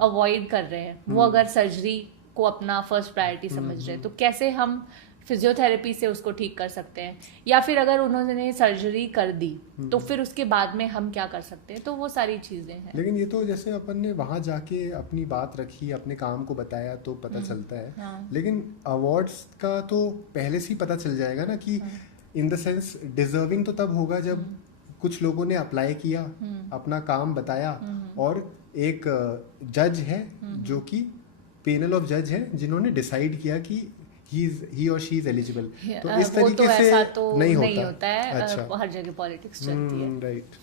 अवॉइड कर रहे हैं, वो अगर सर्जरी को अपना फर्स्ट प्रायोरिटी समझ रहे हैं, तो कैसे हम फिजियोथेरेपी से उसको ठीक कर सकते हैं। या फिर अगर उन्होंने सर्जरी कर दी तो फिर उसके बाद में हम क्या कर सकते हैं। तो वो सारी चीजें हैं। लेकिन ये तो जैसे अपन ने वहां जाके अपनी बात रखी, अपने काम को बताया, तो पता चलता है। लेकिन अवार्ड्स का तो पहले से ही पता चल जाएगा ना, कि इन द सेंस डिजर्विंग तो तब होगा जब कुछ लोगों ने अप्लाई किया, अपना काम बताया, और एक जज है जो कि पैनल ऑफ जज है जिन्होंने डिसाइड किया कि he or she is eligible। तो इस तरीके से ऐसा तो नहीं होता है। अच्छा। हर जगह पॉलिटिक्स चलती है, राइट।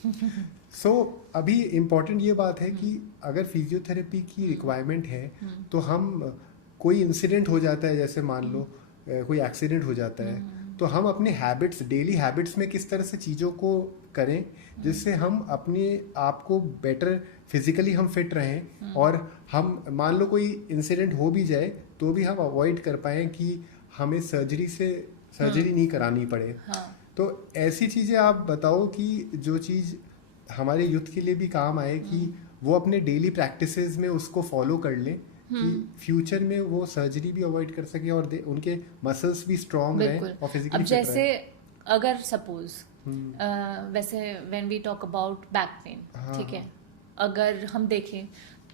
सो अभी इम्पोर्टेंट ये बात है कि अगर फिजियोथेरेपी की रिक्वायरमेंट है, तो हम कोई इंसिडेंट हो जाता है, जैसे मान लो कोई एक्सीडेंट हो जाता है, तो हम अपने हैबिट्स, डेली हैबिट्स में किस तरह से चीज़ों को करें जिससे हम अपने आप को बेटर फिजिकली हम फिट रहें और हम मान लो कोई इंसिडेंट हो भी जाए तो भी हम अवॉइड कर पाएँ कि हमें सर्जरी नहीं करानी पड़े। हाँ। तो ऐसी चीज़ें आप बताओ कि जो चीज़ हमारे यूथ के लिए भी काम आए कि वो अपने डेली प्रैक्टिसेस में उसको फॉलो कर लें कि फ्यूचर में वो सर्जरी भी अवॉइड कर सके और उनके मसल्स भी स्ट्रांग रहें और फिजिकली अब फिट जैसे रहें। अगर सपोज वैसे when we talk about back pain, ठीक है, अगर हम देखें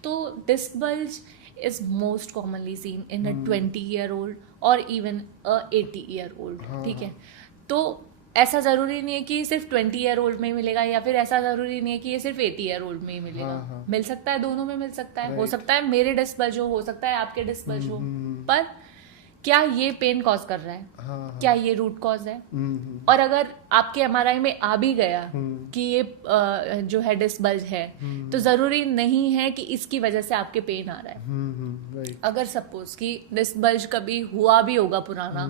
तो disc bulge is most commonly seen in a 20-year-old or even a 80-year-old, ठीक है। तो ऐसा ज़रूरी नहीं है कि सिर्फ 20-year-old में ही मिलेगा या फिर ऐसा ज़रूरी नहीं है कि ये सिर्फ 80-year-old में ही मिलेगा। मिल सकता है, दोनों में मिल सकता है। हो सकता है मेरे डिस्क बल्ज हो सकता है आपके डिस्क बल्ज हो, पर क्या ये पेन कॉज कर रहा है? क्या ये रूट कॉज है? और अगर आपके एमआरआई में आ भी गया कि ये जो है डिस्क बल्ज है, तो जरूरी नहीं है कि इसकी वजह से आपके पेन आ रहा है। अगर सपोज कि डिस्क बल्ज कभी हुआ भी होगा पुराना,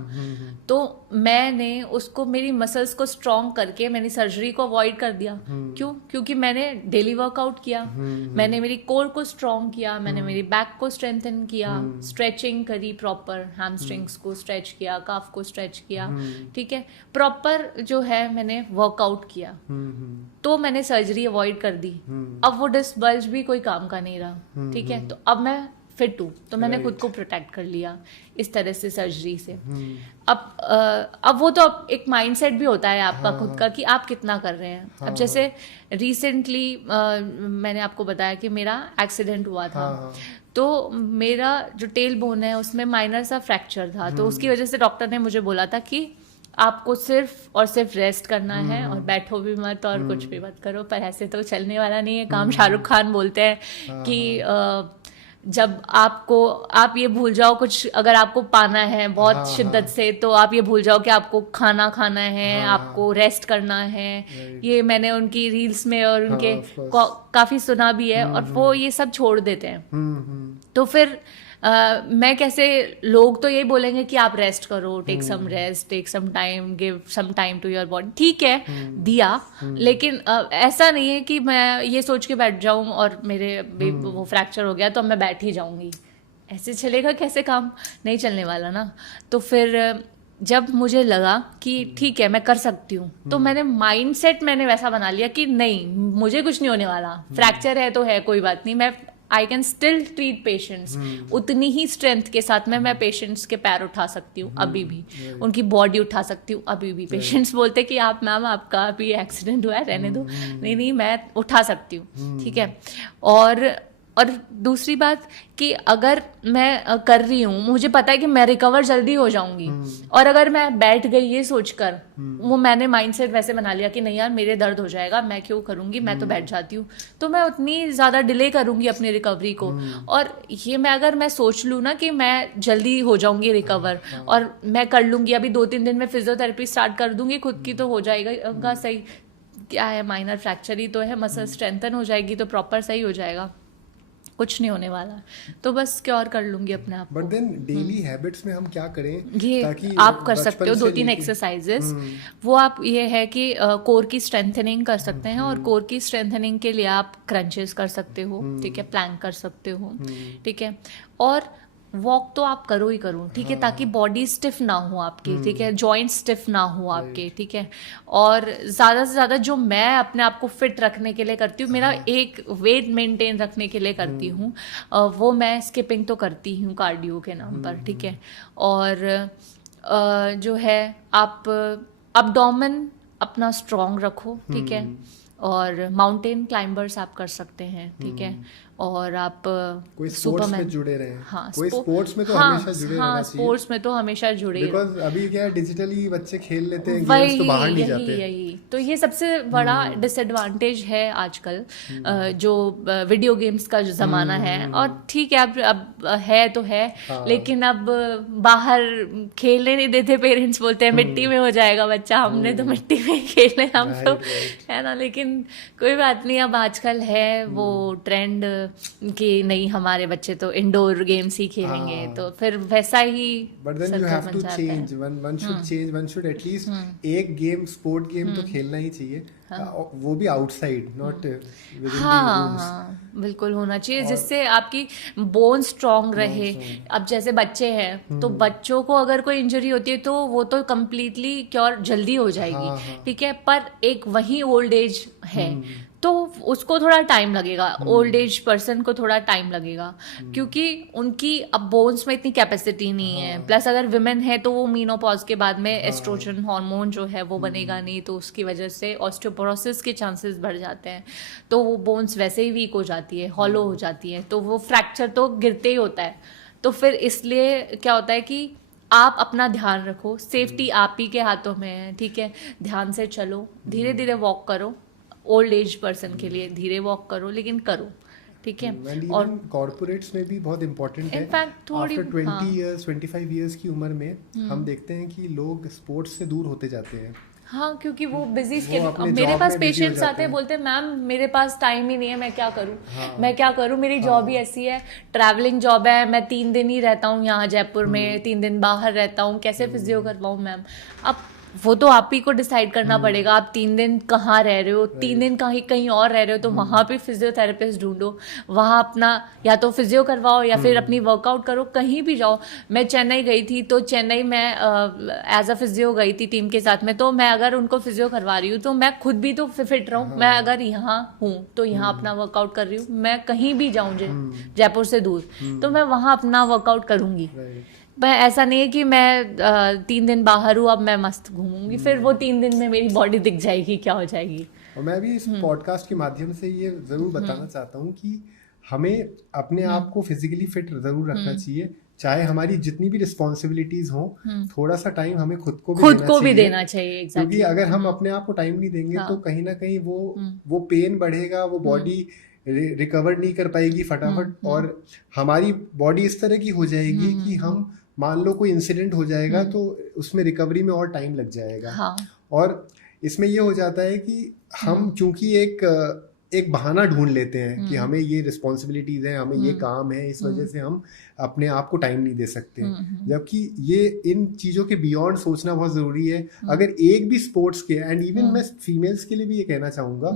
तो मैंने उसको मेरी मसल्स को स्ट्रॉन्ग करके मैंने सर्जरी को अवॉइड कर दिया। क्यों? क्योंकि मैंने डेली वर्कआउट किया, मैंने मेरी कोर को स्ट्रॉन्ग किया, मैंने मेरी बैक को स्ट्रेंथन किया, स्ट्रेचिंग करी प्रॉपर, हैमस्ट्रिंग्स को स्ट्रेच किया, काफ को स्ट्रेच किया, ठीक है, प्रॉपर जो है मैंने वर्कआउट किया, तो मैंने सर्जरी अवॉइड कर दी। अब वो डिस्क बल्ज भी कोई काम का नहीं रहा, ठीक है, तो अब मैं फिट हूँ, तो मैंने खुद को प्रोटेक्ट कर लिया इस तरह से सर्जरी से। अब वो तो अब एक माइंडसेट भी होता है आपका खुद का कि आप कितना कर रहे हैं। अब जैसे रिसेंटली मैंने आपको बताया कि मेरा एक्सीडेंट हुआ था, तो मेरा जो टेल बोन है उसमें माइनर सा फ्रैक्चर था, तो उसकी वजह से डॉक्टर ने मुझे बोला था कि आपको सिर्फ और सिर्फ रेस्ट करना है और बैठो भी मत और कुछ भी मत करो। पर ऐसे तो चलने वाला नहीं है काम। शाहरुख खान बोलते हैं कि जब आप ये भूल जाओ कुछ, अगर आपको पाना है बहुत शिद्दत से, तो आप ये भूल जाओ कि आपको खाना खाना है, आपको रेस्ट करना है। ये मैंने उनकी रील्स में और उनके काफी सुना भी है, और वो ये सब छोड़ देते हैं। तो फिर मैं कैसे, लोग तो यही बोलेंगे कि आप रेस्ट करो, take some rest, take some time, give some time to your body, ठीक है, दिया, लेकिन ऐसा नहीं है कि मैं ये सोच के बैठ जाऊं और मेरे वो फ्रैक्चर हो गया तो मैं बैठ ही जाऊंगी। ऐसे चलेगा कैसे काम? नहीं चलने वाला ना। तो फिर जब मुझे लगा कि ठीक है मैं कर सकती हूँ, तो मैंने माइंडसेट वैसा बना लिया कि नहीं, मुझे कुछ नहीं होने वाला, फ्रैक्चर है तो है, कोई बात नहीं, मैं I can still treat patients. उतनी ही स्ट्रेंथ के साथ मैं पेशेंट्स के पैर उठा सकती हूँ अभी भी, उनकी बॉडी उठा सकती हूँ अभी भी। पेशेंट्स बोलते कि आप मैम आपका अभी एक्सीडेंट हुआ है, रहने दो। नहीं, मैं उठा सकती हूँ, ठीक है। और दूसरी बात कि अगर मैं कर रही हूँ, मुझे पता है कि मैं रिकवर जल्दी हो जाऊंगी, और अगर मैं बैठ गई ये सोचकर, वो मैंने माइंडसेट वैसे बना लिया कि नहीं यार मेरे दर्द हो जाएगा, मैं क्यों करूंगी, मैं तो बैठ जाती हूँ, तो मैं उतनी ज्यादा डिले करूंगी अपनी रिकवरी को। और ये अगर मैं सोच लूँ ना कि मैं जल्दी हो जाऊंगी रिकवर और मैं कर लूंगी, अभी 2-3 दिन में फिजियोथेरेपी स्टार्ट कर दूंगी खुद की, तो हो जाएगा सही। क्या है, माइनर फ्रैक्चर ही तो है, मसल स्ट्रेंथन हो जाएगी तो प्रॉपर सही हो जाएगा, कुछ नहीं होने वाला, तो बस क्योर कर लूंगी अपने आप। बट देन डेली हैबिट्स में हम क्या करें? ये ताकि आप कर सकते हो 2-3 एक्सरसाइजेस। वो आप ये है कि कोर की स्ट्रेंथनिंग कर सकते हैं, और कोर की स्ट्रेंथनिंग के लिए आप क्रंचेस कर सकते हो, ठीक है, प्लैंक कर सकते हो, ठीक है, और वॉक तो आप करो ही करो, ठीक है, ताकि बॉडी स्टिफ ना हो आपकी, ठीक है, जॉइंट स्टिफ ना हो आपके, ठीक है। और ज़्यादा से ज़्यादा जो मैं अपने आप को फिट रखने के लिए करती हूँ, मेरा एक वेट मेंटेन रखने के लिए करती हूँ, वो मैं स्किपिंग तो करती हूँ कार्डियो के नाम पर, ठीक है। और जो है आप अब्डोमेन अपना स्ट्रॉन्ग रखो, ठीक है, और माउंटेन क्लाइंबर्स आप कर सकते हैं, ठीक है। और आप कोई स्पोर्ट्स में जुड़े रहे, कोई स्पोर्ट्स में तो हमेशा जुड़े रहना चाहिए। स्पोर्ट्स में तो हमेशा जुड़े, बिकॉज़ अभी क्या है, डिजिटली बच्चे खेल लेते हैं गेम्स, तो बाहर नहीं जाते। यही तो ये सबसे बड़ा डिसएडवांटेज है आजकल, जो वीडियो गेम्स का जो जमाना है। और ठीक है अब है तो है, लेकिन अब बाहर खेलने नहीं देते, पेरेंट्स बोलते हैं मिट्टी में हो जाएगा बच्चा, हमने तो मिट्टी में खेले हम तो, है ना। लेकिन कोई बात नहीं, अब आजकल है वो ट्रेंड कि नहीं हमारे बच्चे तो इंडोर गेम्स ही खेलेंगे, तो फिर वैसा ही। But then you have to change, one should change, one should at least एक गेम, स्पोर्ट गेम तो खेलना ही चाहिए। वो भी outside, not within the हाँ, बिल्कुल होना चाहिए जिससे आपकी बोन स्ट्रांग रहे। अब जैसे बच्चे हैं तो बच्चों को अगर कोई इंजरी होती है तो वो तो कम्प्लीटली क्योर जल्दी हो जाएगी, ठीक है, पर एक वही ओल्ड एज है तो उसको थोड़ा टाइम लगेगा, ओल्ड एज पर्सन को थोड़ा टाइम लगेगा क्योंकि उनकी अब बोन्स में इतनी कैपेसिटी नहीं है। प्लस अगर विमेन है तो वो मीनोपॉज के बाद में एस्ट्रोजन हार्मोन जो है वो बनेगा नहीं, तो उसकी वजह से ऑस्टियोपोरोसिस के चांसेस बढ़ जाते हैं, तो वो बोन्स वैसे ही वीक हो जाती है, हॉलो हो जाती है, तो वो फ्रैक्चर तो गिरते ही होता है। तो फिर इसलिए क्या होता है कि आप अपना ध्यान रखो, सेफ्टी आप ही के हाथों में है, ठीक है, ध्यान से चलो, धीरे धीरे वॉक करो, ओल्ड एज पर्सन के लिए धीरे वॉक करो लेकिन करो, ठीक है। और कॉर्पोरेट्स में भी बहुत इंपॉर्टेंट है। इनफैक्ट थोड़ी आफ्टर 20 इयर्स 25 इयर्स की उम्र में हम देखते हैं कि लोग स्पोर्ट्स से दूर होते जाते हैं। हाँ, क्योंकि वो बिजी वो अपने मेरे job पास में busy हो पेशेंट्स जाते आते हैं, हैं। बोलते हैं मैम मेरे पास टाइम ही नहीं है, मैं क्या करूँ, मैं क्या करूँ, मेरी जॉब ही ऐसी है, ट्रैवलिंग जॉब है, मैं 3 दिन ही रहता हूँ यहाँ जयपुर में, 3 दिन बाहर रहता हूँ, कैसे फिजियो करवाऊँ मैम। अब वो तो आप ही को डिसाइड करना पड़ेगा, आप 3 दिन कहाँ रह रहे हो, 3 दिन कहीं और रह रहे हो तो वहाँ पे फिजियोथेरेपिस्ट ढूंढो, वहाँ अपना या तो फिजियो करवाओ या फिर अपनी वर्कआउट करो, कहीं भी जाओ। मैं चेन्नई गई थी तो चेन्नई में एज अ फिजियो गई थी टीम के साथ में, तो मैं अगर उनको फिजियो करवा रही हूँ तो मैं खुद भी तो फिट रहूँ। मैं अगर यहाँ हूँ तो यहाँ अपना वर्कआउट कर रही हूँ, मैं कहीं भी जाऊँ जयपुर से दूर तो मैं वहाँ अपना वर्कआउट करूँगी। मैं ऐसा नहीं है कि मैं 3 दिन बाहर हूँ अब मैं मस्त घूमूंगी, फिर वो 3 दिन में मेरी बॉडी दिख जाएगी, क्या हो जाएगी। और मैं भी इस पॉडकास्ट के माध्यम से ये ज़रूर बताना चाहता हूँ कि हमें अपने आप को फिजिकली फिट ज़रूर रखना चाहिए, चाहे हमारी जितनी भी रिस्पॉन्सिबिलिटीज हों, थोड़ा सा टाइम हमें खुद को भी देना चाहिए। क्योंकि अगर हम अपने आप को टाइम नहीं देंगे तो कहीं ना कहीं वो पेन बढ़ेगा, वो बॉडी रिकवर नहीं कर पाएगी फटाफट, और हमारी बॉडी इस तरह की हो जाएगी कि हम मान लो कोई इंसिडेंट हो जाएगा तो उसमें रिकवरी में और टाइम लग जाएगा। और इसमें ये हो जाता है कि हम चूंकि एक बहाना ढूंढ लेते हैं कि हमें ये रिस्पॉन्सिबिलिटीज है, हमें ये काम है, इस वजह से हम अपने आप को टाइम नहीं दे सकते, जबकि ये इन चीज़ों के बियॉन्ड सोचना बहुत ज़रूरी है। अगर एक भी स्पोर्ट्स के, एंड इवन मैं फीमेल्स के लिए भी ये कहना चाहूँगा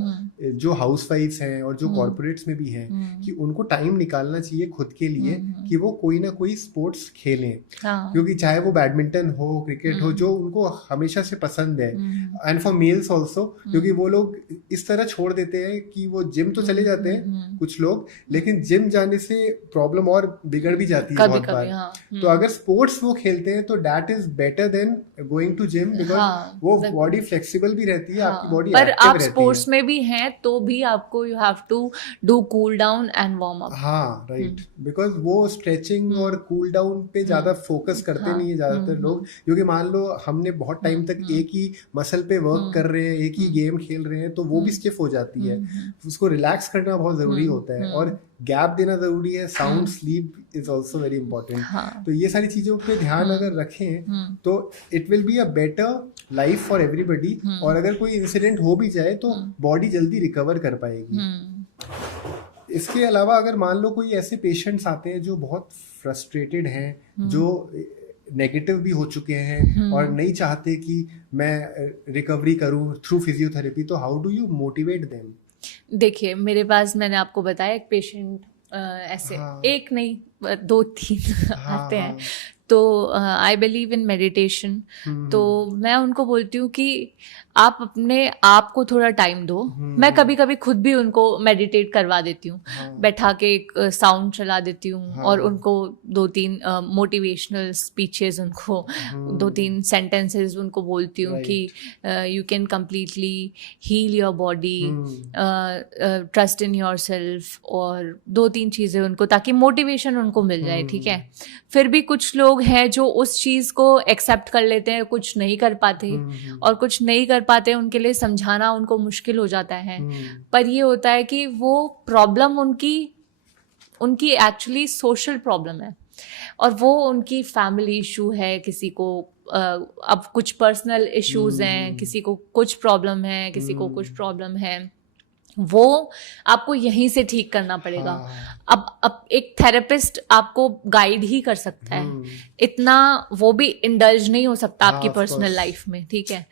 जो हाउसवाइफ्स हैं और जो कॉर्पोरेट्स में भी हैं, कि उनको टाइम निकालना चाहिए खुद के लिए कि वो कोई ना कोई स्पोर्ट्स खेलें, क्योंकि चाहे वो बैडमिंटन हो, क्रिकेट हो, जो उनको हमेशा से पसंद है, एंड फॉर मेल्स ऑल्सो, क्योंकि वो लोग इस तरह छोड़ देते हैं कि वो जिम तो चले जाते हैं कुछ लोग, लेकिन जिम जाने से प्रॉब्लम और बिगड़ भी जाती है बहुत बार। तो अगर स्पोर्ट्स वो खेलते हैं तो that is better than going to gym, because वो बॉडी फ्लेक्सिबल भी रहती है, आपकी बॉडी पर आप स्पोर्ट्स में भी हैं तो भी आपको you have to do cool down and warm up. हाँ, राइट, बिकॉज वो स्ट्रेचिंग और कूल डाउन पे ज्यादा फोकस करते नहीं है ज्यादातर लोग, क्योंकि मान लो हमने बहुत टाइम तक एक ही मसल पे वर्क कर रहे हैं, एक ही गेम खेल रहे हैं, तो वो भी स्टिफ हो जाती है। उसको रिलैक्स करना बहुत जरूरी होता है और गैप देना जरूरी है। Sound sleep is also very important. तो ये सारी चीजों पे ध्यान अगर रखें तो it will be a better life for everybody. और अगर कोई इंसिडेंट हो भी जाए तो बॉडी जल्दी रिकवर कर पाएगी। इसके अलावा अगर मान लो कोई ऐसे पेशेंट्स आते हैं जो बहुत फ्रस्ट्रेटेड हैं, जो नेगेटिव भी हो चुके हैं और नहीं चाहते कि मैं रिकवरी करूं थ्रू फिजियोथेरेपी, तो how do you motivate them? देखिए मेरे पास, मैंने आपको बताया, एक पेशेंट ऐसे एक नहीं 2-3 आते हैं, तो आई बिलीव इन मेडिटेशन, तो मैं उनको बोलती हूँ कि आप अपने आप को थोड़ा टाइम दो। मैं कभी कभी खुद भी उनको मेडिटेट करवा देती हूँ, बैठा के एक साउंड चला देती हूँ और उनको 2-3 मोटिवेशनल स्पीचेस, उनको 2-3 सेंटेंसेस उनको बोलती हूँ कि you can completely heal your body, trust in your self, और 2-3 चीज़ें उनको, ताकि मोटिवेशन उनको मिल जाए, ठीक है। फिर भी कुछ लोग हैं जो उस चीज़ को एक्सेप्ट कर लेते हैं, कुछ नहीं कर पाते, और कुछ नहीं कर पाते उनके लिए समझाना उनको मुश्किल हो जाता है। पर ये होता है कि वो प्रॉब्लम उनकी एक्चुअली सोशल प्रॉब्लम है, और वो उनकी फैमिली इशू है, किसी को अब कुछ पर्सनल इश्यूज हैं, किसी को कुछ प्रॉब्लम है, किसी को कुछ प्रॉब्लम है, वो आपको यहीं से ठीक करना पड़ेगा। अब एक थेरेपिस्ट आपको गाइड ही कर सकता है, इतना वो भी इंडल्ज नहीं हो सकता आपकी पर्सनल लाइफ में, ठीक है।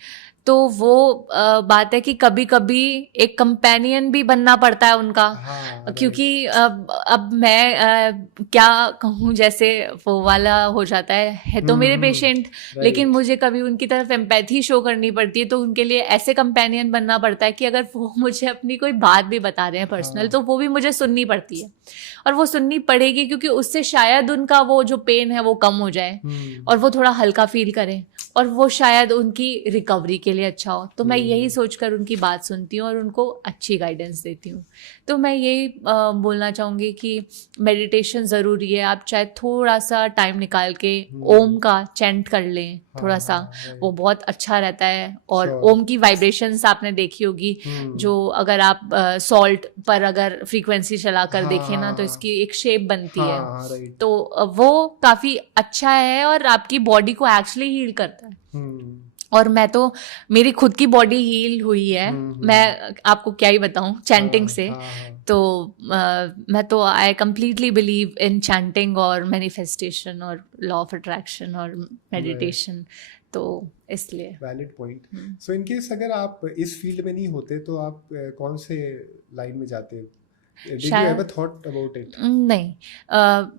तो वो बात है कि कभी कभी एक कंपेनियन भी बनना पड़ता है उनका। हाँ, क्योंकि अब मैं क्या कहूँ, जैसे वो वाला हो जाता है तो मेरे पेशेंट, लेकिन मुझे कभी उनकी तरफ एम्पैथी शो करनी पड़ती है, तो उनके लिए ऐसे कंपेनियन बनना पड़ता है कि अगर वो मुझे अपनी कोई बात भी बता रहे हैं पर्सनल, तो वो भी मुझे सुननी पड़ती है, और वो सुननी पड़ेगी क्योंकि उससे शायद उनका वो जो पेन है वो कम हो जाए और वो थोड़ा हल्का फील करें, और वो शायद उनकी रिकवरी के लिए अच्छा हो। तो मैं यही सोचकर उनकी बात सुनती हूँ और उनको अच्छी गाइडेंस देती हूँ। तो मैं यही बोलना चाहूँगी कि मेडिटेशन ज़रूरी है। आप चाहे थोड़ा सा टाइम निकाल के ओम का चैंट कर लें थोड़ा सा, वो बहुत अच्छा रहता है। और ओम की वाइब्रेशंस आपने देखी होगी, जो अगर आप सॉल्ट पर अगर फ्रीक्वेंसी चला कर देखें ना, तो इसकी एक शेप बनती है, तो वो काफ़ी अच्छा है और आपकी बॉडी को एक्चुअली हील करता है। और मैं तो, मेरी खुद की बॉडी हील हुई है, मैं आपको क्या ही बताऊं चैंटिंग से। तो मैं तो I completely believe in chanting और मैनिफेस्टेशन और लॉ ऑफ अट्रैक्शन और मेडिटेशन, तो इसलिए। Valid point. So in case अगर आप इस फील्ड में नहीं होते तो आप कौन से लाइन में जाते? Did you ever thought about it? नहीं,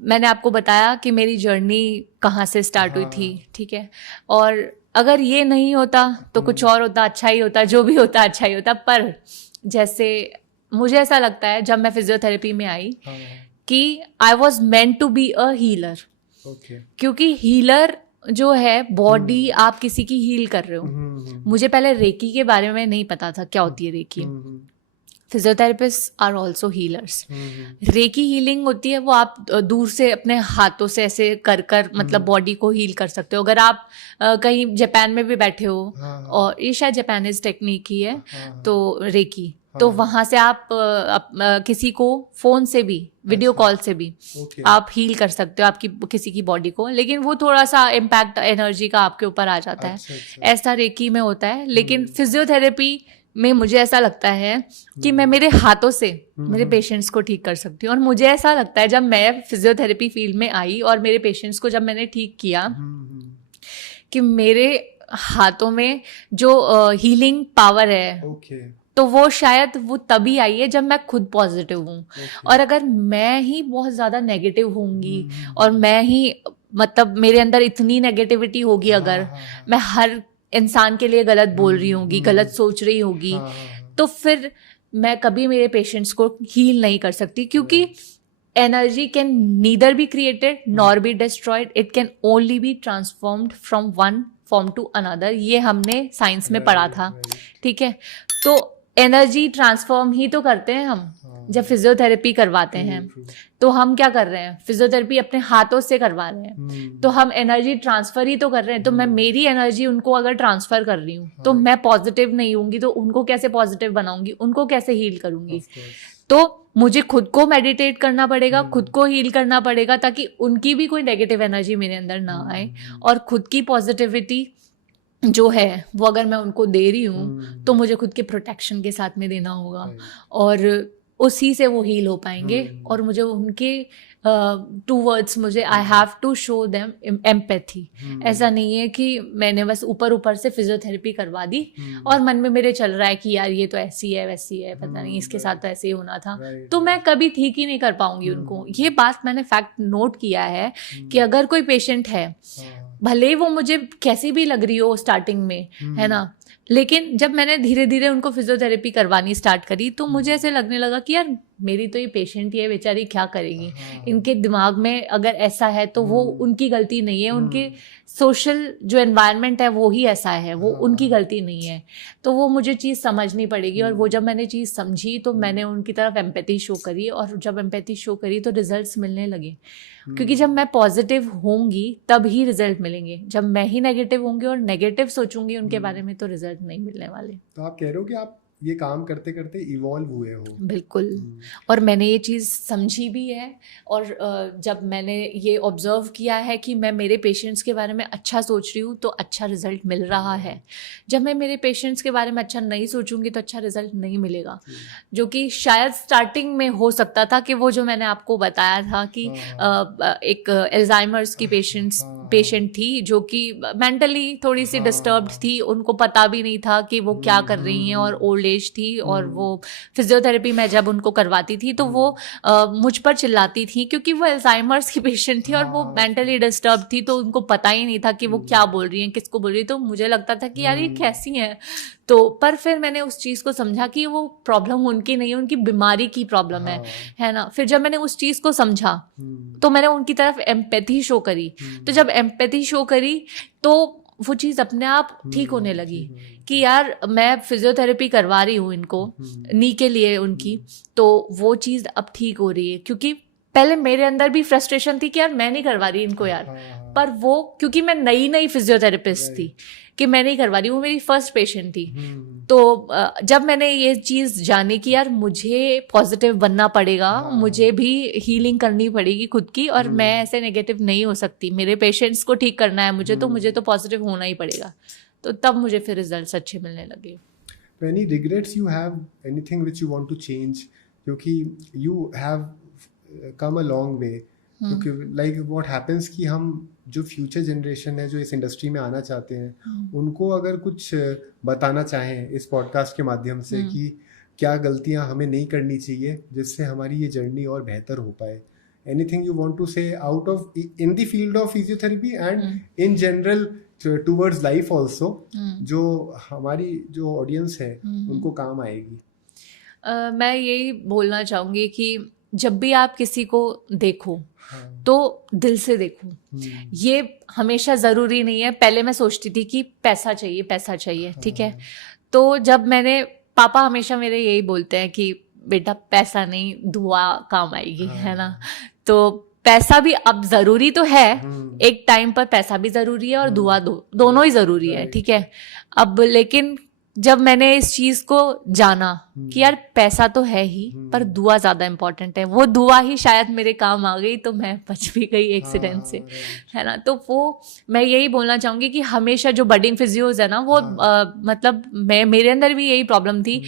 मैंने आपको बताया कि मेरी जर्नी कहाँ से स्टार्ट हुई थी, ठीक है। और अगर ये नहीं होता तो कुछ और होता, अच्छा ही होता, जो भी होता अच्छा ही होता। पर जैसे मुझे ऐसा लगता है जब मैं फिजियोथेरेपी में आई कि I was meant to be a healer. क्योंकि हीलर जो है, बॉडी आप किसी की हील कर रहे हो। मुझे पहले रेकी के बारे में नहीं पता था क्या होती है reiki. Physiotherapist are also healers. Reiki healing होती है वो आप दूर से अपने हाथों से ऐसे कर मतलब बॉडी को हील कर सकते हो। अगर आप कहीं जापान में भी बैठे हो, और ये शायद जापानीज टेक्निक ही है, तो रेकी, तो वहां से आप किसी को फोन से भी, वीडियो कॉल से भी आप हील कर सकते हो आपकी किसी की बॉडी को। लेकिन वो थोड़ा सा इम्पैक्ट एनर्जी का आपके ऊपर आ जाता है, ऐसा रेकी में होता है। लेकिन फिजियोथेरेपी में मुझे ऐसा लगता है कि मैं मेरे हाथों से मेरे पेशेंट्स को ठीक कर सकती हूँ। और मुझे ऐसा लगता है जब मैं फिजियोथेरेपी फील्ड में आई और मेरे पेशेंट्स को जब मैंने ठीक किया, कि मेरे हाथों में जो हीलिंग पावर है, तो वो शायद वो तभी आई है जब मैं खुद पॉजिटिव हूँ। और अगर मैं ही बहुत ज़्यादा नेगेटिव होंगी और मैं ही, मतलब मेरे अंदर इतनी नेगेटिविटी होगी, अगर मैं हर इंसान के लिए गलत बोल रही होंगी, गलत सोच रही होगी, तो फिर मैं कभी मेरे पेशेंट्स को हील नहीं कर सकती। क्योंकि energy can neither be created nor be destroyed, it can only be transformed from one form to another. ये हमने साइंस में पढ़ा था, ठीक है। तो एनर्जी ट्रांसफॉर्म ही तो करते हैं हम जब फिजियोथेरेपी करवाते हैं। तो हम क्या कर रहे हैं, फिजियोथेरेपी अपने हाथों से करवा रहे हैं, तो हम एनर्जी ट्रांसफर ही तो कर रहे हैं। तो मैं मेरी एनर्जी उनको अगर ट्रांसफर कर रही हूँ, तो मैं पॉजिटिव नहीं होंगी, तो उनको कैसे पॉजिटिव बनाऊंगी, उनको कैसे हील करूंगी। तो मुझे खुद को मेडिटेट करना पड़ेगा, खुद को हील करना पड़ेगा, ताकि उनकी भी कोई नेगेटिव एनर्जी मेरे अंदर ना आए। और खुद की पॉजिटिविटी जो है वो अगर मैं उनको दे रही हूँ, तो मुझे खुद के प्रोटेक्शन के साथ में देना होगा, और उसी से वो हील हो पाएंगे। और मुझे उनके टूवर्ड्स, मुझे I have to show them empathy. ऐसा नहीं है कि मैंने बस ऊपर ऊपर से फिजियोथेरेपी करवा दी और मन में मेरे चल रहा है कि यार ये तो ऐसी है वैसी है, पता नहीं इसके साथ तो ऐसे ही होना था, तो मैं कभी ठीक ही नहीं कर पाऊंगी उनको। ये बात मैंने फैक्ट नोट किया है कि अगर कोई पेशेंट है, भले वो मुझे कैसी भी लग रही हो स्टार्टिंग में, है ना, लेकिन जब मैंने धीरे धीरे उनको फिजियोथेरेपी करवानी स्टार्ट करी, तो मुझे ऐसे लगने लगा कि यार मेरी तो ये पेशेंट ही है, बेचारी क्या करेगी, इनके दिमाग में अगर ऐसा है तो वो उनकी गलती नहीं है, उनके सोशल जो एनवायरनमेंट है वो ही ऐसा है, वो उनकी गलती नहीं है। तो वो मुझे चीज़ समझनी पड़ेगी। और वो जब मैंने चीज़ समझी, तो मैंने उनकी तरफ एम्पैथी शो करी, और जब एम्पैथी शो करी तो रिजल्ट्स मिलने लगे। क्योंकि जब मैं पॉजिटिव होंगी तब ही रिजल्ट मिलेंगे। जब मैं ही नेगेटिव होंगी और नेगेटिव सोचूंगी उनके बारे में, तो रिजल्ट नहीं मिलने वाले। तो आप कह रहे हो कि आप ये काम करते करते इवॉल्व हुए हो। बिल्कुल। और मैंने ये चीज़ समझी भी है, और जब मैंने ये ऑब्जर्व किया है कि मैं मेरे पेशेंट्स के बारे में अच्छा सोच रही हूँ तो अच्छा रिजल्ट मिल रहा है। जब मैं मेरे पेशेंट्स के बारे में अच्छा नहीं सोचूंगी तो अच्छा रिजल्ट नहीं मिलेगा। जो कि शायद स्टार्टिंग में हो सकता था, कि वो जो मैंने आपको बताया था कि एक एल्जाइमर्स की पेशेंट्स पेशेंट थी जो कि मेंटली थोड़ी सी डिस्टर्ब्ड थी, उनको पता भी नहीं था कि वो क्या कर रही हैं, और ओल्ड एज थी, और वो फिजियोथेरेपी मैं जब उनको करवाती थी तो वो मुझ पर चिल्लाती थी क्योंकि वो अल्जाइमर्स की पेशेंट थी और वो मेंटली डिस्टर्ब थी, तो उनको पता ही नहीं था कि वो क्या बोल रही हैं, किसको बोल रही है। तो मुझे लगता था कि यार ये कैसी है। तो पर फिर मैंने उस चीज़ को समझा कि वो प्रॉब्लम उनकी नहीं है, उनकी बीमारी की प्रॉब्लम है ना। फिर जब मैंने उस चीज़ को समझा तो मैंने उनकी तरफ एम्पैथी शो करी। तो जब एम्पैथी शो करी तो वो चीज़ अपने आप ठीक होने लगी कि यार मैं फिजियोथेरेपी करवा रही हूँ इनको नी के लिए उनकी, तो वो चीज़ अब ठीक हो रही है। क्योंकि पहले मेरे अंदर भी फ्रस्ट्रेशन थी कि यार मैं नहीं करवा रही इनको यार, पर वो क्योंकि मैं नई फिजियोथेरेपिस्ट थी कि मैं नहीं करवा रही, वो मेरी फर्स्ट पेशेंट थी। तो जब मैंने ये चीज़ जानी कि यार मुझे पॉजिटिव बनना पड़ेगा, मुझे भी हीलिंग करनी पड़ेगी खुद की, और मैं ऐसे नेगेटिव नहीं हो सकती, मेरे पेशेंट्स को ठीक करना है मुझे तो पॉजिटिव होना ही पड़ेगा। तो तब मुझे फिर रिजल्ट्स अच्छे मिलने लगे। Any regrets you have, anything which you want to change? क्योंकि you have come a long way. क्योंकि like what happens कि हम जो फ्यूचर जनरेशन है जो इस इंडस्ट्री में आना चाहते हैं उनको अगर कुछ बताना चाहें इस पॉडकास्ट के माध्यम से कि क्या गलतियां हमें नहीं करनी चाहिए जिससे हमारी ये जर्नी और बेहतर हो पाए, एनीथिंग यू वांट टू से out of in the field of physiotherapy and in general towards life also, जो हमारी जो ऑडियंस है उनको काम आएगी? मैं यही बोलना चाहूँगी कि जब भी आप किसी को देखो तो दिल से देखो। ये हमेशा ज़रूरी नहीं है। पहले मैं सोचती थी कि पैसा चाहिए, ठीक है। तो जब मैंने, पापा हमेशा मेरे यही बोलते हैं कि बेटा पैसा नहीं दुआ काम आएगी, है ना। तो पैसा भी अब ज़रूरी तो है, एक टाइम पर पैसा भी ज़रूरी है और दुआ दोनों ही ज़रूरी है, ठीक है। अब लेकिन जब मैंने इस चीज को जाना कि यार पैसा तो है ही पर दुआ ज्यादा इम्पोर्टेंट है, वो दुआ ही शायद मेरे काम आ गई तो मैं बच भी गई एक्सीडेंट से, है ना। तो वो मैं यही बोलना चाहूंगी कि हमेशा जो बडिंग फिजियोज है ना वो मतलब मेरे अंदर भी यही प्रॉब्लम थी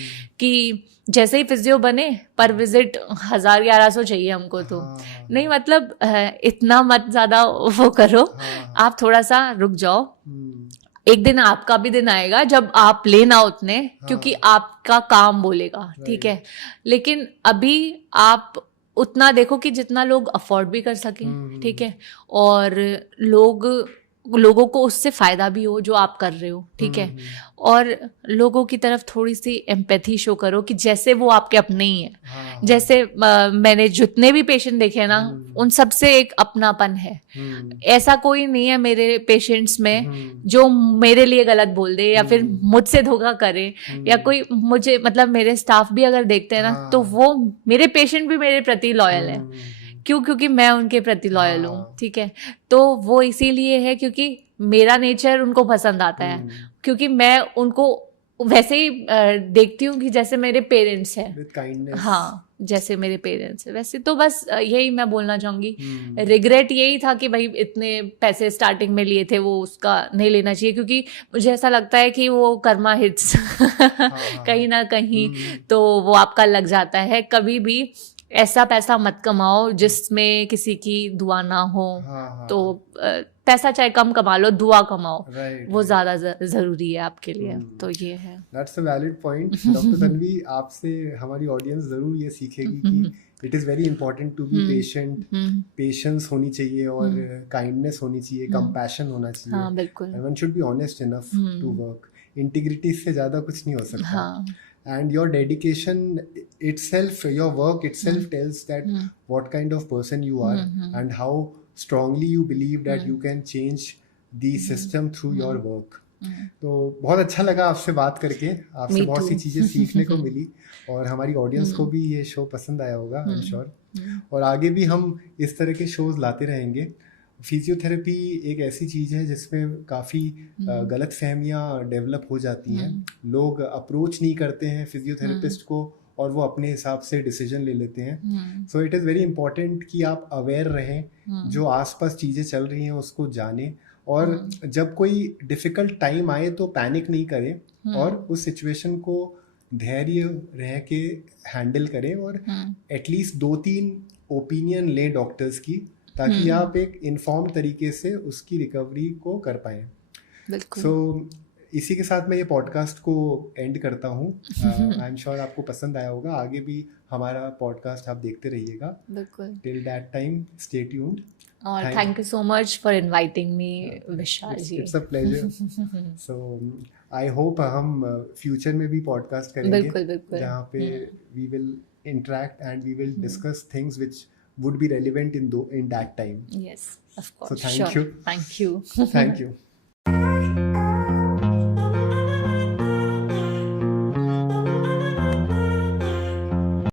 कि जैसे ही फिजियो बने पर विजिट 1000-1100 चाहिए हमको। तो नहीं मतलब इतना मत ज्यादा वो करो, आप थोड़ा सा रुक जाओ। एक दिन आपका भी दिन आएगा जब आप लेना उतने, क्योंकि आपका काम बोलेगा, ठीक है। लेकिन अभी आप उतना देखो कि जितना लोग अफोर्ड भी कर सकें, ठीक है, और लोगों को उससे फायदा भी हो जो आप कर रहे हो, ठीक है। और लोगों की तरफ थोड़ी सी एम्पैथी शो करो कि जैसे वो आपके अपने ही हैं। जैसे मैंने जितने भी पेशेंट देखे ना उन सबसे एक अपनापन है। ऐसा कोई नहीं है मेरे पेशेंट्स में जो मेरे लिए गलत बोल दे या फिर मुझसे धोखा करे, या कोई मुझे मतलब मेरे स्टाफ भी अगर देखते हैं ना तो वो मेरे पेशेंट भी मेरे प्रति लॉयल है। क्योंकि मैं उनके प्रति लॉयल हूँ, ठीक है। तो वो इसीलिए है क्योंकि मेरा नेचर उनको पसंद आता है, क्योंकि मैं उनको वैसे ही देखती हूँ कि जैसे मेरे पेरेंट्स हैं। हाँ, जैसे मेरे पेरेंट्स हैं वैसे। तो बस यही मैं बोलना चाहूँगी। रिग्रेट यही था कि भाई इतने पैसे स्टार्टिंग में लिए थे वो उसका नहीं लेना चाहिए, क्योंकि मुझे ऐसा लगता है कि वो कर्मा हिट्स कहीं ना कहीं तो वो आपका लग जाता है। कभी भी ऐसा पैसा मत कमाओ जिसमें किसी की दुआ ना हो। तो पैसा चाहे कम कमा लो, दुआ कमाओ, वो ज्यादा जरूरी है आपके लिए। तो ये है, that's a valid point. Doctor Tanvi, आपसे हमारी ऑडियंस जरूर ये सीखेगी कि it is very important to be patient, patience होनी चाहिए और काइंडनेस होनी चाहिए, कंपैशन होना चाहिए। हाँ, बिल्कुल। One should be honest enough to work. Integrity से ज्यादा कुछ नहीं हो सकता। And your dedication itself, your work itself tells that what kind of person you are and how strongly you believe that you can change the system through your work. तो बहुत अच्छा लगा आपसे बात करके, आपसे बहुत सी चीज़ें सीखने को मिली और हमारी ऑडियंस को भी ये शो पसंद आया होगा, आई एम श्योर। और आगे भी हम इस तरह के शोज लाते रहेंगे। फिजियोथेरेपी एक ऐसी चीज़ है जिसमें काफ़ी गलत फहमियाँ डेवलप हो जाती हैं। लोग अप्रोच नहीं करते हैं फिजियोथेरेपिस्ट को और वो अपने हिसाब से डिसीजन ले लेते हैं। So it is very important कि आप अवेयर रहें, जो आसपास चीज़ें चल रही हैं उसको जानें, और जब कोई डिफ़िकल्ट टाइम आए तो पैनिक नहीं करें और उस सिचुएशन को धैर्य रह के हैंडल करें, और एटलीस्ट 2-3 ओपिनियन लें डॉक्टर्स की ताकि आप एक इन्फॉर्म तरीके से उसकी रिकवरी को कर पाएं। बिल्कुल। सो इसी के साथ मैं ये पॉडकास्ट को एंड करता हूँ। आई एम श्योर आपको पसंद आया होगा, आगे भी हमारा पॉडकास्ट आप देखते रहिएगा। बिल्कुल। Till that time stay tuned. और thank you so much for inviting me Vishal ji. It's a pleasure. So I hope हम फ्यूचर में भी पॉडकास्ट करेंगे, बिल्कुल बिल्कुल, जहाँ पे we will interact and we will discuss things which would be relevant in that time. yes of course, So thank sure. you. Thank you. Thank you.